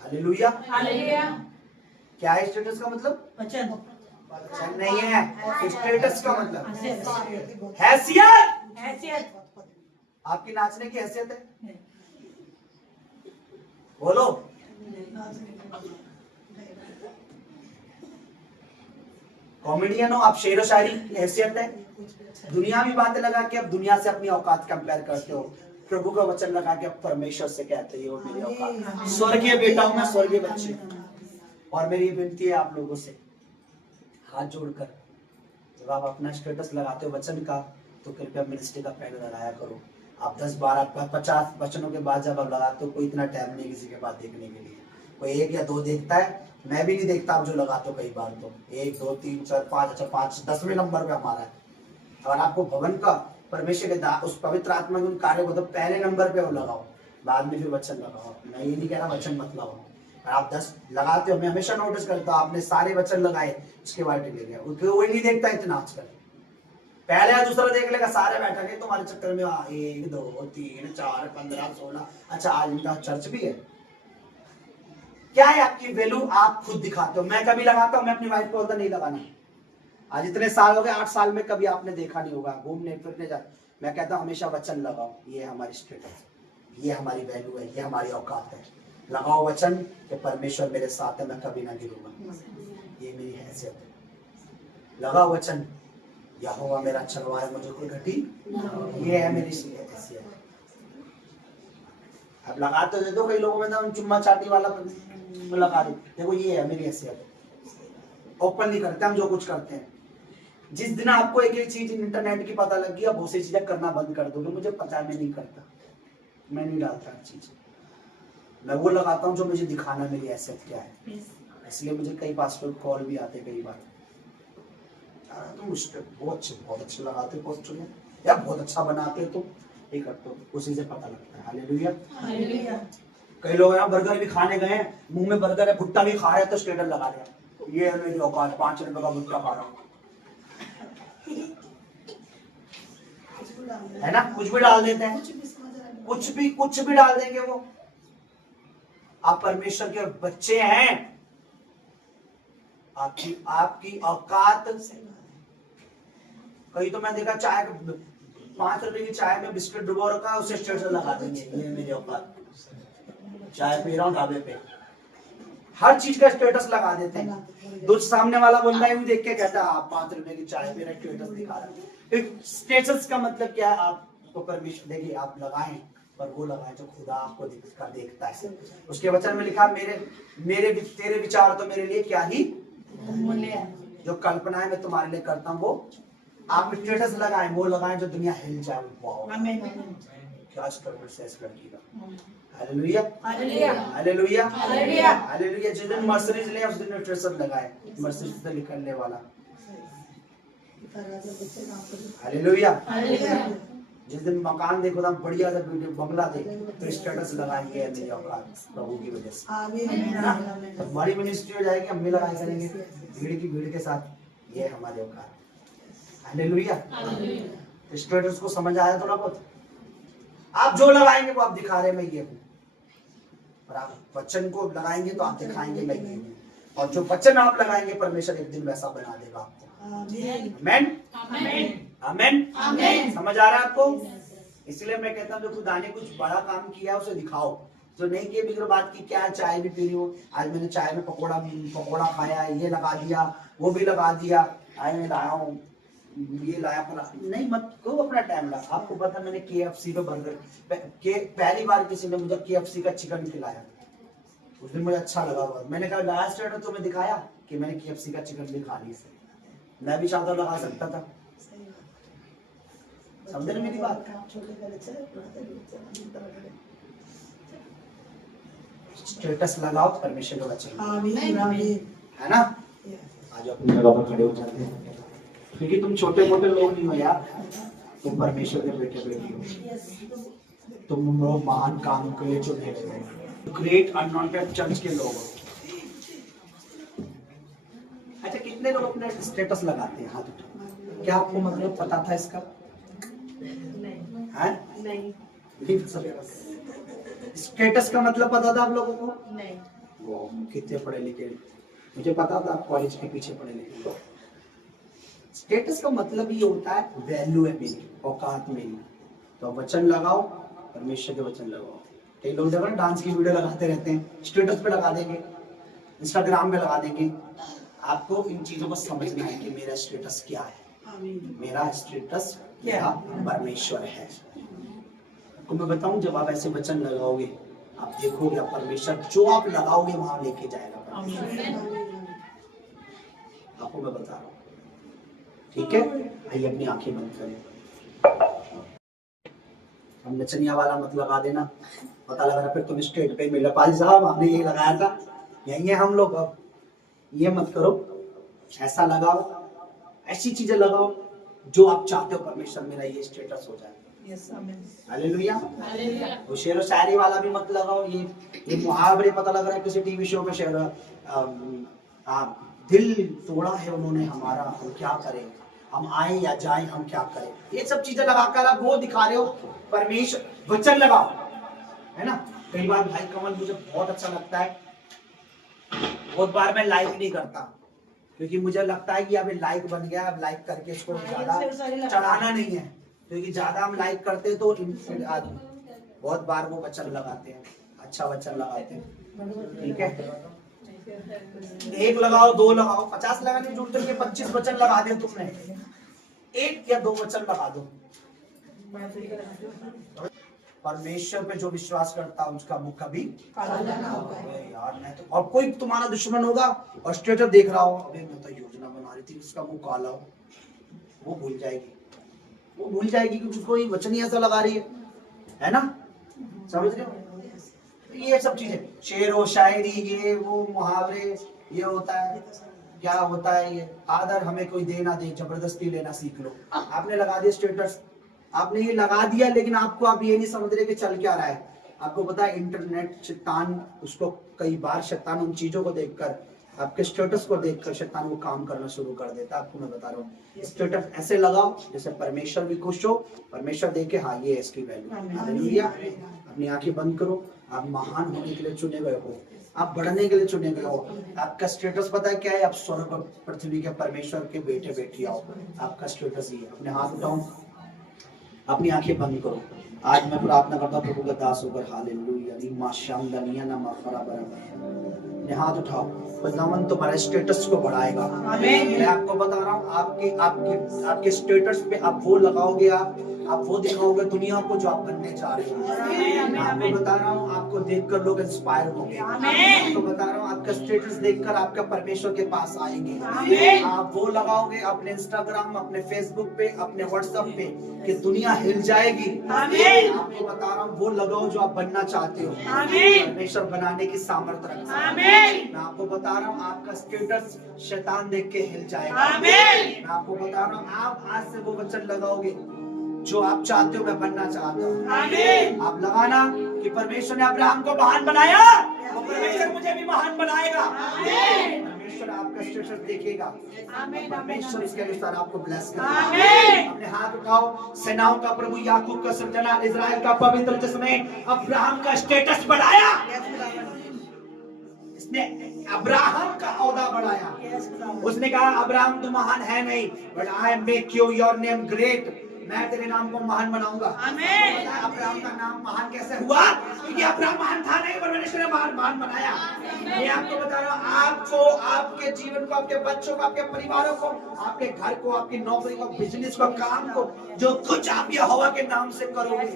हालेलुया। हालेलुया। क्या है स्टेटस का मतलब? वचन। वचन नहीं है स्टेटस का मतलब, हैसियत। हैसियत आपकी नाचने की हैसियत है, बोलो। कॉमेडियन हो आप, शेरो शायरी की हैसियत है। दुनिया में बातें लगा के अब दुनिया से अपनी औकात कंपेयर करते हो, प्रभु का वचन लगा के अब परमेश्वर से कहते हो मेरी औकात। स्वर्गीय बेटा हूं मैं, स्वर्गीय बच्चे। और मेरी विनती है आप लोगों से हाथ जोड़कर, जब आप अपना स्टेटस लगाते हो वचन का, तो कृपया मिनिस्ट्री का पैड लगाया करो। आप 10, 12, 50 वचनों के बाद जब आप लगाते हो, कोई इतना टाइम नहीं किसी के बाद देखने के लिए, कोई 1 या 2 देखता है। मैं भी नहीं देखता, आप जो लगाते हो कई बार तो 1, 2, 3, 4, 5, अच्छा 5, 10वें नंबर पे हमारा है। और आपको भवन का परमेश्वर के उस पवित्र आत्मा के उन कार्य को तो पहले नंबर पे वो लगाओ, बाद में फिर वचन लगाओ। मैं ये नहीं कह रहा वचन मत लगाओ, आप 10 लगाते हो, मैं हमेशा नोटिस करता हूँ आपने सारे वचन लगाए, उसके बाद ले गया, कोई नहीं देखता इतना आजकल। पहले या दूसरा देख लेगा, सारे बैठा गए तुम्हारे चक्कर में 1 2 3 4 15 16। अच्छा आज इनका चर्च भी है। क्या है आपकी वैल्यू, आप खुद दिखाते हो। मैं कभी लगाता हूँ, मैं अपनी वाइफ को बोलता नहीं लगाना। आज इतने साल हो गए, 8 साल में कभी आपने देखा नहीं होगा, घूमने फिरने जा, मैं कहता हूँ हमेशा वचन लगाओ, ये हमारी स्टेटस, ये हमारी वैल्यू है, ये हमारी औकात है। लगाओ वचन कि परमेश्वर मेरे साथ है, मैं कभी ना गिरूंगा, ये मेरी हैसियत है। लगाओ वचन, यहोवा मेरा चलवा है, मुझे कोई घटी, ये है मेरी हैसियत। अब लगाते हो, तो कई लोगों में ना चुम्मा चाटी वाला लगा दो, देखो ये है मेरी हैसियत। ओपन नहीं करते हम जो कुछ करते हैं। जिस दिन आपको एक एक चीज इंटरनेट की पता लग गई, अब बहुत सी चीजें करना बंद कर दोगे। मुझे पता है, मैं नहीं करता, मैं नहीं डालता हर चीज, मैं वो लगाता हूँ जो मुझे दिखाना मेरी हैसियत क्या है। इसलिए मुझे कई पास्टर कॉल भी आते कई बार, तुम बहुत अच्छे लगाते हो पोस्टर में, या बहुत अच्छा बनाते हो तुम, ये करते हो, उसी से पता लगता है। Hallelujah, hallelujah. कई लोग यहाँ बर्गर भी खाने गए हैं, मुंह में बर्गर है, भुट्टा भी खा रहे हैं, तो स्टेटस लगा दिया, ये है मेरी औकात, 5 रुपए का भुट्टा खा रहा हूँ, है ना। कुछ भी डाल देते हैं, कुछ भी डाल देंगे वो। आप परमेश्वर के बच्चे हैं, आपकी औकात। कहीं तो मैं देखा चाय 5 रुपए की चाय में बिस्किट डुबो रखा, उसे स्टेटस लगा देंगे, ये मेरी औकात, चाय पी रहा हूँ ढाबे पे। हर चीज का स्टेटस लगा देते हैं। दूध सामने वाला बंदा यूं देख के कहता है आप 5 रुपए की चाय पी रहे, स्टेटस दिखा रहा है। स्टेटस का मतलब क्या है, आपको परमिशन देखिए आप लगाएं, पर वो लगाएं जो खुदा आपको देखता है। उसके वचन में लिखा, तेरे विचार तो मेरे लिए क्या ही मूल्य, जो कल्पनाएं मैं तुम्हारे लिए करता हूँ वो आप स्टेटस लगाएं, वो लगाएं जो दुनिया हिल जाए। क्या इस लड़की का, hallelujah, hallelujah, hallelujah, hallelujah, hallelujah. जिस दिन मर्सिडीज ले उस दिन स्टेटस लगाए, मर्सिडीज से निकलने वाला, हालेलुया, हालेलुया। जिस दिन मकान देखो ना बढ़िया सा वीडियो बंगला देख, तो स्टेटस लगाएंगे मेरी औकात प्रभु की वजह से। तो बड़ी मिनिस्ट्री हो जाएगी, हम भी लगाए करेंगे भीड़ के साथ, ये हमारे औकात। Hallelujah, hallelujah. स्टेटस को समझ आया थोड़ा बहुत। आप जो लगाएंगे वो आप दिखा रहे मैं ये हूँ, और आप वचन को लगाएंगे तो आप दिखाएंगे मैं ये हूँ, और जो वचन आप लगाएंगे परमेश्वर एक दिन वैसा बना देगा आपको। आमीन, आमीन, आमीन, आमीन। समझ आ रहा है आपको? इसलिए मैं कहता हूँ जो खुदा ने कुछ बड़ा काम किया उसे दिखाओ, जो नहीं किए बिगड़ बात की क्या चाय भी पी रही हो, आज मैंने चाय में पकौड़ा खाया, ये लगा दिया, वो भी लगा दिया, आज मैं लाया हूँ ये लाया फला, नहीं मत को अपना टाइम लगा। आपको पता मैंने KFC पे बर्गर, पहली बार किसी ने मुझे KFC का चिकन खिलाया, उस दिन मुझे अच्छा लगा हुआ। मैंने कहा लास्ट स्टेटस तुम्हें दिखाया कि मैंने KFC का चिकन भी खा लिया, मैं भी चाहता लगा सकता था। समझे ना मेरी बात? स्टेटस लगाओ परमेश्वर का वचन, है ना। आज अपनी जगह पर खड़े हो जाते हैं, क्योंकि तुम छोटे मोटे लोग नहीं हो यार, तुम परमेश्वर के बेटे बेटी हो, तुम लोग महान काम के लिए चुने गए, ग्रेट अनॉइंटेड चर्च के लोग हो। अच्छा कितने लोग अपने स्टेटस लगाते हैं, हाथ उठाओ। क्या आपको मतलब पता था इसका? नहीं। स्टेटस का मतलब पता था आप लोगों को? नहीं। वो कितने पढ़े लिखे, मुझे पता था आप कॉलेज के पीछे पढ़े लिखे। स्टेटस का मतलब ये होता है वैल्यू है मेरी, औकात मेरी। तो वचन लगाओ, परमेश्वर के वचन लगाओ। कई लोग देखो ना डांस की वीडियो लगाते रहते हैं, स्टेटस पे लगा देंगे, इंस्टाग्राम पे लगा देंगे। आपको इन चीजों को समझना है कि मेरा स्टेटस क्या है। मेरा स्टेटस क्या परमेश्वर है। तो मैं बताऊं, जब आप ऐसे वचन लगाओगे आप देखोगे परमेश्वर जो आप लगाओगे वहां लेके जाएगा। आपको मैं बता रहा हूँ, ठीक है। आइए अपनी आंखें बंद करें। हम नचनिया वाला मत लगा देना, पता लग रहा फिर तुम स्टेट पे मिला पाजी साहब आपने ये लगाया था, यही है हम लोग। अब ये मत करो, ऐसा लगाओ, ऐसी चीजें लगाओ जो आप चाहते हो परमेश्वर मेरा ये स्टेटस हो जाए। यस आमीन हालेलुया। हालेलुया वो शेर व शायरी वाला भी मत लगाओ, ये मुहावरे पता लग रहा है किसी टीवी शो पे शेर दिल तोड़ा है उन्होंने हमारा, हम क्या करें, हम आए या जाए हम क्या करें, ये सब चीजें लगाकर आप वो दिखा रहे हो। परमेश्वर वचन लगाओ, है ना। कई बार भाई कमल मुझे बहुत अच्छा लगता है, बहुत बार मैं लाइक नहीं करता क्योंकि मुझे लगता है कि अब लाइक बन गया, अब लाइक करके इसको ज्यादा चढ़ाना नहीं है, क्योंकि ज्यादा हम लाइक करते तो बहुत बार वो वचन लगाते हैं, अच्छा वचन लगाते हैं, ठीक है। एक लगाओ, दो लगाओ, 50 लगाने की जरूरत है, 25 वचन लगा दे तुमने, एक या दो वचन लगा दो। परमेश्वर पे जो विश्वास करता है उसका मुख कभी यार मैं तो, और कोई तुम्हारा दुश्मन होगा और स्टेटस देख रहा हो, अबे मैं तो योजना बना रही थी उसका मुंह काला हो, वो भूल जाएगी, वो भूल जाएगी क्योंकि उसको ये वचन ही ऐसा लगा रही है ना। समझ रहे हो? ये सब चीजें, शेर व शायरी, ये वो मुहावरे, ये होता है, क्या होता है ये आदर हमें कोई दे ना दे, जबरदस्ती लेना सीख लो। आपने लगा दिया स्टेटस, आपने ये लगा दिया, लेकिन आपको आप ये नहीं समझ रहे कि चल क्या रहा है। आपको पता है इंटरनेट शैतान, उसको कई बार शैतान उन चीजों को देखकर, आपके स्टेटस को देखकर शैतान वो काम करना शुरू कर देता है। आपको मैं बता रहा हूँ, स्टेटस ऐसे लगाओ जैसे परमेश्वर भी खुश हो, परमेश्वर देखे हाँ ये इसकी वैल्यू। हालेलुया। अपनी आंखें बंद करो, आप महान होने के लिए चुने गए हो, आप बढ़ने के लिए चुने गए हो। आपका स्टेटस पता है क्या है? आप स्वर्ग और पृथ्वी के परमेश्वर के बेटे बेटी आओ, आपका स्टेटस ही है। अपने हाथ उठाओ, अपनी आंखें बंद करो। आज मैं प्रार्थना करता हूँ प्रभु का दास होकर, हालेलुया नीमा श्याम दनिया ना माफरा बराबर। अपने हाथ उठाओ, खुदावन तुम्हारे स्टेटस को बढ़ाएगा। मैं आपको बता रहा हूँ, आपके आपके आपके स्टेटस पे आप वो लगाओगे, आप वो दिखाओगे दुनिया को जो आप बनने जा रहे हो। मैं आपको बता रहा हूँ, आपको देखकर लोग इंस्पायर होंगे। आपको बता रहा हूँ, आपका स्टेटस देखकर आपका परमेश्वर के पास आएंगे। आप वो लगाओगे अपने इंस्टाग्राम, अपने फेसबुक पे, अपने व्हाट्सएप पे, कि दुनिया हिल जाएगी। आपको बता रहा हूँ, वो लगाओ जो आप बनना चाहते हो। परमेश्वर बनाने की सामर्थ्य रखता है। मैं आपको बता रहा हूँ, आपका स्टेटस शैतान देख के हिल जाएगा। मैं आपको बता रहा हूँ, आप आज से वो वचन लगाओगे जो आप चाहते हो, मैं बनना चाहता हूँ। आप लगाना कि परमेश्वर ने अब्राहम को महान बनाया, तो परमेश्वर मुझे भी महान बनाएगा। परमेश्वर आपका स्टेटस देखेगा, परमेश्वर इसके अनुसार आपको ब्लेस करेगा। अपने हाथ उठाओ। सेनाओं का प्रभु, याकूब का सृजना, इजराइल का पवित्र, जिसने अब्राहम का स्टेटस बढ़ाया, इसने अब्राहम का औदा बढ़ाया। उसने कहा अब्राहम तो महान है नहीं, but I make you your name great, मैं तेरे नाम को महान बनाऊंगा। अब्राहम का नाम महान कैसे हुआ? क्योंकि अब्राहम महान था नहीं, परमेश्वर ने महान बनाया। मैं आपको बता रहा हूँ, आपको, आपके जीवन को, आपके बच्चों को, आपके परिवारों को, आपके घर को, आपकी नौकरी को, बिजनेस को, काम को, जो कुछ आप यहोवा के नाम से करोगे,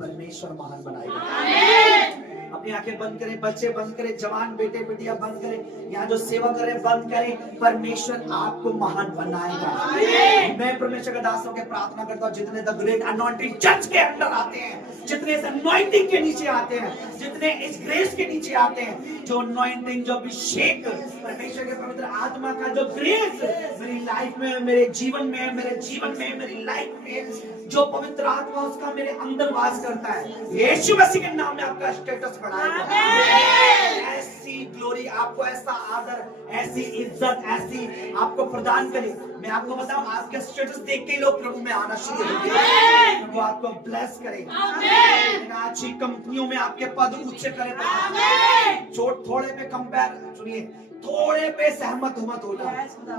परमेश्वर महान बनाएगा। अपनी आंखें बंद करें, बच्चे बंद करें, जवान बेटे बेटियां बंद करें, यहाँ जो सेवा करें बंद करें। परमेश्वर आपको महान बनाएगा। मैं परमेश्वर का दास होकर प्रार्थना करता हूँ, जितने द ग्रेट अनॉइंटिंग चर्च के अंदर आते हैं, जितने इस अनॉइंटिंग के नीचे आते हैं, जितने इस ग्रेस के नीचे आते हैं, जो अनॉइंटिंग, जो अभिषेक, परमेश्वर के पवित्र आत्मा का जो ग्रेस मेरी लाइफ में, मेरे जीवन में, मेरे जीवन में, मेरी लाइफ में, जो पवित्र आत्मा उसका मेरे अंदर वास करता है, यीशु मसीह के नाम में आपका स्टेटस बढ़ाएगा। ऐसी ग्लोरी आपको, ऐसा आदर, ऐसी इज्जत, ऐसी आपको प्रदान करे। मैं आपको बताऊं, आपके स्टेटस देख के लोग प्रभु में आना शुरू होंगे। वो आपको ब्लेस करे, अच्छी कंपनियों में आपके पद ऊंचे करे। थोड़े पे कंपेयर, सुनिए, थोड़े पे सहमत मत होना।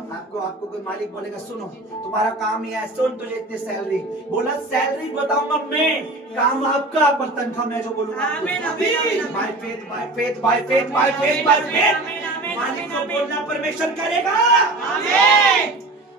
आपको कोई मालिक बोलेगा सुनो तुम्हारा काम ये है, सुन तुझे इतनी सैलरी, बोला सैलरी बताऊंगा मैं, काम आपका, पर तनख्वाह मैं जो बोलूंगा। By faith, by faith, by faith, by faith, by faith, मालिक को बोलना परमेश्वर करेगा।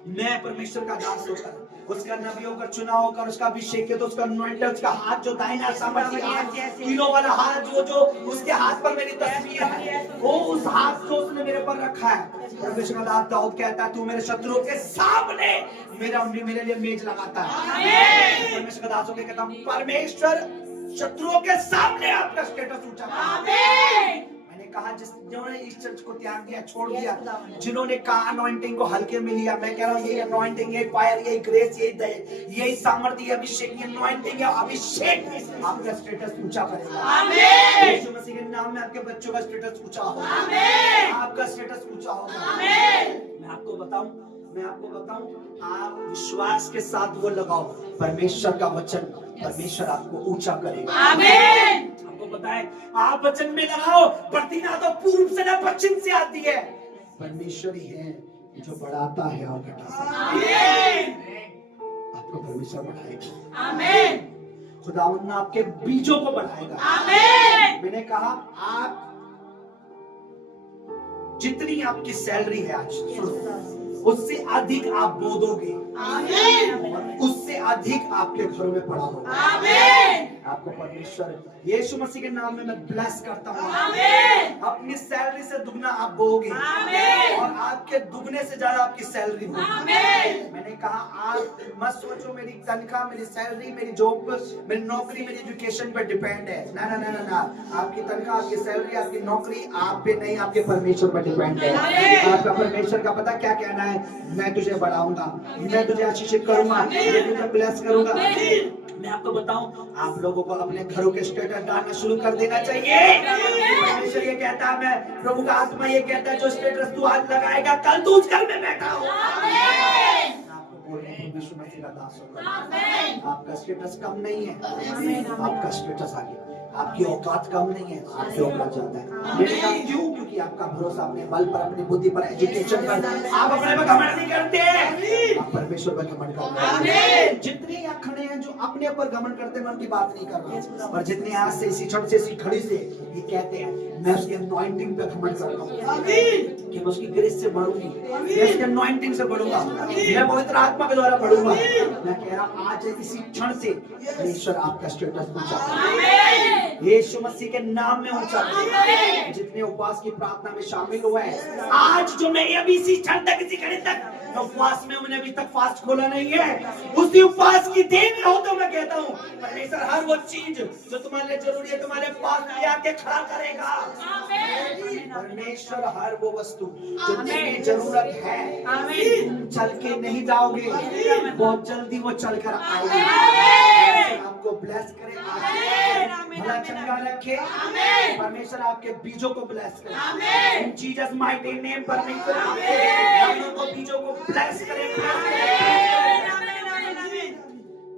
मैं परमेश्वर का दास होकर, उसका नबी होकर, चुना होकर, उसका अभिषेक किया, तो उसका अनॉइंटेड, उसका हाथ जो दाहिना सामर्थी हाथ, तीनों वाला हाथ, जो उसके हाथ पर मेरी तस्वीर है, वो उस हाथ को उसने मेरे पर रखा है। परमेश्वर का दास दाऊद कहता है, तू मेरे शत्रुओं के सामने मेरे लिए मेज लगाता है। परमेश्वर का दास होकर कहता हूं, परमेश्वर शत्रुओं के सामने आपका स्टेटस ऊंचा। मैंने कहा जिन्होंने इस चर्च को त्याग दिया, छोड़ दिया, जिन्होंने कहा अनॉइंटिंग को हल्के में लिया, मैं कह रहा हूँ ये अनॉइंटिंग, ये फायर, ये ग्रेस, यही सामर्थ्य, ये अभिषेक, ये अनॉइंटिंग, ये अभिषेक आपका स्टेटस ऊंचा करेगा। आमीन। यीशु मसीह के नाम में आपके बच्चों का स्टेटस ऊंचा होगा। आमीन। आपका स्टेटस ऊंचा होगा। आमीन। मैं आपको बताऊं, आप विश्वास के साथ वो लगाओ, परमेश्वर का वचन परमेश्वर आपको ऊंचा करेगा। आमीन। आपको पता है, आप वचन में लगाओ, बढ़ती ना तो पूर्व से ना पश्चिम से आती है, परमेश्वर ही है जो बढ़ाता है और घटाता है। आमीन। आपको परमेश्वर बढ़ाएगा। आमीन। खुदावंद आपके बीजों को बढ़ाएगा। आमीन। मैंने कहा आप जितनी आपकी सैलरी है आज, सुनो, उससे अधिक आप बो दोगे। आमीन। और उससे अधिक आपके घरों में पड़ा होगा। आमीन। आपको परमेश्वर यीशु मसीह के नाम में मैं ब्लेस करता हूँ। आमीन। अपनी सैलरी से दुगना आप बोगे। आमीन। और आपके दुगने से ज्यादा आपकी सैलरी होगी। आमीन। मैंने कहा आप मत सोचो मेरी तनख्वाह, मेरी सैलरी, मेरी जॉब, मेरी नौकरी, मेरी एजुकेशन पर डिपेंड है। ना ना ना ना ना, आपकी तनख्वाह, आपकी सैलरी, आपकी नौकरी आप पे नहीं, आपके परमेश्वर पर डिपेंड है। आपका परमेश्वर का पता क्या कहना है, मैं तुझे बढ़ाऊंगा, मैं तुझे आशीषित करूंगा, मैं तुझे ब्लेस करूंगा। मैं आपको बताऊं, आप लोगों को अपने घरों के स्टेटस डालना शुरू कर देना चाहिए। परमेश्वर ये कहता है, मैं प्रभु का आत्मा ये कहता है, जो स्टेटस तू आज लगाएगा कल तू उस घर में बैठा हो। आपको बोलने को यीशु मसीह का दास होगा। आपका स्टेटस कम नहीं है, आपका स्टेटस आगे, आपकी औकात कम नहीं है, आपकी औकात ज्यादा है। मेरे कहा क्यों? क्योंकि आपका भरोसा अपने बल पर, अपनी बुद्धि पर, एजुकेशन पर, आप अपने पर घमंड नहीं करते, आप परमेश्वर पर घमंड करते हैं। जितने यहाँ खड़े हैं जो अपने ऊपर घमंड करते हैं, मैं उनकी बात नहीं कर रहा, और जितने आज से इसी क्षण से, इसी घड़ी से ये कहते हैं मैं उसकी अनॉइंटिंग पे घमंड करता हूँ कि मैं उसकी ग्रेस से बढ़ूंगी, मैं उसकी अनॉइंटिंग से बढ़ूंगा, मैं पवित्र आत्मा के द्वारा बढ़ूंगा। मैं कह रहा हूँ आज इसी क्षण से ईश्वर आपका स्टेटस ऊंचा करे, यीशु मसीह के नाम में ऊंचा करे। जितने उपवास की प्रार्थना में शामिल हुए हैं आज, जो मैं अभी इसी क्षण तक, इसी घड़ी तक उपवास में, उन्हें अभी तक फास्ट खोला नहीं है, उसी उपवास की देर में हो, तो मैं कहता हूँ परमेश्वर हर वो चीज जो तुम्हारे लिए जरूरी है तुम्हारे पास ले आके खड़ा करेगा। परमेश्वर हर वो वस्तु जो तुम्हें जरूरत है, तुम चल के नहीं जाओगे, बहुत जल्दी वो चल कर आएगी। आपको ब्लेस करे, भला चंगा रखे, परमेश्वर आपके बीजों को ब्लेस करे। इन जीसस माइटी नेम परमेश्वर आपके बीजों को ब्लेस करे।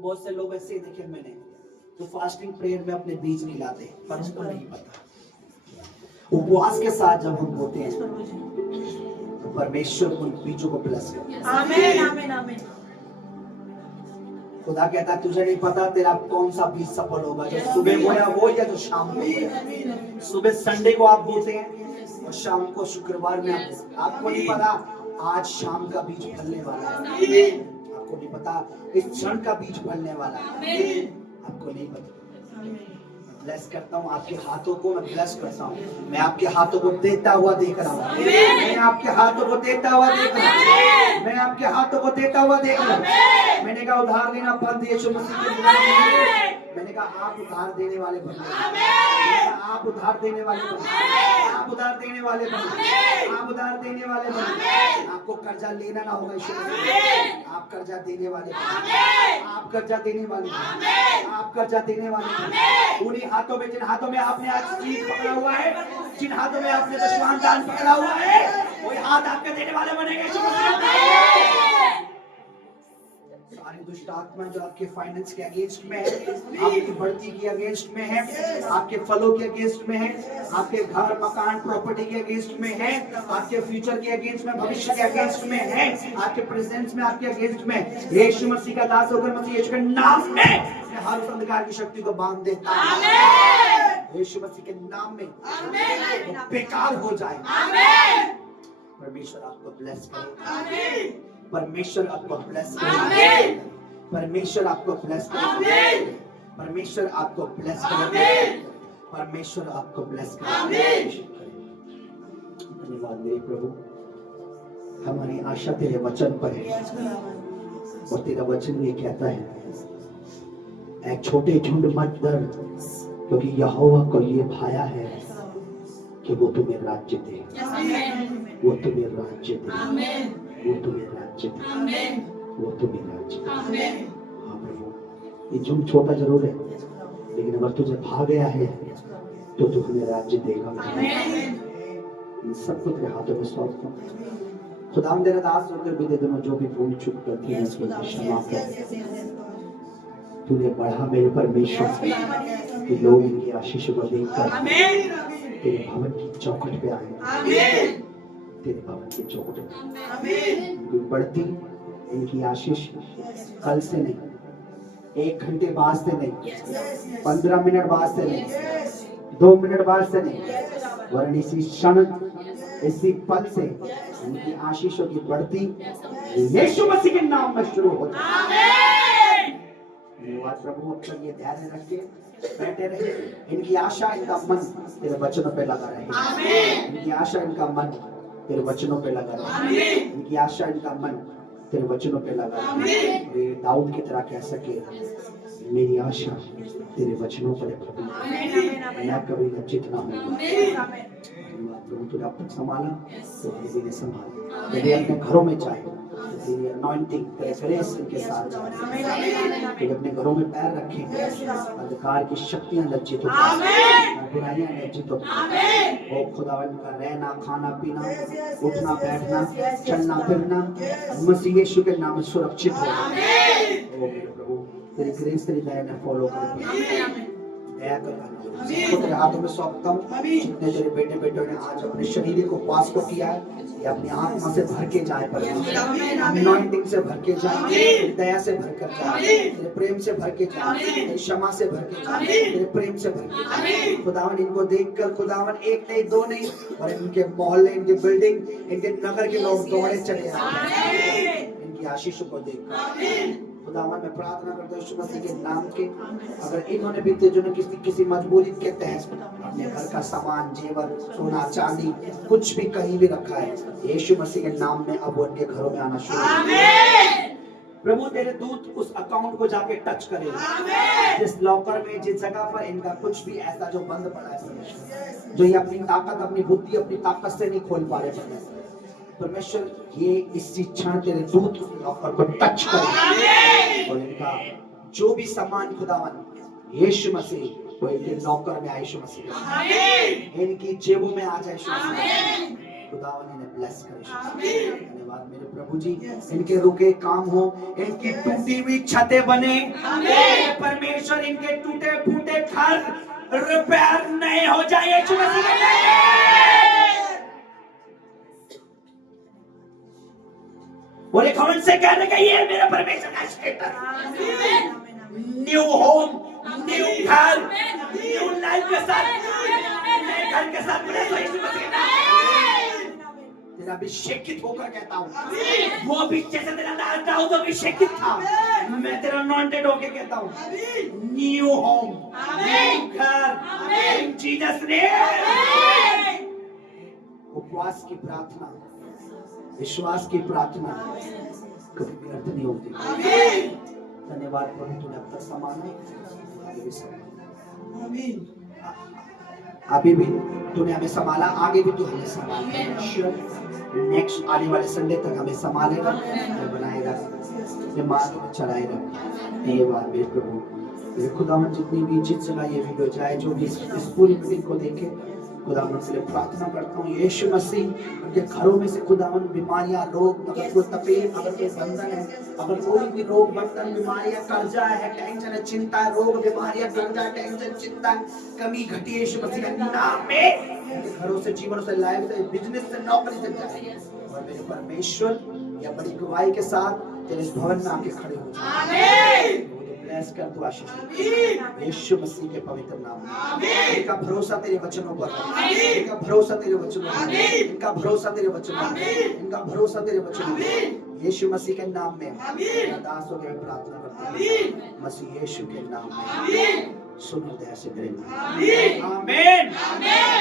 बहुत से लोग ऐसे देखे मैंने, तो फास्टिंग प्रेयर में अपने बीज नहीं लाते, पर उनको नहीं पता उपवास के साथ जब हम होते हैं तो परमेश्वर उन बीजों को ब्लेस करता है। आमीन, आमीन, आमीन। खुदा कहता है तुझे नहीं पता तेरा कौन सा बीज सफल होगा, जो सुबह बोया वो या जो शाम को बोया। सुबह संडे को आप बोते हैं और शाम को शुक्रवार में आपको नहीं पता आज शाम का बीज फलने वाला है, आपको नहीं पता इस क्षण का बीज फलने वाला है, आपको नहीं पता। ब्लेस करता हूँ आपके हाथों को, मैं ब्लेस करता हूँ, मैं आपके हाथों को देता हुआ देख रहा हूँ, मैं आपके हाथों को देता हुआ देख रहा हूँ, मैं आपके हाथों को देता हुआ देख रहा हूँ। मैंने कहा उधार लेना बंद यीशु मसीह के नाम में। मैंने कहा आप उधार देने वाले बने, आप उधार देने वाले बने, आप उधार देने वाले बने, आप उधार देने वाले बने। आपको कर्जा लेना ना होगा यीशु मसीह, आप कर्जा देने वाले बने, आप कर्जा देने वाले बने, आप कर्जा देने वाले बने। उन्हीं हाथों में, जिन हाथों में आपने आज चीज पकड़ा हुआ है, जिन हाथों में आपने दशवान दान पकड़ा हुआ है, वही हाथ आपके देने वाले बनेंगे यीशु मसीह। सारी दुष्ट आत्मा जो आपके फाइनेंस के अगेंस्ट में है, आपकी बढ़ती के अगेंस्ट में है, आपके फलों के अगेंस्ट में है, आपके घर मकान प्रॉपर्टी के अगेंस्ट में है, आपके फ्यूचर के अगेंस्ट में, भविष्य के अगेंस्ट में है, आपके प्रेजेंस में, आपके अगेंस्ट में, यीशु मसीह का दास होकर मसीह यीशु के नाम में हर उस अंधकार की शक्ति को बांध देता है यीशु मसीह के नाम में, वो बेकार हो जाए। परमेश्वर आपको ब्लेस करे, परमेश्वर आपको ब्लेस करे, परमेश्वर आपको ब्लेस करे, परमेश्वर आपको ब्लेस करे, परमेश्वर आपको ब्लेस करे। धन्यवाद मेरे प्रभु, हमारी आशा तेरे वचन पर है और तेरा वचन ये कहता है एक छोटे झुंड मत डर, क्योंकि यहोवा को ये भाया है कि वो तुम्हें राज्य दे, आमेन वो तुम्हें राज्य दे, आमेन वो तुम्हें राज्य दे, आमेन वो तुम्हें राज्य दे। आमेन हाँ प्रभु, ये जुग छोटा जरूर है, लेकिन अगर तुझे भा गया है तो तू हमें राज्य देगा। आमेन इन सबको तेरे हाथों में सौंपता हूं। खुदा तेरा दास होकर भी दे दोनों जो भी भूल चूक करती है उसको क्षमा कर। तूने बढ़ा मेरे परमेश्वर कि लोग इनकी आशीष को देखकर तेरे भवन की चौखट पे आए, तेरे भवन की चौखट पे इनकी बढ़ती इनकी आशीष कल से नहीं, 1 घंटे बाद से नहीं, 15 मिनट बाद से नहीं, 2 मिनट बाद से नहीं, वरन इसी क्षण इसी पल से उनकी आशीषों की बढ़ती यीशु मसीह के नाम में शुरू हो जाए। धन्यवाद प्रभु, अब तक ये ध्यान रख के बैठे रहे। इनकी आशा इनका मन तेरे वचनों पे लगा रहे, इनकी आशा इनका मन तेरे वचनों पे लगा रहे, इनकी आशा इनका मन तेरे वचनों पे लगा रहे। वे दाऊद की तरह कह सके, मेरी आशा तेरे वचनों पर है प्रभु, मैं कभी लज्जित ना हूँ। प्रभु तूने अब तक संभाला तो किसी ने संभाला। यदि अपने घरों में जाए तेरी अनॉइंटिंग तेरे ग्रेस इनके साथ जाए, तो अपने घरों में पैर रखेंगे, अंधकार की शक्तियां लज्जित होती हैं, बुराइयां लज्जित होती हैं। ओ खुदावन का रहना, खाना पीना, उठना बैठना, चलना फिरना मसीह यीशु के नाम में सुरक्षित हो। ओ मेरे प्रभु तेरी ग्रेस तेरी दया ने फॉलो कर, दया कर तेरे हाथों में सौंपता हूँ। जितने तेरे बेटे बेटों ने आज अपने शरीर को पास को किया है, ये अपनी आत्मा से भर के जाए, पर अनॉइंटिंग से भर के जाए, तेरी दया से भर कर जाए, तेरे प्रेम से भर के जाए, तेरी क्षमा से भर के जाए, तेरे प्रेम से भर के जाए। खुदावन इनको देखकर खुदावन 1 नहीं 2 नहीं, और इनके मोहल्ले, इनके बिल्डिंग, इनके नगर के लोग दौड़े चले आए इनकी आशीषों को देखकर। खुदावन मैं प्रार्थना करता हूँ यीशु मसीह के नाम के, अगर इन्होंने भी जो किसी मजबूरी के तहत अपने घर का सामान, जेवर, सोना चांदी कुछ भी कहीं भी रखा है, यीशु मसीह के नाम में अब वो उनके घरों में आना शुरू हो। प्रभु तेरे दूत उस अकाउंट को जाके टच करेगा, जिस लॉकर में, जिस जगह पर इनका कुछ भी ऐसा जो बंद पड़ा है, जो ये अपनी ताकत, अपनी बुद्धि, अपनी ताकत से नहीं खोल पा रहे परमेश्वर, ये इसी क्षण तेरे दूत लॉकर को टच करे और इनका जो भी सामान खुदावन यीशु मसीह वो इनके लॉकर में आए, यीशु मसीह इनकी जेबों में आ जाए, यीशु मसीह खुदावन इन्हें ब्लेस करे। धन्यवाद मेरे प्रभु जी, इनके रुके काम हो, इनकी टूटी हुई छतें बने, परमेश्वर इनके टूटे फूटे घर रिपेयर नहीं हो जाए, यीशु मसीह बोले घमंड से कहने का ये मेरा परमेश्वर का स्टेटस, न्यू होम, न्यू घर, न्यू लाइफ के साथ, नए घर के साथ तेरा अभिषेकित होकर कहता हूँ, वो भी जैसे तेरा दाऊद अभिषेकित था, मैं तेरा अनॉइंटेड होकर कहता हूँ, न्यू होम, न्यू घर, इन जीसस नेम। उपवास की प्रार्थना, विश्वास की प्रार्थना कभी व्यर्थ नहीं होती। धन्यवाद प्रभु तूने अब तक संभाला, अभी भी तूने हमें संभाला, आगे भी तू हमें संभाल, नेक्स्ट आने वाले संडे तक हमें संभालेगा और बनाएगा, ये मार्ग में चलाएगा। धन्यवाद मेरे प्रभु, मेरे खुदावन जितनी भी जिस जगह ये वीडियो जाए, जो भी इस पूरी मीटिंग को देखे, खुदावन से प्रार्थना करता हूँ यीशु मसीह उनके घरों में से खुदावन बीमारियां, रोग, अगर कोई तकलीफ, अगर कोई बंधन है, अगर कोई भी रोग, बंधन, बीमारियां, कर्जा है, टेंशन है, चिंता है, रोग, बीमारियां, कर्जा, टेंशन, चिंता, कमी घटी यीशु मसीह के नाम में घरों से, जीवन से, लाइफ से, बिजनेस से, नौकरी से जाए, और मेरे परमेश्वर या बड़ी गवाही के साथ तेरे इस भवन में आके खड़े हो जाए। ब्लेस कर तू आशीष यीशु मसीह के पवित्र नाम में। इनका भरोसा तेरे वचनों पर, इनका भरोसा तेरे वचनों पर, इनका भरोसा तेरे वचनों पर, इनका भरोसा तेरे वचनों पर, यीशु मसीह के नाम में दासों के प्रार्थना करता हूं, मसीह यीशु के नाम में सुन दया से करें। आमीन आमीन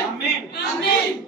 आमीन आमीन।